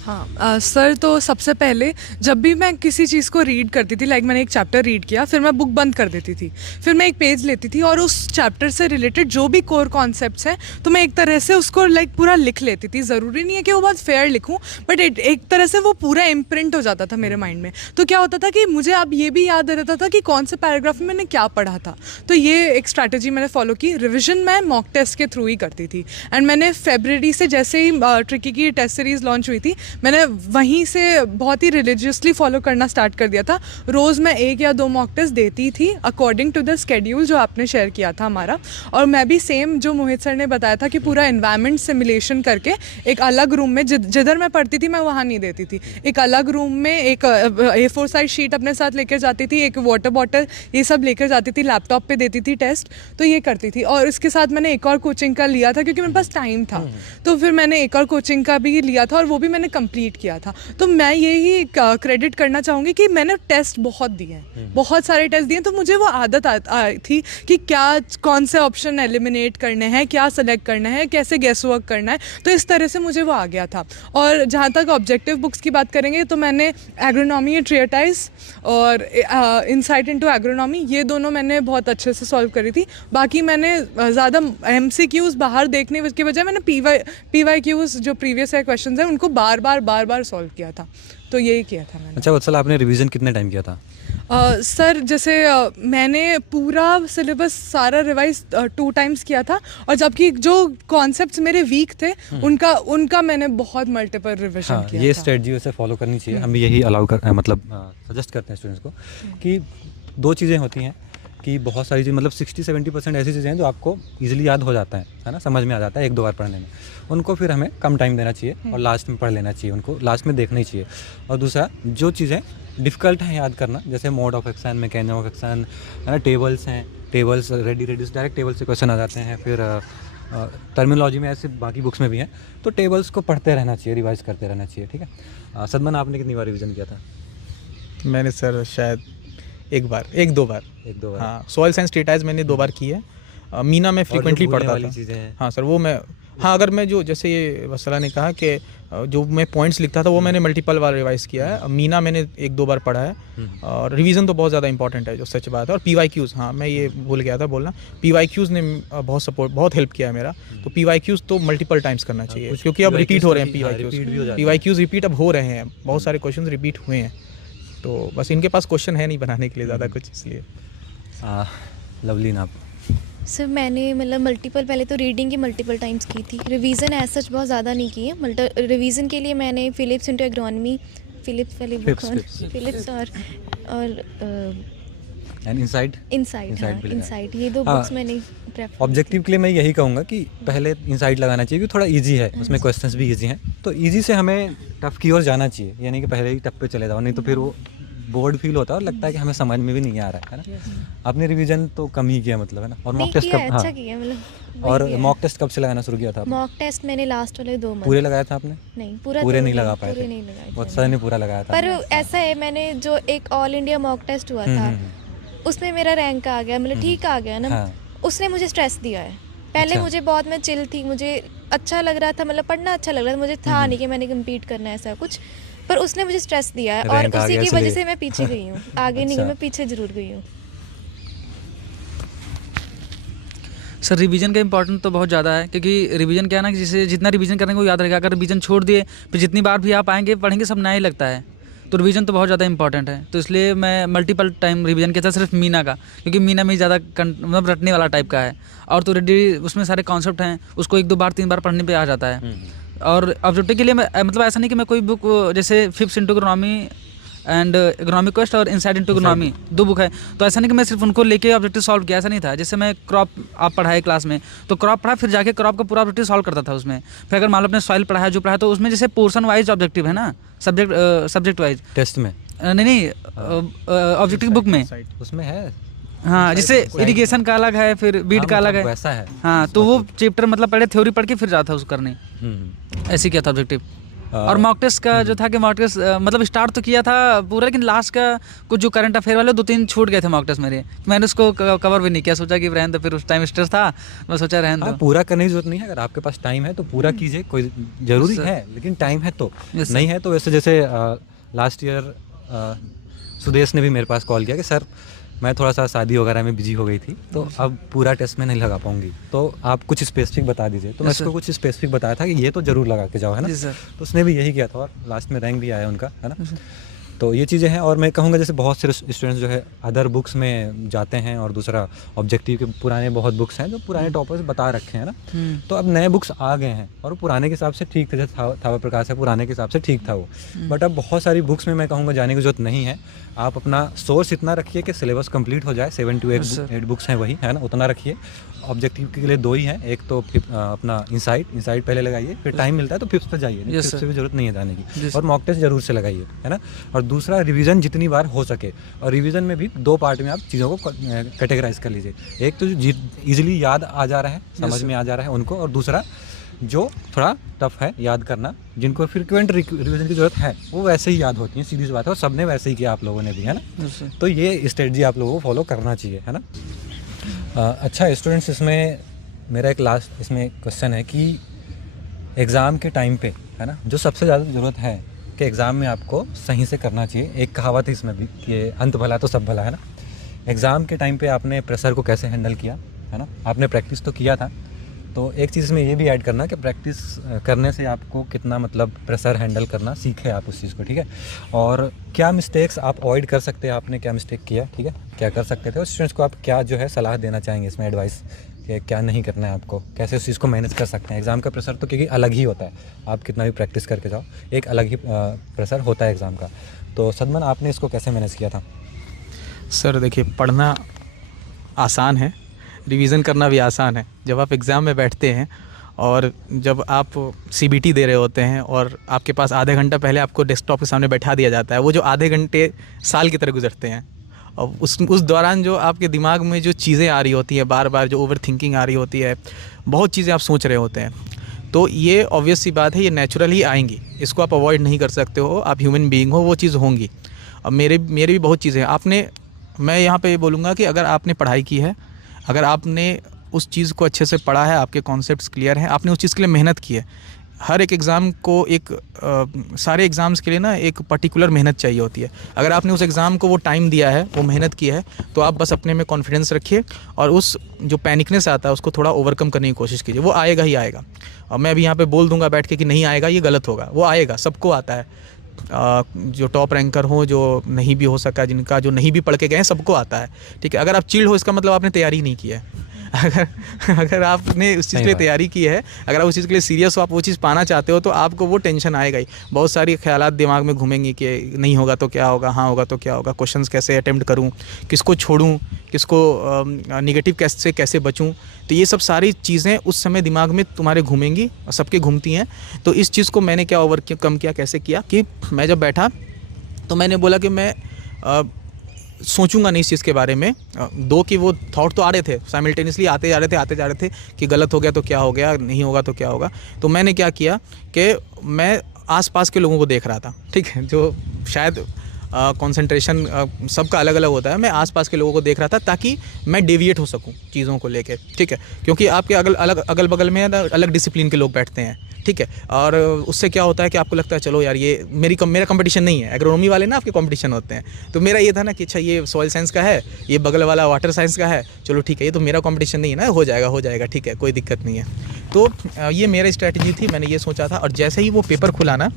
हाँ सर, तो सबसे पहले जब भी मैं किसी चीज़ को रीड करती थी, लाइक मैंने एक चैप्टर रीड किया, फिर मैं बुक बंद कर देती थी, फिर मैं एक पेज लेती थी और उस चैप्टर से रिलेटेड जो भी कोर कॉन्सेप्ट्स हैं तो मैं एक तरह से उसको लाइक पूरा लिख लेती थी। ज़रूरी नहीं है कि वो बहुत फेयर लिखूँ, बट एक तरह से वो पूरा इम्प्रिंट हो जाता था मेरे माइंड में। तो क्या होता था कि मुझे अब ये भी याद रहता था कि कौन से पैराग्राफ में मैंने क्या पढ़ा था। तो ये एक स्ट्रैटेजी मैंने फॉलो की। रिविजन मैं मॉक टेस्ट के थ्रू ही करती थी, एंड मैंने फरवरी से जैसे ही ट्रिकी की टेस्ट सीरीज़ लॉन्च हुई थी मैंने वहीं से बहुत ही रिलीजियसली फॉलो करना स्टार्ट कर दिया था। रोज़ मैं 1 या 2 मॉक टेस्ट देती थी अकॉर्डिंग टू द स्केड्यूल जो आपने शेयर किया था हमारा। और मैं भी सेम जो मोहित सर ने बताया था कि पूरा एनवायरनमेंट सिमुलेशन करके एक अलग रूम में जिधर मैं पढ़ती थी मैं वहाँ नहीं देती थी, एक अलग रूम में एक A4 साइज शीट अपने साथ लेकर जाती थी, एक वाटर बॉटल, ये सब लेकर जाती थी, लैपटॉप पे देती थी टेस्ट, तो ये करती थी। और इसके साथ मैंने एक और कोचिंग का लिया था क्योंकि मेरे पास टाइम था, तो फिर मैंने एक और कोचिंग का भी लिया था और वो भी मैंने कंप्लीट किया था। तो मैं यही क्रेडिट करना चाहूँगी कि मैंने टेस्ट बहुत दिए हैं, बहुत सारे टेस्ट दिए, तो मुझे वो आदत आई थी कि क्या कौन से ऑप्शन एलिमिनेट करने हैं, क्या सेलेक्ट करना है, कैसे गेस वर्क करना है, तो इस तरह से मुझे वो आ गया था। और जहाँ तक ऑब्जेक्टिव बुक्स की बात करेंगे तो मैंने एग्रोनॉमी ट्रियटाइज और इंसाइट इनटू एग्रोनॉमी, ये दोनों मैंने बहुत अच्छे से सॉल्व करी थी। बाकी मैंने ज़्यादा MCQs बाहर देखने के बजाय मैंने PYQs जो प्रीवियस ईयर क्वेश्चंस हैं उनको बार बार सॉल्व किया था, तो यही किया था मैंने। अच्छा वत्सल, आपने रिवीजन कितने टाइम किया था? सर जैसे मैंने पूरा सिलेबस सारा रिवाइज 2 टाइम्स किया था, और जबकि जो कॉन्सेप्ट्स मेरे वीक थे उनका मैंने बहुत मल्टीपल रिविजन किया ये था। स्ट्रेटजी वैसे फॉलो करनी चाहिए। हम भी यही अलाउ कर मतलब सजेस्ट करते हैं स्टूडेंट्स को कि 2 चीज़ें होती हैं कि बहुत सारी चीज़ मतलब 60-70% ऐसी चीज़ें हैं जो आपको ईजिली याद हो जाता है ना, समझ में आ जाता है 1-2 बार पढ़ने में। उनको फिर हमें कम टाइम देना चाहिए और लास्ट में पढ़ लेना चाहिए, उनको लास्ट में देखना ही चाहिए। और दूसरा, जो चीज़ें डिफ़िकल्ट हैं याद करना, जैसे mode of action, mechanism of action, है ना, टेबल्स हैं, टेबल्स रेडी डायरेक्ट टेबल से क्वेश्चन आ जाते हैं। फिर टर्मिनोलॉजी में ऐसे बाकी बुक्स में भी हैं, तो टेबल्स को पढ़ते रहना चाहिए, रिवाइज करते रहना चाहिए, ठीक है। सदमन, आपने कितनी बार रिवीजन किया था? मैंने सर शायद 1-2 बार। हाँ, सॉइल साइंस ट्रीटाइज मैंने 2 बार की है। मीना में फ्रीक्वेंटली पढ़ता था। हाँ सर, वो मैं अगर मैं जो जैसे ये वत्सला ने कहा कि जो मैं पॉइंट्स लिखता था वो मैंने मल्टीपल बार रिवाइज किया है। मीना मैंने 1-2 बार पढ़ा है। और रिवीजन तो बहुत ज़्यादा इंपॉर्टेंट है, जो सच बात है। और PYQs, हाँ मैं ये भूल गया था बोलना, PYQs ने बहुत हेल्प किया है मेरा। तो PYQs तो मल्टीपल टाइम्स करना चाहिए क्योंकि अब रिपीट हो रहे हैं। PYQs रिपीट अब हो रहे हैं, बहुत सारे क्वेश्चन रिपीट हुए हैं, तो बस इनके पास क्वेश्चन है नहीं बनाने के लिए ज़्यादा कुछ, इसलिए। लवलीन, आप? सर मैंने मतलब मल्टीपल, पहले तो रीडिंग की मल्टीपल टाइम्स की थी, रिवीजन एज सच बहुत ज़्यादा नहीं की है। रिवीजन के लिए मैंने फिलिप्स इनटू एग्रोनॉमी, फिलिप्स वाली बुक, फिलिप्स और इनसाइट, ये 2 बुक्स मैंने प्रेफर। ऑब्जेक्टिव के लिए मैं यही कहूँगा कि पहले इनसाइट लगाना चाहिए क्योंकि थोड़ा इजी है, उसमें क्वेश्चंस भी इजी हैं, तो इजी से हमें टफ की ओर जाना चाहिए, यानी कि पहले ही टफ पे चले जाओ, नहीं तो फिर वो बोर्ड फील होता है और लगता है कि हमें समझ में भी नहीं आ रहा है ना। आपने रिवीजन तो कम ही किया मतलब, है ना। और मॉक टेस्ट कब? अच्छा किया मतलब। और मॉक टेस्ट कब से लगाना शुरू किया था आपने? मॉक टेस्ट मैंने लास्ट वाले 2 मंथ पूरे लगाया था आपने? नहीं, पूरे नहीं लगा पाए थे। बहुत सारे ने पूरा लगाया था। पर ऐसा है, मैंने जो एक ऑल इंडिया मॉक टेस्ट हुआ था उसमें मेरा रैंक आ गया, मतलब ठीक आ गया ना। उसने मुझे स्ट्रेस दिया है। पहले मुझे बहुत, मैं चिल थी, मुझे अच्छा लग रहा था, मतलब पढ़ना अच्छा लग रहा था, मुझे था नहीं कि मैंने कम्पीट करना है ऐसा कुछ, पर उसने मुझे स्ट्रेस दिया है और उसी की वजह से मैं पीछे गई हूँ। आगे नहीं गई, मैं पीछे जरूर गई हूँ। सर रिवीजन का इंपॉर्टेंट तो बहुत ज़्यादा है, क्योंकि रिवीजन क्या है ना कि जिसे जितना रिवीजन करेंगे वो याद रहेगा। अगर रिवीजन छोड़ दिए फिर जितनी बार भी आप आएंगे पढ़ेंगे सब नया ही लगता है, तो रिवीजन तो बहुत ज़्यादा इंपॉर्टेंट है। तो इसलिए मैं मल्टीपल टाइम रिवीजन किया था, सिर्फ मीना का, क्योंकि मीना में ज़्यादा मतलब रटने वाला टाइप का है, और तो रेडी उसमें सारे कॉन्सेप्ट हैं, उसको 1-2 बार 3 बार पढ़ने पे आ जाता है। और ऑब्जेक्टिव के लिए मैं मतलब ऐसा नहीं कि मैं कोई बुक जैसे fifth into economy and economic quest और इनसाइड इनटू इकोनॉमी, 2 बुक है। तो ऐसा नहीं कि मैं सिर्फ उनको लेके ऑब्जेक्टिव सॉल्व किया, ऐसा नहीं था। जैसे मैं क्रॉप आप पढ़ाए क्लास में, तो क्रॉप पढ़ा, फिर जाके क्रॉप का पूरा ऑब्जेक्टिव सॉल्व करता था उसमें। फिर अगर मान लो अपने सॉइल पढ़ाया, जो पढ़ाया, तो उसमें जैसे पोर्शन वाइज ऑब्जेक्टिव है ना, सब्जेक्ट वाइज। टेस्ट में नहीं, ऑब्जेक्टिव बुक में उसमें है। हाँ, जैसे इरिगेशन का अलग है, फिर बीट का अलग है, वैसा है। हाँ। तो वो चैप्टर मतलब पहले थ्योरी पढ़ के फिर जाता उसको करने, ऐसे किया था ऑब्जेक्टिव। और मॉक टेस्ट का जो था कि मॉक टेस्ट मतलब स्टार्ट तो किया था पूरा, लेकिन लास्ट का कुछ जो करंट अफेयर वाले 2-3 छूट गए थे मॉक टेस्ट मेरे, मैंने उसको कवर भी नहीं किया, सोचा कि रहने दो, फिर उस टाइम स्ट्रेस था, मैं सोचा रहने दो। पूरा करने की जरूरत नहीं है, अगर आपके पास टाइम है तो पूरा कीजिए, कोई जरूरी है, लेकिन टाइम है तो। नहीं है तो वैसे जैसे लास्ट ईयर सुदेश ने भी मेरे पास कॉल किया कि सर मैं थोड़ा सा शादी वगैरह में बिजी हो गई थी, तो अब पूरा टेस्ट में नहीं लगा पाऊंगी, तो आप कुछ स्पेसिफिक बता दीजिए। तो मैं उसको कुछ स्पेसिफिक बताया था कि ये तो जरूर लगा के जाओ, है ना। तो उसने भी यही किया था और लास्ट में रैंक भी आया उनका, है ना। तो ये चीज़ें हैं। और मैं कहूँगा जैसे बहुत से स्टूडेंट्स जो है अदर बुक्स में जाते हैं, और दूसरा ऑब्जेक्टिव के पुराने बहुत बुक्स हैं जो पुराने टॉपर्स बता रखे हैं ना, तो अब नए बुक्स आ गए हैं और पुराने के हिसाब से ठीक थे, जैसे थावर प्रकाश है, पुराने के हिसाब से ठीक था वो। बट अब बहुत सारी बुक्स में मैं कहूँगा जाने की जरूरत नहीं है। आप अपना सोर्स इतना रखिए कि सिलेबस कंप्लीट हो जाए, 7 to 8 बुक्स हैं वही, है ना, उतना रखिए। ऑब्जेक्टिव के लिए 2 ही हैं, एक तो अपना इनसाइट पहले लगाइए, फिर टाइम मिलता है तो फिफ्थ पे जाइए, फिफ्थ से भी जरूरत नहीं है जाने की, और मॉक टेस्ट जरूर से लगाइए, है ना। और दूसरा रिवीजन जितनी बार हो सके, और रिवीजन में भी 2 पार्ट में आप चीज़ों को कैटेगराइज कर लीजिए। एक तो जो ईजिली याद आ जा रहा है, समझ में आ जा रहा है उनको, और दूसरा जो थोड़ा टफ है याद करना, जिनको फ्रिक्वेंट रिवीजन की जरूरत है, वो वैसे ही याद होती है, सीधी सी बात है। और सबने वैसे ही किया, आप लोगों ने भी, है ना। तो ये स्ट्रेटजी आप लोगों को फॉलो करना चाहिए, है ना। अच्छा स्टूडेंट्स, इसमें मेरा एक लास्ट इसमें क्वेश्चन है कि एग्ज़ाम के टाइम पे, है ना, जो सबसे ज़्यादा ज़रूरत है कि एग्ज़ाम में आपको सही से करना चाहिए। एक कहावत है इसमें भी कि अंत भला तो सब भला, है ना। एग्ज़ाम के टाइम पे आपने प्रेशर को कैसे हैंडल किया, है ना। आपने प्रैक्टिस तो किया था, तो एक चीज़ में ये भी ऐड करना कि प्रैक्टिस करने से आपको कितना मतलब प्रेशर हैंडल करना सीखे आप उस चीज़ को, ठीक है। और क्या मिस्टेक्स आप अवॉइड कर सकते हैं, आपने क्या मिस्टेक किया, ठीक है, क्या कर सकते थे। और स्टूडेंट्स को आप क्या जो है सलाह देना चाहेंगे इसमें, एडवाइस कि क्या नहीं करना है आपको, कैसे उस चीज़ को मैनेज कर सकते हैं। एग्ज़ाम का प्रेशर तो क्योंकि अलग ही होता है, आप कितना भी प्रैक्टिस करके जाओ, एक अलग ही प्रेशर होता है एग्ज़ाम का। तो सदमन, आपने इसको कैसे मैनेज किया था? सर देखिए, पढ़ना आसान है, रिवीज़न करना भी आसान है। जब आप एग्ज़ाम में बैठते हैं और जब आप CBT दे रहे होते हैं और आपके पास आधे घंटा पहले आपको डेस्कटॉप के सामने बैठा दिया जाता है, वो जो आधे घंटे साल की तरह गुजरते हैं, और उस दौरान जो आपके दिमाग में जो चीज़ें आ रही होती हैं, बार बार जो ओवर थिंकिंग आ रही होती है, बहुत चीज़ें आप सोच रहे होते हैं, तो ये ऑब्वियस सी बात है, ये नेचुरल ही आएंगी, इसको आप अवॉइड नहीं कर सकते हो, आप ह्यूमन बीइंग हो, वो चीज़ होंगी। अब मेरे भी बहुत चीज़ें मैं यहाँ पे ये बोलूँगा कि अगर आपने पढ़ाई की है, अगर आपने उस चीज़ को अच्छे से पढ़ा है, आपके कॉन्सेप्ट्स क्लियर हैं, आपने उस चीज़ के लिए मेहनत की है। हर एक एग्ज़ाम को सारे एग्ज़ाम्स के लिए ना एक पर्टिकुलर मेहनत चाहिए होती है। अगर आपने उस एग्ज़ाम को वो टाइम दिया है, वो मेहनत की है, तो आप बस अपने में कॉन्फिडेंस रखिए और उस जो पैनिकनेस आता है उसको थोड़ा ओवरकम करने की कोशिश कीजिए। वो आएगा ही आएगा। और मैं अभी यहाँ पे बोल दूँगा बैठ के कि नहीं आएगा, ये गलत होगा। वो आएगा, सबको आता है। जो टॉप रैंकर हो, जो नहीं भी हो सका, जिनका जो नहीं भी पढ़ के गए, सबको आता है, ठीक है। अगर आप चिल्ड हो, इसका मतलब आपने तैयारी नहीं की है। अगर आपने उस चीज़ के लिए तैयारी की है, अगर आप उस चीज़ के लिए सीरियस हो, आप वो चीज़ पाना चाहते हो, तो आपको वो टेंशन आएगा ही। बहुत सारी ख्यालात दिमाग में घूमेंगी कि नहीं होगा तो क्या होगा, हाँ होगा तो क्या होगा, क्वेश्चंस कैसे अटेम्प्ट करूँ, किसको छोड़ूँ, किसको निगेटिव कैसे बचूँ। तो ये सब सारी चीज़ें उस समय दिमाग में तुम्हारे घूमेंगी, और सबके घूमती हैं। तो इस चीज़ को मैंने क्या ओवरकम किया, कैसे किया कि मैं जब बैठा तो मैंने बोला कि मैं सोचूंगा नहीं इस चीज़ के बारे में। दो कि वो थॉट तो आ रहे थे, साइमल्टेनियसली आते जा रहे थे कि गलत हो गया तो क्या हो गया, नहीं होगा तो क्या होगा। तो मैंने क्या किया कि मैं आसपास के लोगों को देख रहा था, ठीक है, जो शायद कंसंट्रेशन सबका अलग अलग होता है। मैं आसपास के लोगों को देख रहा था ताकि मैं डेविएट हो सकूं चीज़ों को लेके, ठीक है, क्योंकि आपके अगल बगल में अलग डिसिप्लिन के लोग बैठते हैं, ठीक है। और उससे क्या होता है कि आपको लगता है चलो यार ये मेरा कंपटीशन नहीं है। एग्रोनॉमी वाले ना आपके कंपटीशन होते हैं, तो मेरा ये था ना कि अच्छा ये सॉइल साइंस का है, ये बगल वाला वाटर साइंस का है, चलो ठीक है, ये तो मेरा कंपटीशन नहीं है ना, हो जाएगा, ठीक है, कोई दिक्कत नहीं है। तो ये मेरा स्ट्रैटेजी थी, मैंने ये सोचा था। और जैसे ही वो पेपर खुला ना,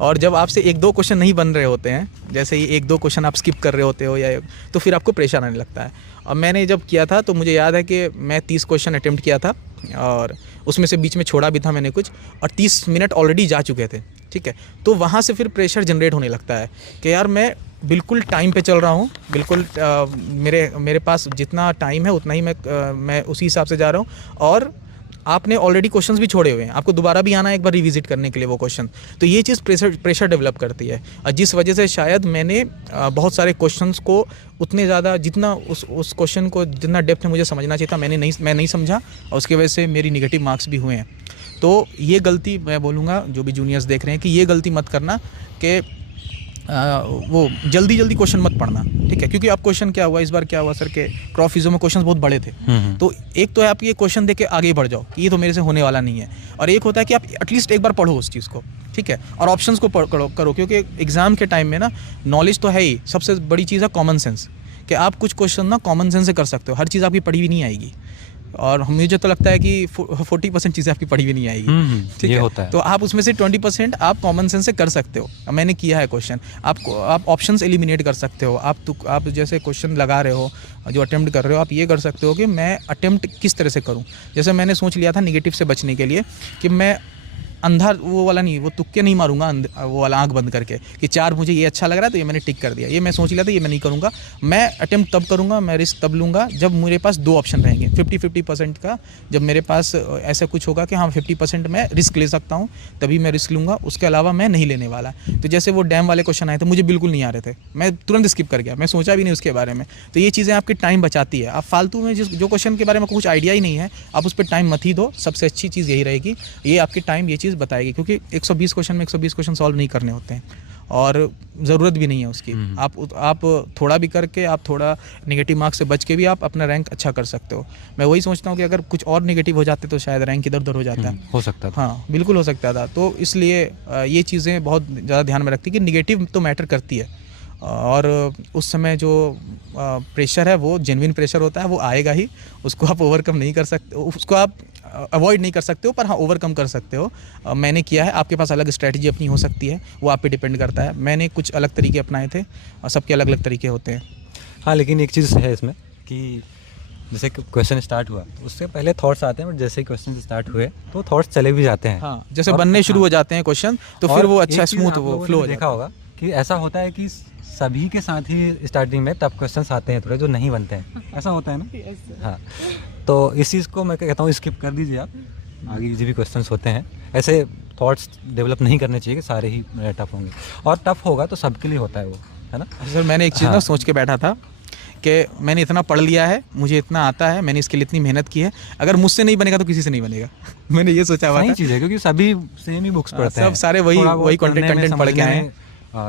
और जब आपसे 1-2 क्वेश्चन नहीं बन रहे होते हैं, जैसे ही 1-2 क्वेश्चन आप स्किप कर रहे होते हो या, तो फिर आपको प्रेशर आने लगता है। और मैंने जब किया था तो मुझे याद है कि मैं 30 क्वेश्चन अटेम्प्ट किया था, और उसमें से बीच में छोड़ा भी था मैंने कुछ, और 30 मिनट ऑलरेडी जा चुके थे, ठीक है। तो वहाँ से फिर प्रेशर जनरेट होने लगता है कि यार मैं बिल्कुल टाइम पे चल रहा हूँ, बिल्कुल मेरे पास जितना टाइम है उतना ही मैं उसी हिसाब से जा रहा हूँ। और आपने ऑलरेडी क्वेश्चंस भी छोड़े हुए हैं, आपको दोबारा भी आना है एक बार रिविजिट करने के लिए वो क्वेश्चन। तो ये चीज़ प्रेशर डेवलप करती है, और जिस वजह से शायद मैंने बहुत सारे क्वेश्चंस को उतने ज़्यादा जितना उस क्वेश्चन को जितना डेप्थ में मुझे समझना चाहिए था मैं नहीं समझा, और उसकी वजह से मेरी नेगेटिव मार्क्स भी हुए हैं। तो ये गलती मैं बोलूँगा जो भी जूनियर्स देख रहे हैं कि ये गलती मत करना कि वो जल्दी क्वेश्चन मत पढ़ना, ठीक है। क्योंकि आप क्वेश्चन क्या हुआ इस बार, क्या हुआ सर के क्रॉप फिजियो में क्वेश्चन बहुत बड़े थे। तो एक तो है आप ये क्वेश्चन देख के आगे बढ़ जाओ कि ये तो मेरे से होने वाला नहीं है, और एक होता है कि आप एटलीस्ट एक बार पढ़ो उस चीज़ को, ठीक है, और ऑप्शंस को करो। क्योंकि एग्जाम के टाइम में ना नॉलेज तो है ही, सबसे बड़ी चीज़ है कॉमन सेंस, कि आप कुछ क्वेश्चन ना कॉमन सेंस से कर सकते हो। हर चीज़ आपकी पढ़ी हुई नहीं आएगी, और मुझे तो लगता है कि 40% चीज़ें आपकी पढ़ी हुई नहीं आएगी, ठीक है। होता है। तो आप उसमें से 20% आप कॉमन सेंस से कर सकते हो। मैंने किया है क्वेश्चन, आप ऑप्शंस एलिमिनेट कर सकते हो। आप जैसे क्वेश्चन लगा रहे हो, जो अटेम्प्ट कर रहे हो, आप ये कर सकते हो कि मैं अटेम्प्ट किस तरह से करूँ। जैसे मैंने सोच लिया था नेगेटिव से बचने के लिए कि मैं अंधा वो वाला नहीं, वो तुक्के नहीं मारूंगा, वो वाला आंख बंद करके कि 4 मुझे ये अच्छा लग रहा है तो ये मैंने टिक कर दिया। ये मैं सोच लिया था ये मैं नहीं करूंगा। मैं अटेम्प्ट तब करूंगा, मैं रिस्क तब लूँगा जब मेरे पास 2 ऑप्शन रहेंगे 50-50% का। जब मेरे पास ऐसा कुछ होगा कि हाँ 50% मैं रिस्क ले सकता हूँ, तभी मैं रिस्क लूँगा, उसके अलावा मैं नहीं लेने वाला। तो जैसे वो डैम वाले क्वेश्चन आए थे, मुझे बिल्कुल नहीं आ रहे थे, मैं तुरंत स्किप कर गया, मैं सोचा भी नहीं उसके बारे में। तो ये चीज़ें आपकी टाइम बचाती है। आप फालतू में जो क्वेश्चन के बारे में कुछ आइडिया ही नहीं है, आप उस पर टाइम मत ही दो। सबसे अच्छी चीज़ यही रहेगी, ये आपकी टाइम ये चीज़ बताएगी। क्योंकि 120 क्वेश्चन में 120 क्वेश्चन सॉल्व नहीं करने होते हैं, और ज़रूरत भी नहीं है उसकी। आप थोड़ा भी करके, आप थोड़ा नेगेटिव मार्क्स से बच के भी आप अपना रैंक अच्छा कर सकते हो। मैं वही सोचता हूँ कि अगर कुछ और नेगेटिव हो जाते तो शायद रैंक इधर उधर हो जाता है। हो सकता था। हाँ बिल्कुल हो सकता था। तो इसलिए ये चीज़ें बहुत ज़्यादा ध्यान में रखती है कि निगेटिव तो मैटर करती है, और उस समय जो प्रेशर है वो जेन्युइन प्रेशर होता है, वो आएगा ही। उसको आप ओवरकम नहीं कर सकते, उसको आप अवॉइड नहीं कर सकते हो, पर हाँ ओवरकम कर सकते हो। मैंने किया है, आपके पास अलग स्ट्रैटेजी अपनी हो सकती है, वो आप पे डिपेंड करता है। मैंने कुछ अलग तरीके अपनाए थे, और सबके अलग अलग तरीके होते हैं। हाँ, लेकिन एक चीज़ है इसमें कि जैसे क्वेश्चन स्टार्ट हुआ तो उससे पहले थॉट्स आते हैं, बट जैसे ही क्वेश्चन स्टार्ट हुए तो थॉट्स चले भी जाते हैं। हाँ, जैसे बनने शुरू हो जाते हैं क्वेश्चन, तो फिर वो अच्छा स्मूथ वो फ्लो हो देखा होगा कि ऐसा होता है कि सभी के साथ ही स्टार्टिंग में टफ क्वेश्चंस आते हैं थोड़े, जो नहीं बनते हैं। ऐसा होता है ना। हाँ, तो इस चीज़ को मैं कहता हूँ स्किप कर दीजिए आप, आगे इजी भी क्वेश्चंस होते हैं। ऐसे थॉट्स डेवलप नहीं करने चाहिए कि सारे ही टफ होंगे, और टफ होगा तो सबके लिए होता है वो, है ना। सर मैंने एक चीज़ ना सोच के बैठा था कि मैंने इतना पढ़ लिया है, मुझे इतना आता है, मैंने इसके लिए इतनी मेहनत की है, अगर मुझसे नहीं बनेगा तो किसी से नहीं बनेगा। मैंने ये सोचा हुआ था। सही चीज़ है, क्योंकि सभी सेम ही बुक्स पढ़ते हैं, सब सारे वही कंटेंट पढ़ के आए हैं।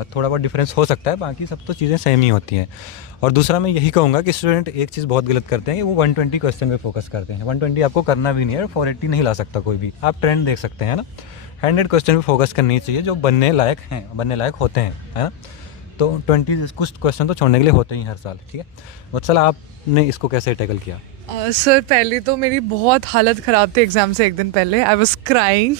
थोड़ा बहुत डिफरेंस हो सकता है, बाकी सब तो चीज़ें सेम ही होती हैं। और दूसरा मैं यही कहूँगा कि स्टूडेंट एक चीज़ बहुत गलत करते हैं कि वो 120 क्वेश्चन पे फोकस करते हैं। 120 आपको करना भी नहीं है, 480 नहीं ला सकता कोई भी। आप ट्रेंड देख सकते हैं ना, 100 क्वेश्चन पे फोकस करनी चाहिए जो बनने लायक हैं, बनने लायक होते हैं, है ना। तो 20 कुछ क्वेश्चन तो छोड़ने के लिए होते ही हर साल, ठीक है। वत्सला, आपने इसको कैसे टैकल किया? सर पहले तो मेरी बहुत हालत ख़राब थी एग्ज़ाम से एक दिन पहले। आई वॉज क्राइंग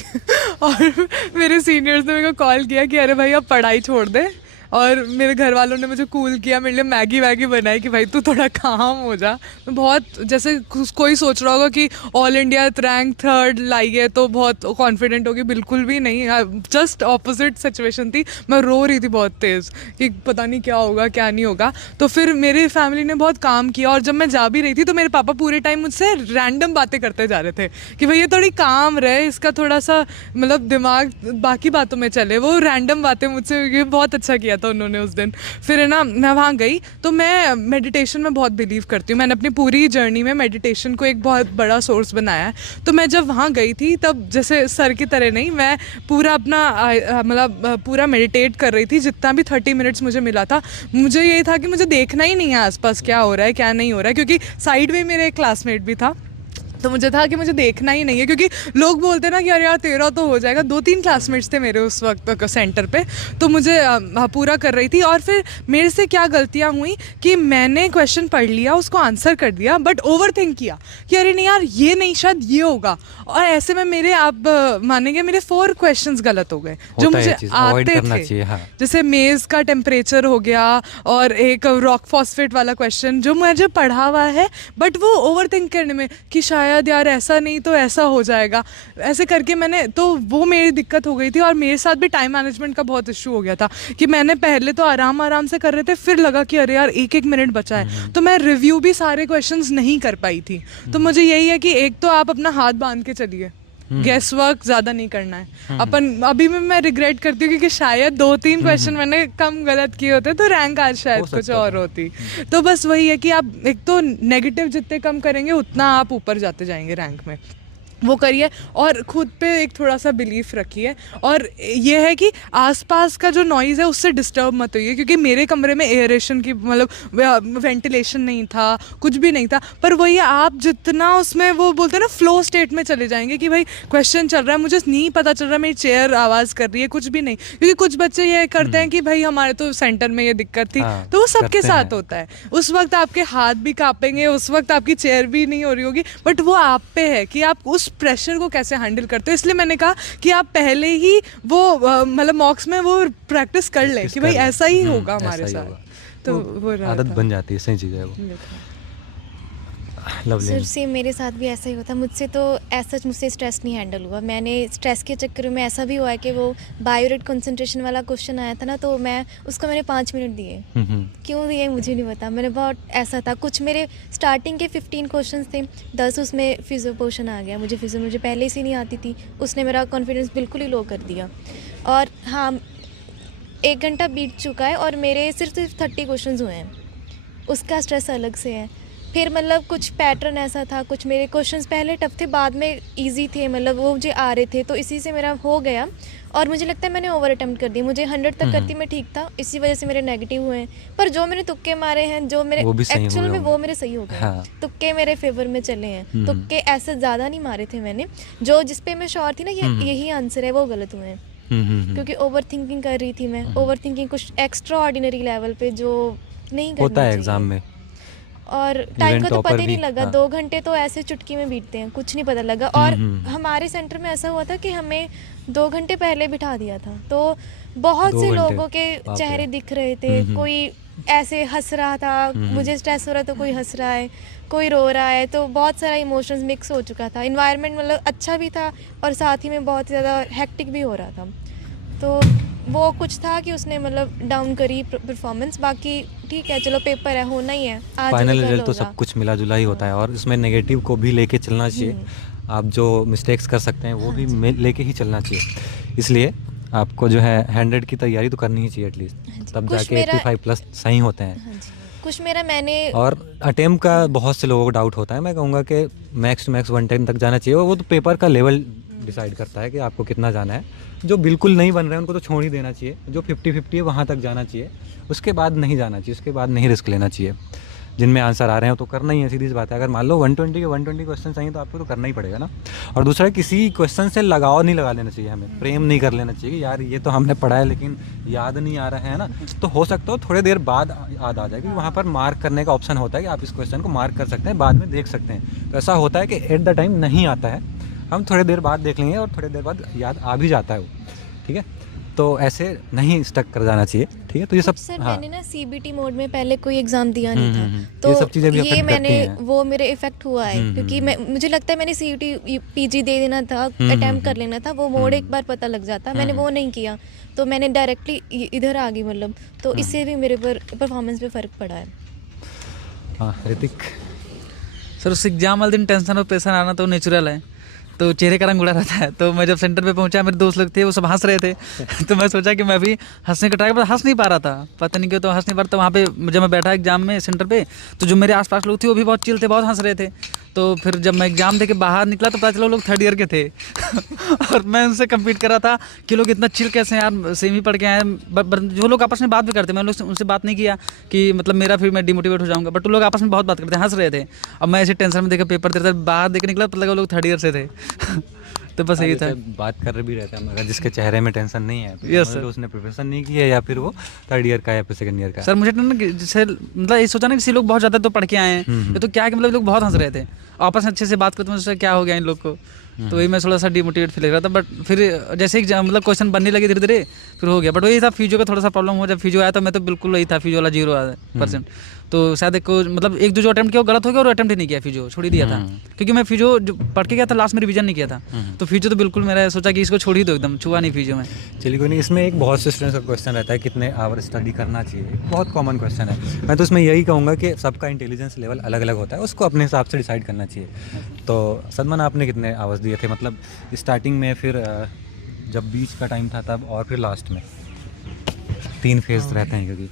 और मेरे सीनियर्स ने मेरे को कॉल किया कि अरे भाई आप पढ़ाई छोड़ दे, और मेरे घर वालों ने मुझे कूल किया, मेरे लिए मैगी वैगी बनाई कि भाई तू थोड़ा काम हो जा। मैं बहुत, जैसे कोई सोच रहा होगा कि ऑल इंडिया रैंक 3rd लाई है तो बहुत कॉन्फिडेंट होगी, बिल्कुल भी नहीं। जस्ट ऑपोजिट सिचुएशन थी। मैं रो रही थी बहुत तेज़ कि पता नहीं क्या होगा क्या नहीं होगा। तो फिर मेरी फैमिली ने बहुत काम किया, और जब मैं जा भी रही थी तो मेरे पापा पूरे टाइम मुझसे रैंडम बातें करते जा रहे थे कि भैया थोड़ी काम रहे, इसका थोड़ा सा मतलब दिमाग बाकी बातों में चले। वो रैंडम बातें मुझसे, ये बहुत अच्छा किया था उन्होंने उस दिन। फिर है ना, मैं वहाँ गई तो मैं मेडिटेशन में बहुत बिलीव करती हूँ। मैंने अपनी पूरी जर्नी में मेडिटेशन को एक बहुत बड़ा सोर्स बनाया है। तो मैं जब वहाँ गई थी तब जैसे सर की तरह नहीं, मैं पूरा अपना मतलब पूरा मेडिटेट कर रही थी जितना भी 30 मिनट्स मुझे मिला था। मुझे ये था कि मुझे देखना ही नहीं है आसपास क्या हो रहा है क्या नहीं हो रहा है, क्योंकि साइड में मेरे एक क्लासमेट भी था। तो मुझे था कि मुझे देखना ही नहीं है, क्योंकि लोग बोलते हैं ना कि यार यार तेरा तो हो जाएगा। 2-3 क्लासमेट्स थे मेरे उस वक्त सेंटर पे, तो मुझे पूरा कर रही थी। और फिर मेरे से क्या गलतियाँ हुई कि मैंने क्वेश्चन पढ़ लिया, उसको आंसर कर दिया, बट ओवर थिंक किया कि अरे नहीं यार ये नहीं, शायद ये होगा। और ऐसे में मेरे, आप मानेंगे, मेरे 4 क्वेश्चंस गलत हो गए जो मुझे आते थे। हाँ। जैसे मेज़ का टेम्परेचर हो गया, और एक रॉक फॉस्फेट वाला क्वेश्चन जो मुझे पढ़ा हुआ है, बट वो ओवर थिंक करने में कि शायद शायद यार ऐसा नहीं तो ऐसा हो जाएगा, ऐसे करके मैंने, तो वो मेरी दिक्कत हो गई थी। और मेरे साथ भी टाइम मैनेजमेंट का बहुत इशू हो गया था कि मैंने पहले तो आराम से कर रहे थे, फिर लगा कि अरे यार एक मिनट बचा है, तो मैं रिव्यू भी सारे क्वेश्चंस नहीं कर पाई थी। तो मुझे यही है कि एक तो आप अपना हाथ बांध के चलिए, गेस वर्क ज़्यादा नहीं करना है अपन। अभी में मैं रिग्रेट करती हूँ क्योंकि शायद 2-3 क्वेश्चन मैंने कम गलत किए होते तो रैंक आज शायद कुछ और होती। तो बस वही है कि आप एक तो नेगेटिव जितने कम करेंगे उतना आप ऊपर जाते जाएंगे रैंक में, वो करिए। और खुद पे एक थोड़ा सा बिलीफ रखिए। और ये है कि आसपास का जो नॉइज़ है उससे डिस्टर्ब मत होइए, क्योंकि मेरे कमरे में एयरेशन की मतलब वेंटिलेशन नहीं था, कुछ भी नहीं था। पर वही आप जितना उसमें वो बोलते हैं ना फ्लो स्टेट में चले जाएंगे कि भाई क्वेश्चन चल रहा है, मुझे नहीं पता चल रहा मेरी चेयर आवाज़ कर रही है, कुछ भी नहीं। क्योंकि कुछ बच्चे ये करते हैं कि भाई हमारे तो सेंटर में ये दिक्कत थी, तो वो सबके साथ होता है। उस वक्त आपके हाथ भी काँपेंगे, उस वक्त आपकी चेयर भी नहीं हो रही होगी, बट वो आप पे है कि आप उस प्रेशर को कैसे हैंडल करते हो। इसलिए मैंने कहा कि आप पहले ही वो मतलब मॉक्स में वो प्रैक्टिस कर लें कि भाई ऐसा ही होगा हमारे साथ, तो वो आदत बन जाती है, सही चीज़ है वो। सर सेम मेरे साथ भी ऐसा ही होता। मुझसे तो ऐसा मुझसे स्ट्रेस नहीं हैंडल हुआ। मैंने स्ट्रेस के चक्कर में ऐसा भी हुआ है कि वो बायोरेट कंसंट्रेशन वाला क्वेश्चन आया था ना, तो उसको मैंने 5 मिनट दिए। क्यों दिए मुझे नहीं पता, मैंने बहुत ऐसा था। कुछ मेरे स्टार्टिंग के 15 क्वेश्चन थे, 10 उसमें फिजियो पोर्शन आ गया। मुझे फिजियो मुझे पहले से नहीं आती थी, उसने मेरा कॉन्फिडेंस बिल्कुल ही लो कर दिया। और हाँ, 1 घंटा बीत चुका है और मेरे सिर्फ 30 क्वेश्चन हुए हैं, उसका स्ट्रेस अलग से है। फिर मतलब कुछ पैटर्न ऐसा था, कुछ मेरे क्वेश्चंस पहले टफ थे, बाद में इजी थे, मतलब वो मुझे आ रहे थे, तो इसी से मेरा हो गया। और मुझे लगता है मैंने ओवर अटेम्प्ट कर दी। मुझे 100 तक करती मैं ठीक था, इसी वजह से मेरे नेगेटिव हुए हैं। पर जो मैंने तुक्के मारे हैं, जो मेरे एक्चुअल में वो मेरे सही हो गए। हाँ। तुक्के मेरे फेवर में चले हैं। तुक्के ऐसे ज़्यादा नहीं मारे थे मैंने, जो जिस पे मैं श्योर थी ना यही आंसर है, वो गलत हुए हैं। क्योंकि ओवर थिंकिंग कर रही थी मैं। ओवर थिंकिंग कुछ एक्स्ट्रा ऑर्डिनरी लेवल पे जो नहीं करना होता है एग्जाम में। और टाइम का तो पता ही नहीं लगा। 2 घंटे तो ऐसे चुटकी में बीतते हैं, कुछ नहीं पता लगा। और हमारे सेंटर में ऐसा हुआ था कि हमें 2 घंटे पहले बिठा दिया था, तो बहुत से लोगों के चेहरे दिख रहे थे। कोई ऐसे हंस रहा था, मुझे स्ट्रेस हो रहा तो कोई हंस रहा है, कोई रो रहा है, तो बहुत सारा इमोशंस मिक्स हो चुका था। इन्वायरमेंट मतलब अच्छा भी था और साथ ही में बहुत ज़्यादा हेक्टिक भी हो रहा था। तो वो कुछ था कि उसने मतलब डाउन करी परफॉर्मेंस। बाकी ठीक है, चलो पेपर है, होना ही है। आज फाइनल रिजल्ट तो सब कुछ मिला जुला ही होता है, और इसमें नेगेटिव को भी लेके चलना चाहिए। आप जो मिस्टेक्स कर सकते हैं वो भी लेके ही चलना चाहिए। इसलिए आपको जो है 100 की तैयारी तो करनी ही चाहिए एटलीस्ट, तब जाके 85+ सही होते हैं। कुछ मेरा मैंने और अटेम्प्ट का बहुत से लोगों को डाउट होता है। मैं कहूँगा कि मैक्स टू मैक्स 110 तक जाना चाहिए। वो तो पेपर का लेवल डिसाइड करता है कि आपको कितना जाना है। जो बिल्कुल नहीं बन रहे हैं उनको तो छोड़ ही देना चाहिए। जो 50-50 है वहाँ तक जाना चाहिए, उसके बाद नहीं जाना चाहिए, उसके बाद नहीं रिस्क लेना चाहिए। जिनमें आंसर आ रहे हैं तो करना ही है, सीधी सी बात है। अगर मान लो 120 के 120 क्वेश्चन चाहिए तो आपको तो करना ही पड़ेगा ना। और दूसरा, किसी क्वेश्चन से लगाव नहीं लगा लेना चाहिए, हमें प्रेम नहीं कर लेना चाहिए कि यार ये तो हमने पढ़ा है लेकिन याद नहीं आ रहा है ना। तो हो सकता हो थोड़ी देर बाद याद आ जाएगी। वहाँ पर मार्क करने का ऑप्शन होता है कि आप इस क्वेश्चन को मार्क कर सकते हैं, बाद में देख सकते हैं। तो ऐसा होता है कि एट द टाइम नहीं आता है, हम थोड़ी देर बाद देख लेंगे और थोड़ी देर बाद याद आ भी जाता है वो, ठीक है। तो ऐसे नहीं स्टक कर जाना चाहिए, ठीक है। तो ये सब सर मैंने ना CBT मोड में पहले कोई एग्जाम दिया नहीं था, तो ये सब चीज़ें भी ये मैंने वो मेरे इफेक्ट हुआ है। क्योंकि मुझे लगता है मैंने CBT PG दे देना था, अटेम्प्ट कर लेना था, वो मोड एक बार पता लग जाता। मैंने वो नहीं किया, तो मैंने डायरेक्टली इधर आ गई, मतलब तो इससे भी मेरे पर परफॉर्मेंस पे फ़र्क पड़ा है। हाँ ऋतिक सर, उस एग्जाम वाले दिन टेंशन और प्रेशर आना तो नेचुरल है, तो चेहरे का रंग उड़ा रहता है। तो मैं जब सेंटर पे पहुंचा, मेरे दोस्त लोग थे, वो सब हंस रहे थे तो मैं सोचा कि मैं भी हंसने का ट्राई, हंस नहीं पा रहा था, पता नहीं क्यों तो हंस नहीं पा रहा था। वहाँ पे जब मैं बैठा एग्जाम में सेंटर पे, तो जो मेरे आसपास लोग थे वो भी बहुत चिल थे, बहुत हंस रहे थे। तो फिर जब मैं एग्जाम दे के बाहर निकला तो पता चला लोग 3rd ईयर के थे और मैं उनसे कम्पीट कर रहा था कि लोग इतना चिल कैसे हैं यार, सेमी पढ़ के आए। जो लोग आपस में बात भी करते, मैं लोग उनसे बात नहीं किया कि मतलब मेरा फिर मैं डिमोटिवेट हो जाऊँगा, बट लोग आपस में बहुत बात करते, हंस रहे थे। अब मैं ऐसे टेंशन में देकर पेपर देता, बाहर देकर निकला तो लगा लोग 3rd ईयर से थे तो बस यही था। बात कर रहे भी रहते हैं, मगर जिसके चेहरे में टेंशन नहीं है तो उसने प्रिपरेशन नहीं किया, या फिर वो 3rd ईयर का या फिर 2nd ईयर का। सर मुझे ना जैसे मतलब ये सोचा ना किसी लोग बहुत ज़्यादा तो पढ़ के आए हैं, ये तो क्या है कि मतलब लोग बहुत हंस रहे थे। आपस में अच्छे से बात करते, मैं सोचा क्या हो गया इन लोग को, तो वही मैं थोड़ा सा डिमोटिवेट फील कर रहा था। बट फिर जैसे ही मतलब क्वेश्चन बनने लगे धीरे धीरे फिर हो गया। बट वही था, फिजियो का थोड़ा सा प्रॉब्लम हो, जब फिजियो आया तो मैं तो बिल्कुल वही था, फिजियो वाला 0%। तो शायद एक मतलब एक दो जो अटेम्प्ट किया वो गलत हो गया और अटेम्प्ट ही नहीं किया, फिजियो छोड़ ही दिया था, क्योंकि मैं फिजियो जो पढ़ के गया था लास्ट में रिवीजन नहीं किया था, तो फिजियो तो बिल्कुल मेरा सोचा कि इसको छोड़ ही दो, एकदम छुआ नहीं फिजियो में। चलिए कोई नहीं, इसमें एक बहुत से स्टूडेंट्स का क्वेश्चन रहता है कितने आवर स्टडी करना चाहिए, बहुत कॉमन क्वेश्चन है। मैं तो इसमें यही कहूँगा कि सबका इंटेलिजेंस लेवल अलग अलग होता है, उसको अपने हिसाब से डिसाइड करना चाहिए। तो सदमान आपने कितने आवर्स दिए थे, मतलब स्टार्टिंग में, फिर जब बीच का टाइम था तब, और फिर लास्ट में? 3 फेज रहते हैं क्योंकि।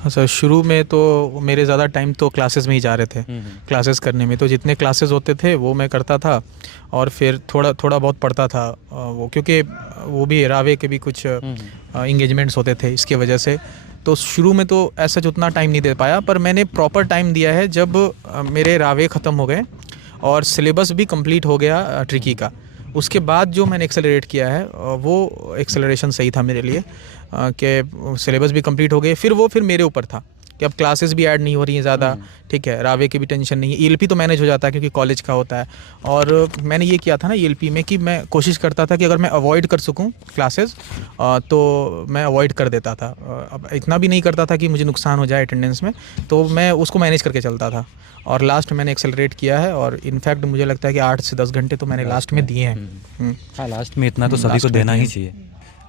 हाँ सर, शुरू में तो मेरे ज़्यादा टाइम तो क्लासेस में ही जा रहे थे, क्लासेस करने में, तो जितने क्लासेस होते थे वो मैं करता था, और फिर थोड़ा बहुत पढ़ता था वो, क्योंकि वो भी रावे के भी कुछ इंगेजमेंट्स होते थे इसके वजह से। तो शुरू में तो ऐसा उतना टाइम नहीं दे पाया, पर मैंने प्रॉपर टाइम दिया है जब मेरे रावे ख़त्म हो गए और सिलेबस भी कंप्लीट हो गया ट्रिकी का। उसके बाद जो मैंने एक्सेलरेट किया है वो एक्सेलरेशन सही था मेरे लिए, कि सिलेबस भी कंप्लीट हो गए। फिर मेरे ऊपर था कि अब क्लासेस भी ऐड नहीं हो रही हैं ज़्यादा, ठीक है, रावे की भी टेंशन नहीं है, ईएलपी तो मैनेज हो जाता है क्योंकि कॉलेज का होता है। और मैंने ये किया था ना ईएलपी में कि मैं कोशिश करता था कि अगर मैं अवॉइड कर सकूं क्लासेस तो मैं अवॉइड कर देता था। अब इतना भी नहीं करता था कि मुझे नुकसान हो जाए अटेंडेंस में, तो मैं उसको मैनेज करके चलता था। और लास्ट मैंने एक्सेलरेट किया है, और इनफैक्ट मुझे लगता है कि 8 से 10 घंटे तो मैंने लास्ट में दिए हैं। हाँ, लास्ट में इतना तो सभी को देना ही चाहिए,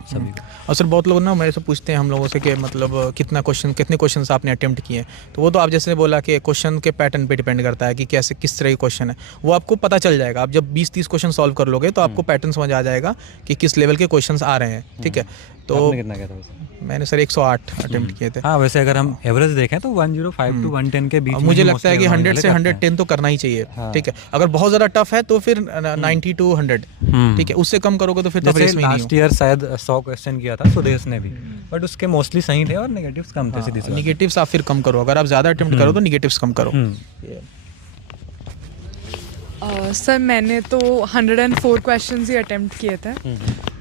सभी को। और सर बहुत लोग ना मेरे से पूछते हैं हम लोगों से कि मतलब कितने क्वेश्चन आपने अटेम्प्ट किए, तो वो तो आप जैसे बोला कि क्वेश्चन के पैटर्न पे डिपेंड करता है कि कैसे किस तरह के क्वेश्चन है, वो आपको पता चल जाएगा। आप जब 20-30 क्वेश्चन सॉल्व कर लोगे तो आपको पैटर्न समझ आ जाएगा कि किस लेवल के क्वेश्चंस आ रहे हैं, ठीक है। तो आपने कितना किया था वैसे? मैंने सर 108 अटेम्प्ट किए थे। हाँ, वैसे अगर हम एवरेज देखें तो 105 to 110 के बीच में मुझे ही लगता है कि mostly 100 वाले से करते हैं। 110 तो करना ही चाहिए, हाँ। ठीक है। अगर बहुत ज़्यादा टफ है तो फिर 90 to 100, ठीक है, उससे कम करोगे तो फिर तो जैसे रेस में ही नहीं लास्ट ईयर शायद 100 क्वेश्चन किया था सुदेश ने भी, बट उसके मोस्टली सही थे और नेगेटिव्स कम थे, सीधी सी हो। बात। निगेटिव्स आप फिर कम करो, अगर आप ज़्यादा अटेम्प्ट करो तो निगेटिव्स कम करो। सर मैंने तो 104 क्वेश्चंस ही अटेम्प्ट किए थे,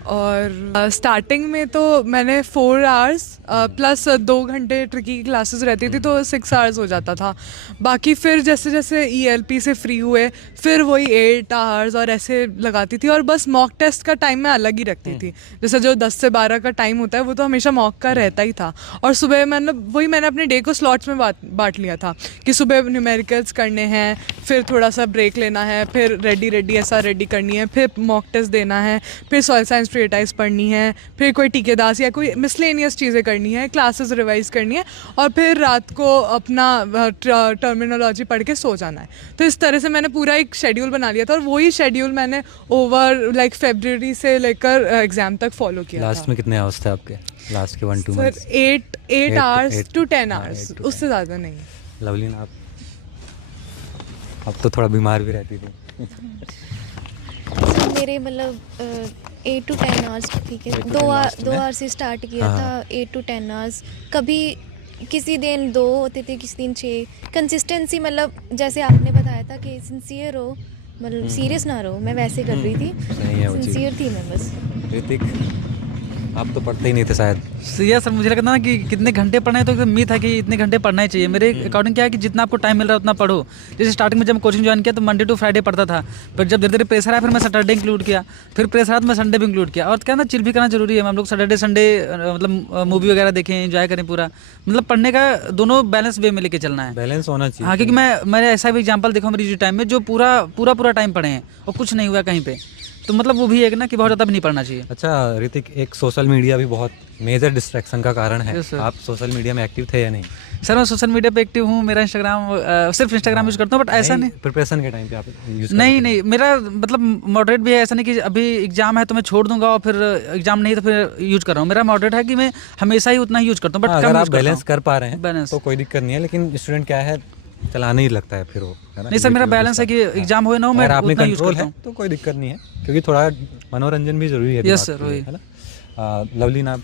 और स्टार्टिंग में तो मैंने 4 आवर्स प्लस 2 घंटे ट्रिकी की क्लासेस रहती थी, तो 6 आवर्स हो जाता था। बाकी फिर जैसे जैसे ईएलपी से फ्री हुए फिर वही 8 आवर्स और ऐसे लगाती थी। और बस मॉक टेस्ट का टाइम मैं अलग ही रखती थी, जैसे जो 10 से 12 का टाइम होता है वो तो हमेशा मॉक का रहता ही था। और सुबह मैंने अपने डे को स्लॉट्स में बांट लिया था कि सुबह न्यूमेरिकल्स करने हैं, फिर थोड़ा सा ब्रेक लेना है, फिर रेडी ऐसा रेडी करनी है, फिर मॉक टेस्ट देना है, फिर सॉइल साइंस प्रियोरिटाइज पढ़नी है, फिर कोई टीकेदास या कोई मिसलेनियस चीज़ें करनी है, क्लासेस रिवाइज करनी है, और फिर रात को अपना टर्मिनोलॉजी पढ़ के सो जाना है। तो इस तरह से मैंने पूरा एक शेड्यूल बना लिया था, और वही शेड्यूल मैंने ओवर फरवरी से लेकर एग्ज़ाम तक फॉलो किया था। लास्ट में कितने आवर्स थे आपके, लास्ट के 1-2 सर मंथ्स? 8 आवर्स to 10 हाँ, आवर्स, 8 to 10 उससे ज़्यादा नहीं। लवलीन, आप तो थोड़ा बीमार भी रहती थी। सर मेरे मतलब 8 to 10 आवर्स, ठीक है, 2 आवर्स से स्टार्ट किया हाँ। था, 8 to 10 आवर्स। कभी किसी दिन 2 होते थे, किसी दिन 6। कंसिस्टेंसी मतलब जैसे आपने बताया था कि सिंसियर हो, मतलब सीरियस ना रहो, मैं वैसे कर रही थी, सही है वो चीज़। सिंसियर थी मैं बस। ऋतिक, आप तो पढ़ते ही नहीं थे शायद। यस सर, मुझे लगता ना कि कितने घंटे पढ़ना है, तो एकदम मिथ है कि इतने घंटे पढ़ना ही चाहिए। मेरे अकॉर्डिंग क्या है कि जितना आपको टाइम मिल रहा है उतना पढ़ो। जैसे स्टार्टिंग में जब कोचिंग ज्वाइन किया तो मंडे टू फ्राइडे पढ़ता था, पर जब धीरे धीरे प्रेशर आया फिर मैं सैटरडे इंक्लूड किया, फिर प्रेशर आया तो मैं संडे भी इंक्लूड किया। और क्या ना, चिल भी करना जरूरी है। हम लोग सैटरडे संडे मतलब मूवी वगैरह देखें, एंजॉय करें पूरा, मतलब पढ़ने का दोनों बैलेंस वे में लेके चलना है। बैलेंस होना चाहिए। हाँ, क्योंकि मैंने ऐसा भी एग्जाम्पल देखा मेरी टाइम में जो पूरा टाइम पढ़े हैं और कुछ नहीं हुआ कहीं पे, तो मतलब वो भी है ना कि बहुत ज़्यादा भी नहीं पढ़ना चाहिए। अच्छा ऋतिक, एक सोशल मीडिया भी बहुत मेजर डिस्ट्रैक्शन का कारण है। Yes, sir. आप सोशल मीडिया में एक्टिव थे या नहीं? सर मैं सोशल मीडिया पे एक्टिव हूँ, मेरा इंस्टाग्राम सिर्फ इंस्टाग्राम यूज़ करता हूँ, बट ऐसा नहीं। प्रिपरेशन के टाइम पे आप यूज नहीं, मेरा मतलब मॉडरेट भी है, ऐसा नहीं कि अभी एग्जाम है तो मैं छोड़ दूंगा और फिर एग्जाम नहीं तो फिर यूज कर रहा हूँ। मेरा मॉडरेट है कि मैं हमेशा ही उतना ही यूज करता हूँ, बट अगर कम आप यूज करता बैलेंस हूँ। कर पा रहे हैं बैलेंस तो कोई दिक्कत नहीं है, लेकिन स्टूडेंट क्या है, चलाने ही लगता है फिर वो, है ना? नहीं सर, मेरा बैलेंस है कि एग्जाम हो ना हो, मैं अगर आप में उतना यूज कंट्रोल करता है हूँ। तो कोई दिक्कत नहीं है, क्योंकि थोड़ा मनोरंजन भी जरूरी है। Yes, दिमाग sir, के लिए, वही। है ना? लवलीन, आप?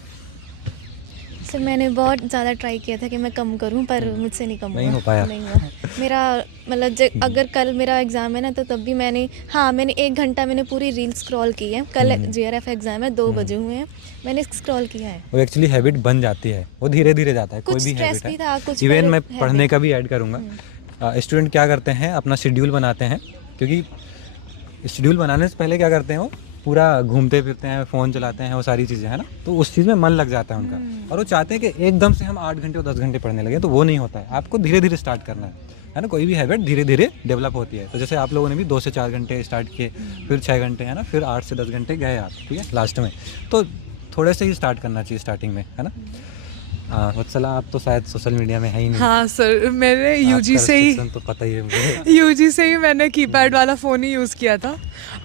सर मैंने बहुत ज़्यादा ट्राई किया था कि मैं कम करूं, पर मुझसे नहीं कम हुआ। नहीं हो पाया। नहीं हुआ मेरा, मतलब अगर कल मेरा एग्ज़ाम है ना तो तब भी मैंने 1 घंटा मैंने पूरी रील स्क्रॉल की है। कल JRF एग्ज़ाम है, 2 बजे हुए हैं, मैंने स्क्रॉल किया है। वो एक्चुअली हैबिट बन जाती है, वो धीरे धीरे जाता है, कोई कुछ भी स्ट्रेस हैबिट भी है। था, कुछ इवन पर मैं habit। पढ़ने का भी ऐड करूँगा स्टूडेंट क्या करते हैं, अपना शेड्यूल बनाते हैं, क्योंकि शेड्यूल बनाने से पहले क्या करते हैं वो पूरा घूमते फिरते हैं, फ़ोन चलाते हैं, वो सारी चीज़ें है ना, तो उस चीज़ में मन लग जाता है उनका, और वो चाहते हैं कि एकदम से हम 8 घंटे और 10 घंटे पढ़ने लगे, तो वो नहीं होता है। आपको धीरे धीरे स्टार्ट करना है ना, कोई भी हैबिट धीरे धीरे डेवलप होती है। तो जैसे आप लोगों ने भी 2 से 4 घंटे स्टार्ट किए, फिर 6 घंटे है ना, फिर 8 से 10 घंटे गए आप, ठीक है, लास्ट में। तो थोड़े से ही स्टार्ट करना चाहिए स्टार्टिंग में, है ना। वत्सला, आप तो शायद सोशल मीडिया में है ही नहीं। हाँ सर, मैंने यूजी आपका से ही restriction तो पता ही है मुझे। यूजी से ही मैंने कीपैड वाला फ़ोन ही यूज़ किया था,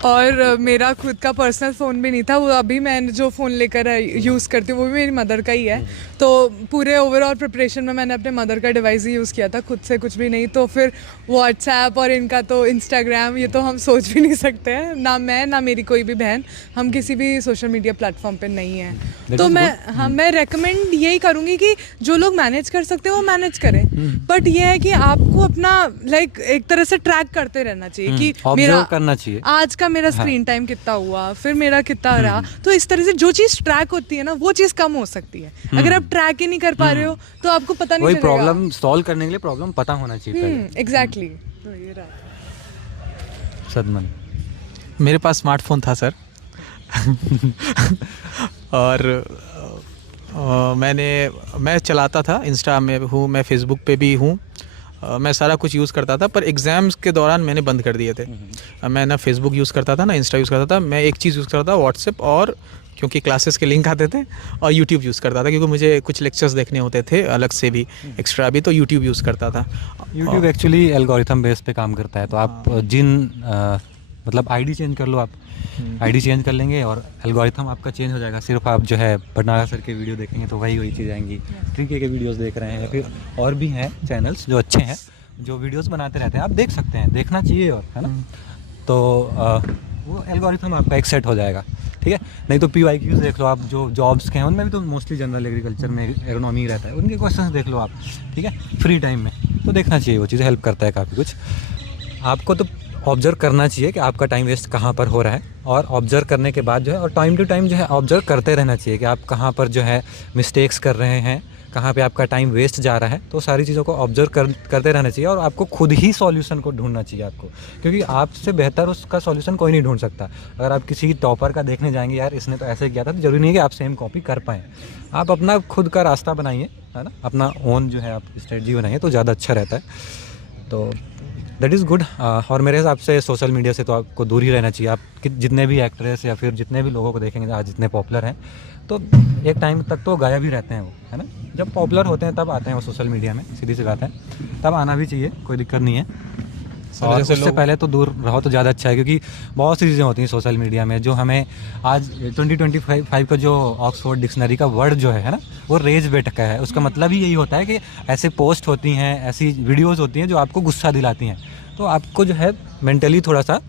और मेरा खुद का पर्सनल फ़ोन भी नहीं था। वो अभी मैं जो फ़ोन लेकर यूज़ करती हूँ वो भी मेरी मदर का ही है। तो पूरे ओवरऑल प्रिपरेशन में मैंने अपने मदर का डिवाइस ही यूज़ किया था, खुद से कुछ भी नहीं। तो फिर व्हाट्सएप और इनका तो इंस्टाग्राम, ये तो हम सोच भी नहीं सकते हैं, ना मैं ना मेरी कोई भी बहन, हम किसी भी सोशल मीडिया प्लेटफॉर्म पे नहीं है। तो मैं रेकमेंड यही करूँगी कि जो लोग मैनेज कर सकते हैं वो मैनेज करें, बट ये है कि आपको अपना लाइक एक तरह से ट्रैक करते रहना चाहिए कि मेरा करना चाहिए आज का मेरा स्क्रीन टाइम कितना हुआ, फिर मेरा कितना रहा। तो इस तरह से जो चीज़ ट्रैक होती है ना, वो चीज़ कम हो सकती है। अगर आप ट्रैक ही नहीं कर पा रहे हो तो आपको पता नहीं वही चलेगा। प्रॉब्लम सॉल्व करने के लिए प्रॉब्लम पता होना चाहिए पहले। एग्जैक्टली। तो ये रहा। सदमन, मेरे पास स्मार्टफोन था सर और मैं चलाता था, इंस्टा में हूँ, मैं फेसबुक पे भी हूँ, मैं सारा कुछ यूज़ करता था, पर एग्ज़ाम्स के दौरान मैंने बंद कर दिए थे। मैं ना फेसबुक यूज़ करता था ना इंस्टा यूज़ करता था, मैं एक चीज़ यूज़ करता था व्हाट्सएप, और क्योंकि क्लासेस के लिंक आते थे, और यूट्यूब यूज़ करता था क्योंकि मुझे कुछ लेक्चर्स देखने होते थे अलग से भी, एक्स्ट्रा भी, तो यूट्यूब यूज़ करता था। यूट्यूब एक्चुअली एल्गोरिथम बेस पे काम करता है, तो आप मतलब आईडी चेंज कर लो, आप आईडी चेंज कर लेंगे और एल्गोरिथम आपका चेंज हो जाएगा। सिर्फ आप जो है पटनागा सर के वीडियो देखेंगे तो वही चीज़ आएंगी। ट्रिके के वीडियोस देख रहे हैं, या फिर और भी हैं चैनल्स जो अच्छे हैं, जो वीडियोस बनाते रहते हैं, आप देख सकते हैं, देखना चाहिए, और है ना। तो वो एल्गोरिथम आपका एक सेट हो जाएगा, ठीक है। नहीं तो PYQs देख लो आप, जो जॉब्स के हैं उनमें भी तो मोस्टली जनरल एग्रीकल्चर में एग्रोनॉमी रहता है, उनके क्वेश्चन देख लो आप, ठीक है, फ्री टाइम में। तो देखना चाहिए, वो चीज़ हेल्प करता है काफ़ी कुछ। आपको तो ऑब्जर्व करना चाहिए कि आपका टाइम वेस्ट कहाँ पर हो रहा है, और ऑब्जर्व करने के बाद जो है, और टाइम टू टाइम जो है ऑब्जर्व करते रहना चाहिए कि आप कहाँ पर जो है मिस्टेक्स कर रहे हैं, कहाँ पे आपका टाइम वेस्ट जा रहा है। तो सारी चीज़ों को ऑब्जर्व करते रहना चाहिए, और आपको खुद ही सॉल्यूशन को ढूंढना चाहिए आपको, क्योंकि आपसे बेहतर उसका सॉल्यूशन कोई नहीं ढूंढ सकता। अगर आप किसी टॉपर का देखने जाएंगे, यार इसने तो ऐसे किया था, तो जरूरी नहीं है कि आप सेम कॉपी कर पाएँ। आप अपना खुद का रास्ता बनाइए, है ना, अपना ओन जो है आप स्ट्रेटजी बनाइए, तो ज़्यादा अच्छा रहता है। तो दैट इज़ गुड। और मेरे हिसाब से सोशल मीडिया से तो आपको दूर ही रहना चाहिए। आप जितने भी एक्ट्रेस या फिर जितने भी लोगों को देखेंगे आज जितने पॉपुलर हैं, तो एक टाइम तक तो गायब ही रहते हैं वो, है ना। जब पॉपुलर होते हैं तब आते हैं वो सोशल मीडिया में, सीधी सी बात है, तब आना भी चाहिए, कोई दिक्कत नहीं है। और उससे पहले तो दूर रहो तो ज़्यादा अच्छा है, क्योंकि बहुत सी चीज़ें होती हैं सोशल मीडिया में जो हमें आज 2025 का जो ऑक्सफोर्ड डिक्शनरी का वर्ड जो है ना, वो रेज बेट का है। उसका मतलब ही यही होता है कि ऐसे पोस्ट होती हैं, ऐसी वीडियोस होती हैं जो आपको गुस्सा दिलाती हैं। तो आपको जो है मेंटली थोड़ा सा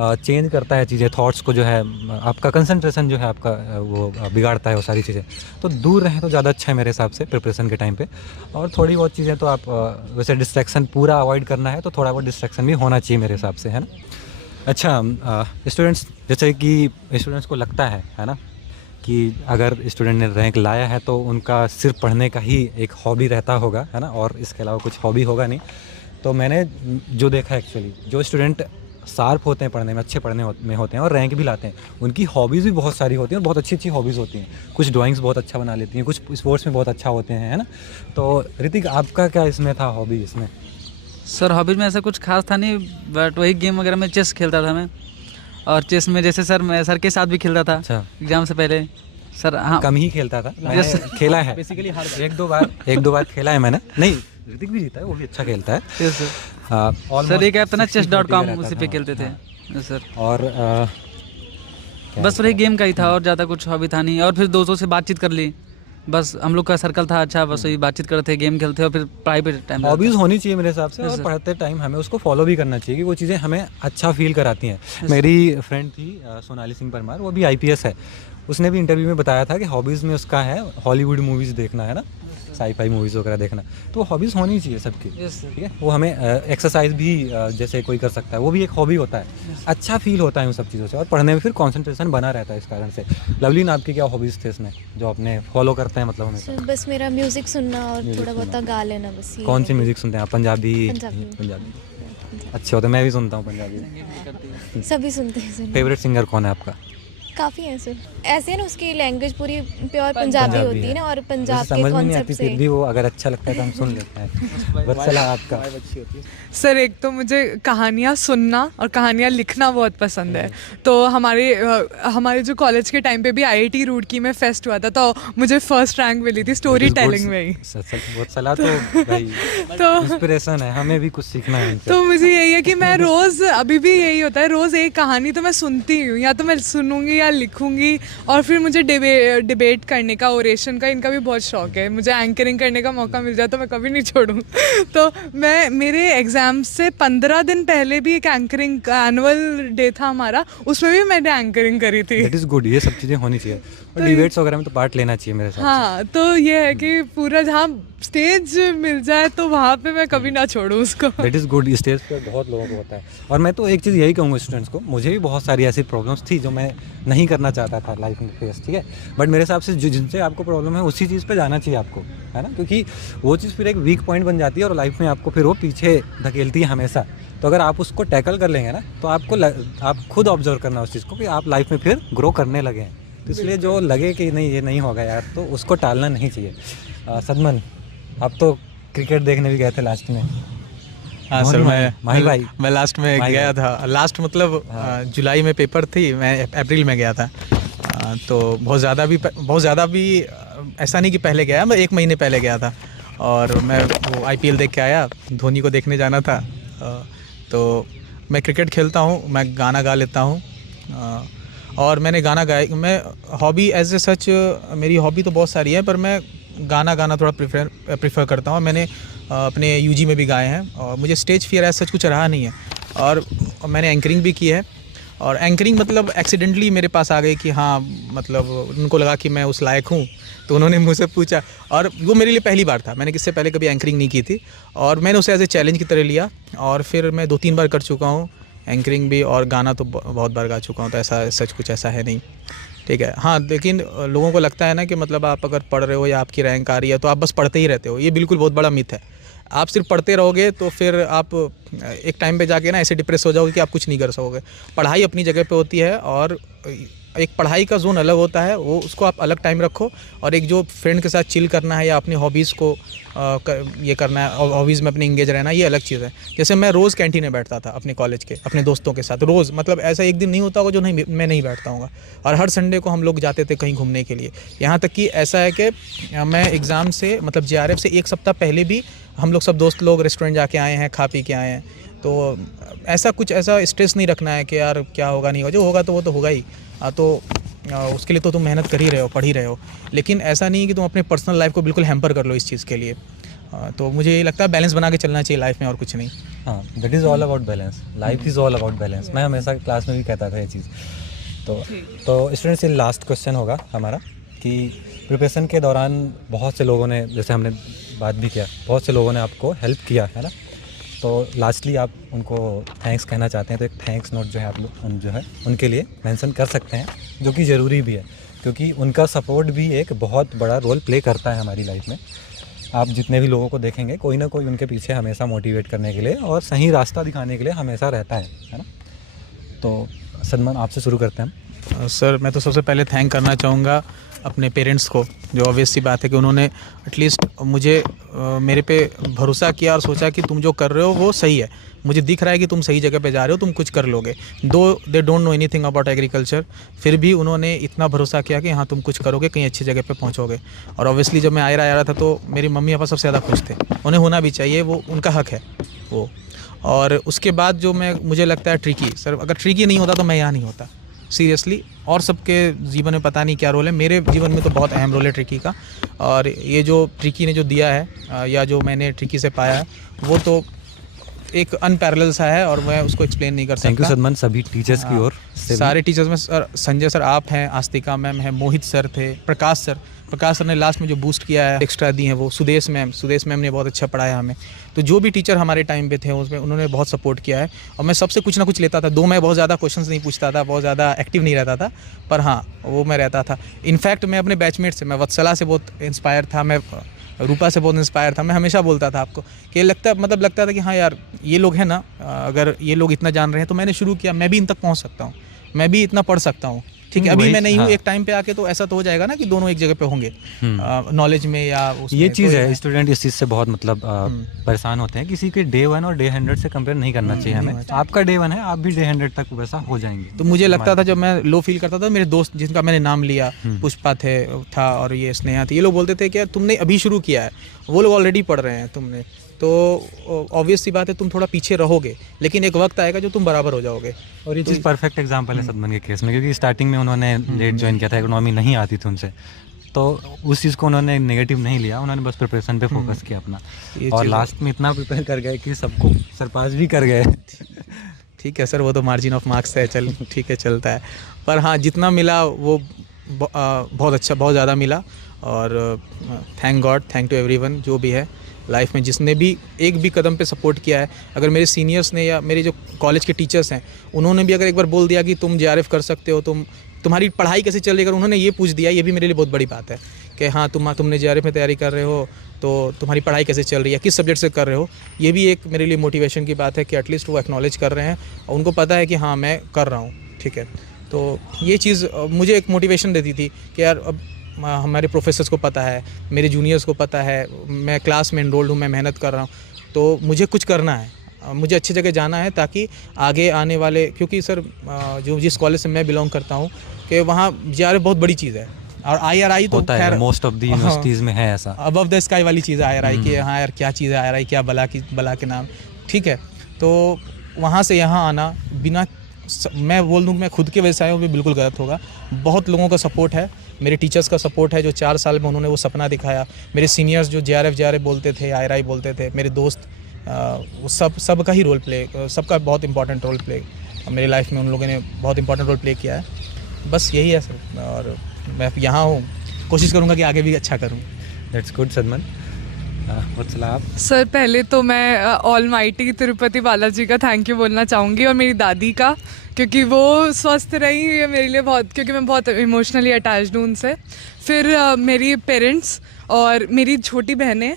चेंज करता है चीज़ें, थॉट्स को जो है, आपका कंसंट्रेशन जो है आपका वो बिगाड़ता है वो सारी चीज़ें। तो दूर रहें तो ज़्यादा अच्छा है मेरे हिसाब से प्रिपरेशन के टाइम पे। और थोड़ी बहुत चीज़ें तो आप वैसे डिस्ट्रैक्शन पूरा अवॉइड करना है तो थोड़ा बहुत डिस्ट्रैक्शन भी होना चाहिए मेरे हिसाब से, है ना। अच्छा, स्टूडेंट्स, जैसे कि स्टूडेंट्स को लगता है ना, कि अगर स्टूडेंट ने रैंक लाया है तो उनका सिर्फ पढ़ने का ही एक हॉबी रहता होगा, है ना, और इसके अलावा कुछ हॉबी होगा नहीं। तो मैंने जो देखा एक्चुअली, जो स्टूडेंट शार्प होते हैं पढ़ने में, अच्छे पढ़ने में होते हैं और रैंक भी लाते हैं, उनकी हॉबीज़ भी बहुत सारी होती हैं और बहुत अच्छी अच्छी हॉबीज़ होती हैं। कुछ ड्राइंग्स बहुत अच्छा बना लेती हैं, कुछ स्पोर्ट्स में बहुत अच्छा होते हैं, है ना। तो ऋतिक, आपका क्या इसमें था हॉबी इसमें? सर हॉबीज में ऐसा कुछ खास था नहीं, बट वही गेम वगैरह में चेस खेलता था मैं। और चेस में जैसे सर मैं सर के साथ भी खेलता था। अच्छा। एग्जाम से पहले सर। हाँ, कम ही खेलता था, मैंने खेला है बेसिकली, एक दो बार खेला है मैंने। नहीं, ऋतिक भी जीता है, वो भी अच्छा खेलता है। सर एक ऐप था ना chess.com, उसी पे खेलते थे सर। और बस वही गेम का ही था, और ज़्यादा कुछ हॉबी था नहीं। और फिर दोस्तों से बातचीत कर ली, बस हम लोग का सर्कल था अच्छा, बस वही बातचीत करते थे, गेम खेलते और फिर पढ़ाई पे टाइम। हॉबीज़ होनी चाहिए मेरे हिसाब से, और पढ़ते टाइम हमें उसको फॉलो भी करना चाहिए कि वो चीज़ें हमें अच्छा फील कराती हैं। मेरी फ्रेंड थी सोनाली सिंह परमार, वो भी IPS है। उसने भी इंटरव्यू में बताया था कि हॉबीज़ में उसका है हॉलीवुड मूवीज़ देखना, है ना। साई-फाई मूवीज़ वगैरह देखना, तो हॉबीज़ होनी चाहिए सबकी, यस सर। ठीक है। वो हमें एक्सरसाइज भी जैसे कोई कर सकता है, वो भी एक हॉबी होता है, अच्छा फील होता है उन सब चीज़ों से, और पढ़ने में फिर कंसंट्रेशन बना रहता है इस कारण से। लवलीन, आपकी क्या हॉबीज़ थे इसमें जो आपने फॉलो करते हैं मतलब हमेशा? सर बस मेरा म्यूज़िक सुनना और म्यूज़िक थोड़ा बहुत सुनना। गा लेना, बस ये कौन है सी कि- म्यूज़िक सुनते हैं आप? पंजाबी? पंजाबी। पंजाबी अच्छे होते हैं, मैं भी सुनता हूँ पंजाबी। सभी सुनते हैं सर। फेवरेट सिंगर कौन है आपका? काफ़ी हैं सर, ऐसे है ना, उसकी लैंग्वेज पूरी प्योर पंजाबी होती है ना, और पंजाब वैसे के समझ में नहीं कॉन्सेप्ट आती, से फिर भी वो अगर अच्छा लगता है तो हम सुन लेते हैं। वत्सला, आपका? सर एक तो मुझे कहानियाँ सुनना और कहानियाँ लिखना बहुत पसंद है। तो हमारे जो कॉलेज के टाइम पे भी IIT रुड़की में फेस्ट हुआ था, तो मुझे फर्स्ट रैंक मिली थी स्टोरी टेलिंग में ही। वत्सला तो भाई तो इंस्पिरेशन है, हमें भी कुछ सीखना है इनसे। तो मुझे यही है कि मैं रोज़, अभी भी यही होता है, रोज़ एक कहानी तो मैं सुनती हूँ, या तो मैं सुनूंगी या लिखूंगी। और फिर मुझे डिबेट करने का, ओरेशन का, इनका भी बहुत शौक है। मुझे एंकरिंग करने का मौका मिल जाए तो मैं कभी नहीं छोड़ूं। तो मैं, मेरे एग्ज़ाम से 15 दिन पहले भी एक एंकरिंग एनुअल डे था हमारा, उसमें भी मैंने एंकरिंग करी थी। दैट इज़ गुड, ये सब चीज़ें होनी चाहिए, और डिबेट्स वगैरह में तो पार्ट लेना चाहिए मेरे साथ। हाँ, तो ये है कि पूरा जहाँ स्टेज मिल जाए तो वहाँ पे मैं कभी ना छोड़ूं उसको। दैट इज़ गुड, स्टेज पे बहुत लोगों को होता है। और मैं तो एक चीज़ यही कहूँगा स्टूडेंट्स को, मुझे भी बहुत सारी ऐसी प्रॉब्लम्स थी जो मैं नहीं करना चाहता था लाइफ में फेस, ठीक है। बट मेरे हिसाब से जिनसे आपको प्रॉब्लम है उसी चीज़ पे जाना चाहिए आपको, है ना, क्योंकि वो चीज़ फिर एक वीक पॉइंट बन जाती है और लाइफ में आपको फिर वो पीछे धकेलती है हमेशा। तो अगर आप उसको टैकल कर लेंगे ना, तो आप खुद ऑब्जर्व करना उस चीज़ को कि आप लाइफ में फिर ग्रो करने लगे हैं। तो इसलिए जो लगे कि नहीं ये नहीं होगा यार, तो उसको टालना नहीं चाहिए। सदमन, आप तो क्रिकेट देखने भी गए थे लास्ट में। हाँ धोनी सर, माही भाई। मैं लास्ट में माही गया भाई। था। लास्ट मतलब जुलाई में पेपर थी, मैं अप्रैल में गया था। तो बहुत ज़्यादा भी ऐसा नहीं कि पहले गया, मैं 1 महीने पहले गया था, और मैं वो IPL देख के आया, धोनी को देखने जाना था। तो मैं क्रिकेट खेलता हूँ, मैं गाना गा लेता हूँ, और मैंने गाना गाया। मैं हॉबी एज ए सच, मेरी हॉबी तो बहुत सारी है, पर मैं गाना गाना थोड़ा प्रेफर करता हूँ। मैंने अपने UG में भी गाए हैं, और मुझे स्टेज फियर ऐसा कुछ रहा नहीं है। और मैंने एंकरिंग भी की है, और एंकरिंग मतलब एक्सीडेंटली मेरे पास आ गई कि हाँ, मतलब उनको लगा कि मैं उस लायक हूँ, तो उन्होंने मुझसे पूछा, और वो मेरे लिए पहली बार था। मैंने किससे पहले कभी एंकरिंग नहीं की थी, और मैंने उसे एज ए चैलेंज की तरह लिया, और फिर मैं 2-3 बार कर चुका हूँ एंकरिंग भी, और गाना तो बहुत बार गा चुका हूँ। तो ऐसा सच कुछ ऐसा है नहीं, ठीक है। हाँ, लेकिन लोगों को लगता है ना कि मतलब आप अगर पढ़ रहे हो या आपकी रैंक आ रही है तो आप बस पढ़ते ही रहते हो। ये बिल्कुल बहुत बड़ा मिथ है। आप सिर्फ पढ़ते रहोगे तो फिर आप एक टाइम पे जाके ना ऐसे डिप्रेस हो जाओगे कि आप कुछ नहीं कर सकोगे। पढ़ाई अपनी जगह पे होती है, और एक पढ़ाई का जोन अलग होता है, वो उसको आप अलग टाइम रखो, और एक जो फ्रेंड के साथ चिल करना है या अपनी हॉबीज़ को ये करना है, हॉबीज़ में अपने इंगेज रहना, ये अलग चीज़ है। जैसे मैं रोज़ कैंटीन में बैठता था अपने कॉलेज के, अपने दोस्तों के साथ रोज़, मतलब ऐसा एक दिन नहीं होता होगा जो मैं नहीं बैठता हूँ। और हर संडे को हम लोग जाते थे कहीं घूमने के लिए। यहाँ तक कि ऐसा है कि मैं एग्ज़ाम से, मतलब JRF से 1 सप्ताह पहले भी हम लोग सब दोस्त लोग रेस्टोरेंट जाके आए हैं, खा पी के आए हैं। तो ऐसा स्ट्रेस नहीं रखना है कि यार क्या होगा, नहीं होगा, जो होगा तो वो तो होगा ही। तो उसके लिए तो तुम मेहनत कर ही रहे हो, पढ़ ही रहे हो, लेकिन ऐसा नहीं कि तुम अपने पर्सनल लाइफ को बिल्कुल हैम्पर कर लो इस चीज़ के लिए। तो मुझे ये लगता है बैलेंस बना के चलना चाहिए लाइफ में, और कुछ नहीं। हाँ, that is all about balance, life is all about balance. मैं हमेशा क्लास में भी कहता था ये चीज़। तो स्टूडेंट्स, ये लास्ट क्वेश्चन होगा हमारा कि प्रिपरेशन के दौरान बहुत से लोगों ने, जैसे हमने बात भी किया, बहुत से लोगों ने आपको हेल्प किया है ना, तो लास्टली आप उनको थैंक्स कहना चाहते हैं, तो एक थैंक्स नोट जो है आप लोग जो है उनके लिए मेंशन कर सकते हैं, जो कि ज़रूरी भी है, क्योंकि उनका सपोर्ट भी एक बहुत बड़ा रोल प्ले करता है हमारी लाइफ में। आप जितने भी लोगों को देखेंगे, कोई ना कोई उनके पीछे हमेशा मोटिवेट करने के लिए और सही रास्ता दिखाने के लिए हमेशा रहता है ना। तो सदमान, आपसे शुरू करते हैं। सर, मैं तो सबसे पहले थैंक करना चाहूँगा अपने पेरेंट्स को, जो ऑब्वियस सी बात है कि उन्होंने एटलीस्ट मुझे मेरे पे भरोसा किया और सोचा कि तुम जो कर रहे हो वो सही है, मुझे दिख रहा है कि तुम सही जगह पे जा रहे हो, तुम कुछ कर लोगे। दो they don't know anything about agriculture, फिर भी उन्होंने इतना भरोसा किया कि हाँ तुम कुछ करोगे, कहीं अच्छी जगह पे पहुँचोगे। और ऑब्वियसली जब मैं आ रहा था तो मेरी मम्मी पापा सबसे ज़्यादा खुश थे, उन्हें होना भी चाहिए, वो उनका हक है वो। और उसके बाद जो मुझे लगता है ट्रिकी, सर अगर ट्रिकी नहीं होता तो मैं यहाँ नहीं होता सीरियसली। और सबके जीवन में पता नहीं क्या रोल है, मेरे जीवन में तो बहुत अहम रोल है ट्रिकी का। और ये जो ट्रिकी ने जो दिया है या जो मैंने ट्रिकी से पाया है, वो तो एक अनपैरेलल सा है और मैं उसको एक्सप्लेन नहीं कर सकता। थैंक यू सदमन सभी टीचर्स की हाँ, ओर से भी। सारे टीचर्स में सर, संजय सर आप हैं, आस्तिका मैम है, मोहित सर थे, प्रकाश सर ने लास्ट में जो बूस्ट किया है, एक्स्ट्रा दी है वो, सुदेश मैम ने बहुत अच्छा पढ़ाया हमें। तो जो भी टीचर हमारे टाइम पे थे उसमें उन्होंने बहुत सपोर्ट किया है और मैं सबसे कुछ ना कुछ लेता था। मैं बहुत ज़्यादा क्वेश्चंस नहीं पूछता था, बहुत ज़्यादा एक्टिव नहीं रहता था, पर हाँ वो मैं रहता था। इनफैक्ट मैं अपने बैचमेट से, मैं वत्सला से बहुत इंस्पायर था, मैं रूपा से बहुत इंस्पायर था। मैं हमेशा बोलता था आपको कि लगता था कि हाँ यार ये लोग हैं ना, अगर ये लोग इतना जान रहे हैं तो मैंने शुरू किया, मैं भी इन तक पहुँच सकता हूँ, मैं भी इतना पढ़ सकता हूँ। ठीक है, अभी मैं नहीं हूँ, हाँ। एक टाइम पे आके तो ऐसा तो हो जाएगा ना कि दोनों एक जगह पे होंगे नॉलेज में या उसमें। ये चीज़ तो है, स्टूडेंट इस चीज़ से बहुत मतलब परेशान होते हैं। किसी के डे 1 और डे 100 से कंपेयर नहीं करना चाहिए हमें। आपका डे 1 है, आप भी डे 100 तक वैसा हो जाएंगे। तो मुझे लगता था जब मैं लो फील करता था, मेरे दोस्त जिनका मैंने नाम लिया, पुष्पा था और ये स्नेहा थी, ये लोग बोलते थे कि तुमने अभी शुरू किया है, वो लोग ऑलरेडी पढ़ रहे हैं, तुमने तो ऑब्वियस सी बात है तुम थोड़ा पीछे रहोगे, लेकिन एक वक्त आएगा जो तुम बराबर हो जाओगे। और ये चीज़ परफेक्ट एग्जांपल है सदमन के केस में, क्योंकि स्टार्टिंग में उन्होंने लेट ज्वाइन किया था, इकोनॉमी नहीं आती थी उनसे, तो उस चीज़ को उन्होंने नेगेटिव नहीं लिया, उन्होंने बस प्रिपरेशन पे फोकस किया अपना, और लास्ट में इतना प्रिपेयर कर गए कि सबको सरपास भी कर गए। ठीक है सर, वो तो मार्जिन ऑफ मार्क्स है, चल ठीक है, चलता है। पर हाँ जितना मिला वो बहुत अच्छा, बहुत ज़्यादा मिला। और thank God, thank to everyone जो भी है लाइफ में, जिसने भी एक भी कदम पे सपोर्ट किया है। अगर मेरे सीनियर्स ने या मेरे जो कॉलेज के टीचर्स हैं उन्होंने भी अगर एक बार बोल दिया कि तुम JRF कर सकते हो, तुम्हारी पढ़ाई कैसे चल रही है, अगर उन्होंने ये पूछ दिया, ये भी मेरे लिए बहुत बड़ी बात है कि हाँ तुमने JRF में तैयारी कर रहे हो तो तुम्हारी पढ़ाई कैसे चल रही है, किस सब्जेक्ट से कर रहे हो। ये भी एक मेरे लिए मोटिवेशन की बात है कि एटलीस्ट वो एक्नॉलेज कर रहे हैं और उनको पता है कि हाँ मैं कर रहा हूँ। ठीक है, तो ये चीज़ मुझे एक मोटिवेशन देती थी कि यार अब हमारे प्रोफेसर्स को पता है, मेरे जूनियर्स को पता है, मैं क्लास में एनरोल्ड हूँ, मैं मेहनत कर रहा हूँ, तो मुझे कुछ करना है, मुझे अच्छी जगह जाना है ताकि आगे आने वाले, क्योंकि सर जो जिस कॉलेज से मैं बिलोंग करता हूँ कि वहाँ JRF बहुत बड़ी चीज़ है और IRI तो खैर मोस्ट ऑफ द यूनिवर्सिटीज़ में है ऐसा, अबव द स्काई वाली चीज़ है IRI की। हाँ यार क्या चीज़ है IRI, क्या बला के नाम। ठीक है, तो वहाँ से यहाँ आना बिना, मैं बोल दूँ मैं खुद के वजह से आया हूँ, भी बिल्कुल गलत होगा। बहुत लोगों का सपोर्ट है, मेरे टीचर्स का सपोर्ट है जो 4 साल में उन्होंने वो सपना दिखाया, मेरे सीनियर्स जो JRF बोलते थे, IRI बोलते थे, मेरे दोस्त, वो सब का ही रोल प्ले, सबका बहुत इंपॉर्टेंट रोल प्ले मेरी लाइफ में, उन लोगों ने बहुत इंपॉर्टेंट रोल प्ले किया है। बस यही है सर, और मैं यहाँ हूँ, कोशिश करूँगा कि आगे भी अच्छा करूँ। That's good सदमन। वत्सला आप? सर पहले तो मैं ऑलमाइटी तिरुपति बालाजी का थैंक यू बोलना चाहूँगी, और मेरी दादी का, क्योंकि वो स्वस्थ रही है मेरे लिए बहुत, क्योंकि मैं बहुत इमोशनली अटैच्ड हूँ उनसे। फिर मेरी पेरेंट्स और मेरी छोटी बहनें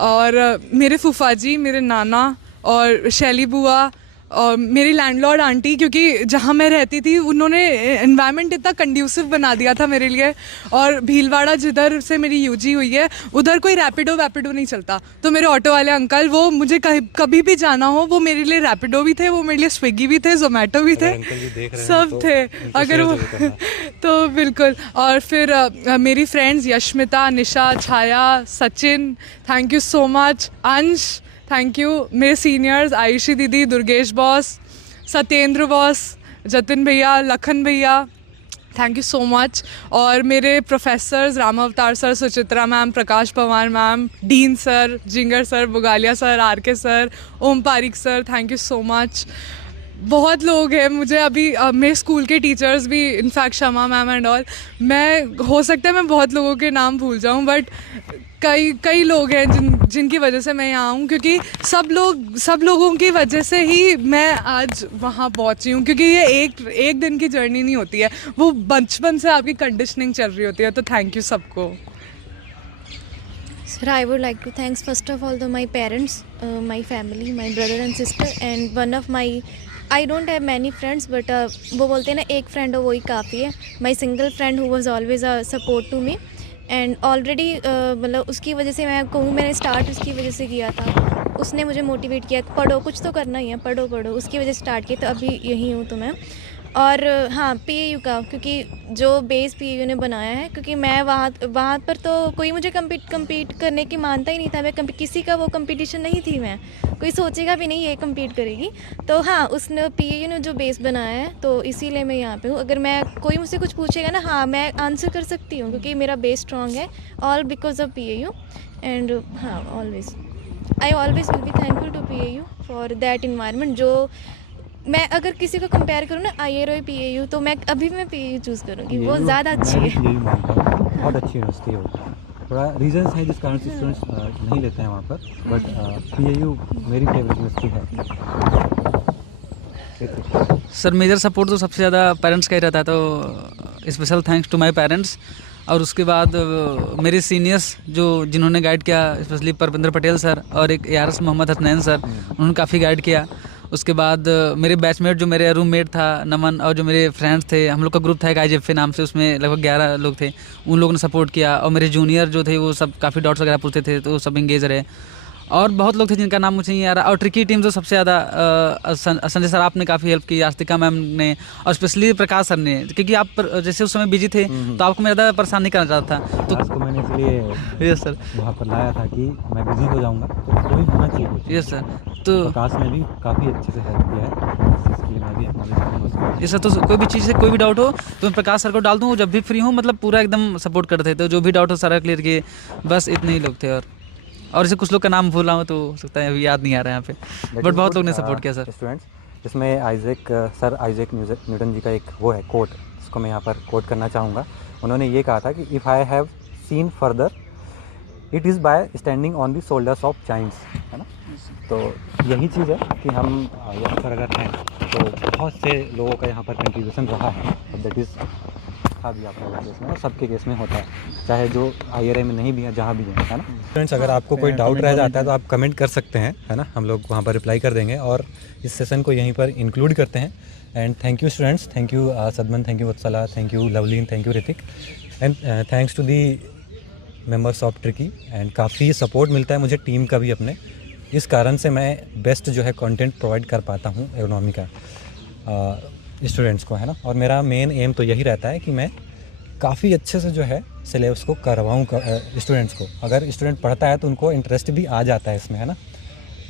और मेरे फूफा जी, मेरे नाना और शैली बुआ और मेरी लैंडलॉर्ड आंटी, क्योंकि जहाँ मैं रहती थी उन्होंने एनवायरनमेंट इतना कंड्यूसिव बना दिया था मेरे लिए। और भीलवाड़ा जिधर से मेरी यूजी हुई है उधर कोई रैपिडो नहीं चलता, तो मेरे ऑटो वाले अंकल वो मुझे कभी भी जाना हो वो मेरे लिए रैपिडो भी थे, वो मेरे लिए स्विगी भी थे, जोमेटो भी थे, सब थे अगर वो तो बिल्कुल। और फिर मेरी friends Yashmita, Nisha, Chhaya, Sachin, thank you so much. Ansh, thank you. मेरे सीनियर्स आयुषी दीदी, दुर्गेश बॉस, सत्येंद्र बॉस, जतिन भैया, लखन भैया, थैंक यू सो मच। और मेरे professors Ram Avtar sir, Suchitra ma'am, Prakash Pawar ma'am, dean sir, Jinger sir, Bugalia sir, RK sir, Om Pareek sir, thank you so much. बहुत लोग हैं मुझे अभी, मेरे स्कूल के टीचर्स भी, in fact Shama ma'am and all. मैं हो सकता है मैं बहुत लोगों के नाम भूल जाऊं, बट कई लोग हैं जिनकी वजह से मैं यहाँ हूँ, क्योंकि सब लोगों की वजह से ही मैं आज वहाँ पहुँची हूँ। क्योंकि ये एक दिन की जर्नी नहीं होती है, वो बचपन से आपकी कंडीशनिंग चल रही होती है। तो थैंक यू सबको। Sir, I would like to thanks first of all to my parents, my family, my brother and sister, and one of my, I don't have many friends, but वो बोलते हैं ना एक फ्रेंड हो वही काफ़ी है। My single friend who was always a support to me, and already मतलब उसकी वजह से मैं कहूँ, मैंने स्टार्ट उसकी वजह से किया था, उसने मुझे मोटिवेट किया, पढ़ो, कुछ तो करना ही है, पढ़ो, उसकी वजह से स्टार्ट किया, तो अभी यही हूँ तो मैं। और हाँ PAU का, क्योंकि जो बेस PAU ने बनाया है, क्योंकि मैं वहाँ पर तो कोई मुझे कम्पीट करने की मानता ही नहीं था। मैं किसी का वो कंपटीशन नहीं थी, मैं कोई सोचेगा भी नहीं ये कम्पीट करेगी। तो हाँ उसने PAU ने जो बेस बनाया है, तो इसीलिए मैं यहाँ पे हूँ। अगर मैं कोई मुझसे कुछ पूछेगा ना, हाँ मैं आंसर कर सकती हूँ, क्योंकि मेरा बेस स्ट्रॉन्ग है, all because of PAU and हाँ always. I always will be thankful to PAU for that environment. जो मैं अगर किसी को कंपेयर करूँ ना IAR और PAU, तो मैं अभी मैं PAU चूज़ करूँगी, वो ज़्यादा अच्छी है। यही मानता हूँ, बहुत अच्छी यूनिवर्सिटी है वो। थोड़ा रीजंस हैं जिस कारण से स्टूडेंट्स नहीं लेते हैं वहाँ पर, बट PAU मेरी फेवरेट यूनिवर्सिटी है। सर मेजर सपोर्ट तो सबसे ज़्यादा पेरेंट्स का ही रहता है, तो special thanks to my parents. और उसके बाद मेरे सीनियर्स जो जिन्होंने गाइड किया, स्पेशली परविंदर पटेल सर और एक ARS मोहम्मद हसनैन सर, उन्होंने काफ़ी गाइड किया। उसके बाद मेरे बैचमेट जो मेरे रूममेट था नमन, और जो मेरे फ्रेंड्स थे, हम लोग का ग्रुप था एक IJFA नाम से, उसमें लगभग 11 लोग थे, उन लोगों ने सपोर्ट किया। और मेरे जूनियर जो थे वो सब काफ़ी डाउट्स वगैरह पूछते थे, तो सब इंगेज रहे। और बहुत लोग थे जिनका नाम मुझे नहीं आ रहा। और ट्रिकी टीम जो सबसे ज़्यादा संजय सर आपने काफ़ी हेल्प की, आस्तिका मैम ने, और स्पेशली प्रकाश सर ने, क्योंकि आप जैसे उस समय बिजी थे तो आपको मैं ज़्यादा परेशान नहीं करना चाहता था। तो क्लास को मैंने इसलिए यस सर, वहाँ पर लाया था कि मैं बिजी हो जाऊँगा, तो कोई होना चाहिए कुछ। Yes sir. तो प्रकाश ने भी काफ़ी अच्छे से हेल्प किया है, इसके लिए मैं भी अपना ये सर, तो कोई भी चीज़ से कोई भी डाउट हो तो मैं प्रकाश सर को डाल दूँ, जब भी फ्री हूँ, मतलब पूरा एकदम सपोर्ट करते थे। तो जो भी डाउट हो सारा क्लियर किए, बस इतने ही लोग थे। और जैसे कुछ लोग का नाम भूल रहा हूँ तो हो सकता है अभी याद नहीं आ रहा है यहाँ पे, बट बहुत लोग ने सपोर्ट किया सर। स्टूडेंट्स, जिसमें सर आइजैक न्यूटन जी का एक वो है कोट, जिसको मैं यहाँ पर कोट करना चाहूँगा। उन्होंने ये कहा था कि if I have seen further it is by standing on the shoulders of Giants, है ना। तो यही चीज़ है कि हम यहाँ पर अगर हैं तो बहुत से लोगों का यहाँ पर कंट्रीब्यूशन रहा है, दैट इज़ था भी आप लोगों के केस में और सबके केस में होता है, चाहे जो IRA में नहीं भी है, जहाँ भी है ना। फ्रेंड्स, अगर आपको कोई डाउट रह जाता है तो आप कमेंट कर सकते हैं, है ना, हम लोग वहाँ पर रिप्लाई कर देंगे और इस सेशन को यहीं पर इंक्लूड करते हैं। And thank you students, thank you Sadman, thank you Vatsala, thank you Lovleen, thank you Hrithik, and thanks to the members of Tricky. And काफ़ी सपोर्ट मिलता है मुझे टीम का भी अपने, इस कारण से मैं बेस्ट जो है कंटेंट प्रोवाइड कर पाता हूँ एग्रोनॉमी का स्टूडेंट्स को, है ना। और मेरा मेन एम तो यही रहता है कि मैं काफ़ी अच्छे से जो है सिलेबस को करवाऊँ स्टूडेंट्स को। अगर स्टूडेंट पढ़ता है तो उनको इंटरेस्ट भी आ जाता है इसमें, है ना,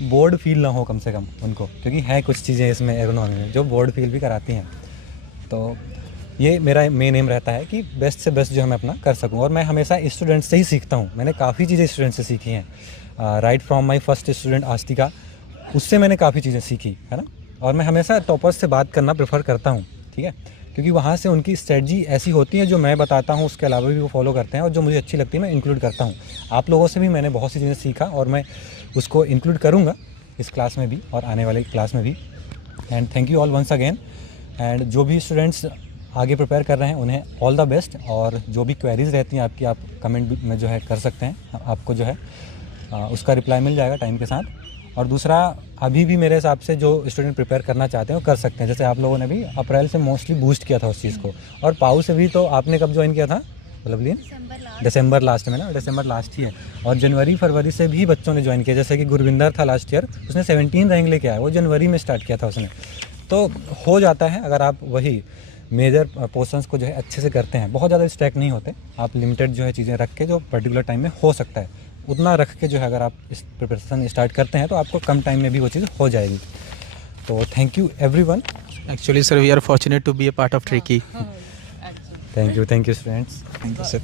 बोर्ड फील ना हो कम से कम उनको, क्योंकि हैं कुछ चीज़ें इसमें एग्रोनॉमी में जो बोर्ड फील भी कराती हैं। तो ये मेरा मेन एम रहता है कि बेस्ट से बेस्ट जो है मैं अपना कर सकूँ। और मैं हमेशा स्टूडेंट से ही सीखता हूँ, मैंने काफ़ी चीज़ें स्टूडेंट से सीखी हैं, right from my first student Astika, उससे मैंने काफ़ी चीज़ें सीखी, है ना। और मैं हमेशा टॉपर्स से बात करना प्रेफर करता हूँ, ठीक है, क्योंकि वहाँ से उनकी स्ट्रेटजी ऐसी होती है जो मैं बताता हूँ, उसके अलावा भी वो फॉलो करते हैं, और जो मुझे अच्छी लगती है मैं इंक्लूड करता हूँ। आप लोगों से भी मैंने बहुत सी चीज़ें सीखा और मैं उसको इंक्लूड करूँगा इस क्लास में भी और आने वाले क्लास में भी। And thank you all once again. And जो भी स्टूडेंट्स आगे प्रिपेयर कर रहे हैं उन्हें ऑल द बेस्ट। और जो भी क्वेरीज रहती हैं आपकी, आप कमेंट में जो है कर सकते हैं, आपको जो है उसका रिप्लाई मिल जाएगा टाइम के साथ। और दूसरा, अभी भी मेरे हिसाब से जो स्टूडेंट प्रिपेयर करना चाहते हैं वो कर सकते हैं, जैसे आप लोगों ने भी अप्रैल से मोस्टली बूस्ट किया था उस चीज़ को। और पाऊ से भी तो आपने कब ज्वाइन किया था लवलीन? दिसंबर लास्ट में ना, दिसंबर लास्ट ही है। और जनवरी फरवरी से भी बच्चों ने ज्वाइन किया, जैसे कि गुरविंदर था लास्ट ईयर, उसने 17 रैंक लेके आया, वो जनवरी में स्टार्ट किया था उसने। तो हो जाता है अगर आप वही मेजर पोर्शंस को जो है अच्छे से करते हैं, बहुत ज़्यादा स्ट्रैक नहीं होते, आप लिमिटेड जो है चीज़ें रख के जो पर्टिकुलर टाइम में हो सकता है उतना रख के जो है अगर आप इस प्रिपरेशन स्टार्ट करते हैं तो आपको कम टाइम में भी वो चीज़ हो जाएगी। तो thank you everyone. Actually sir we are fortunate to be a part of tricky. Thank you students. Thank you sir.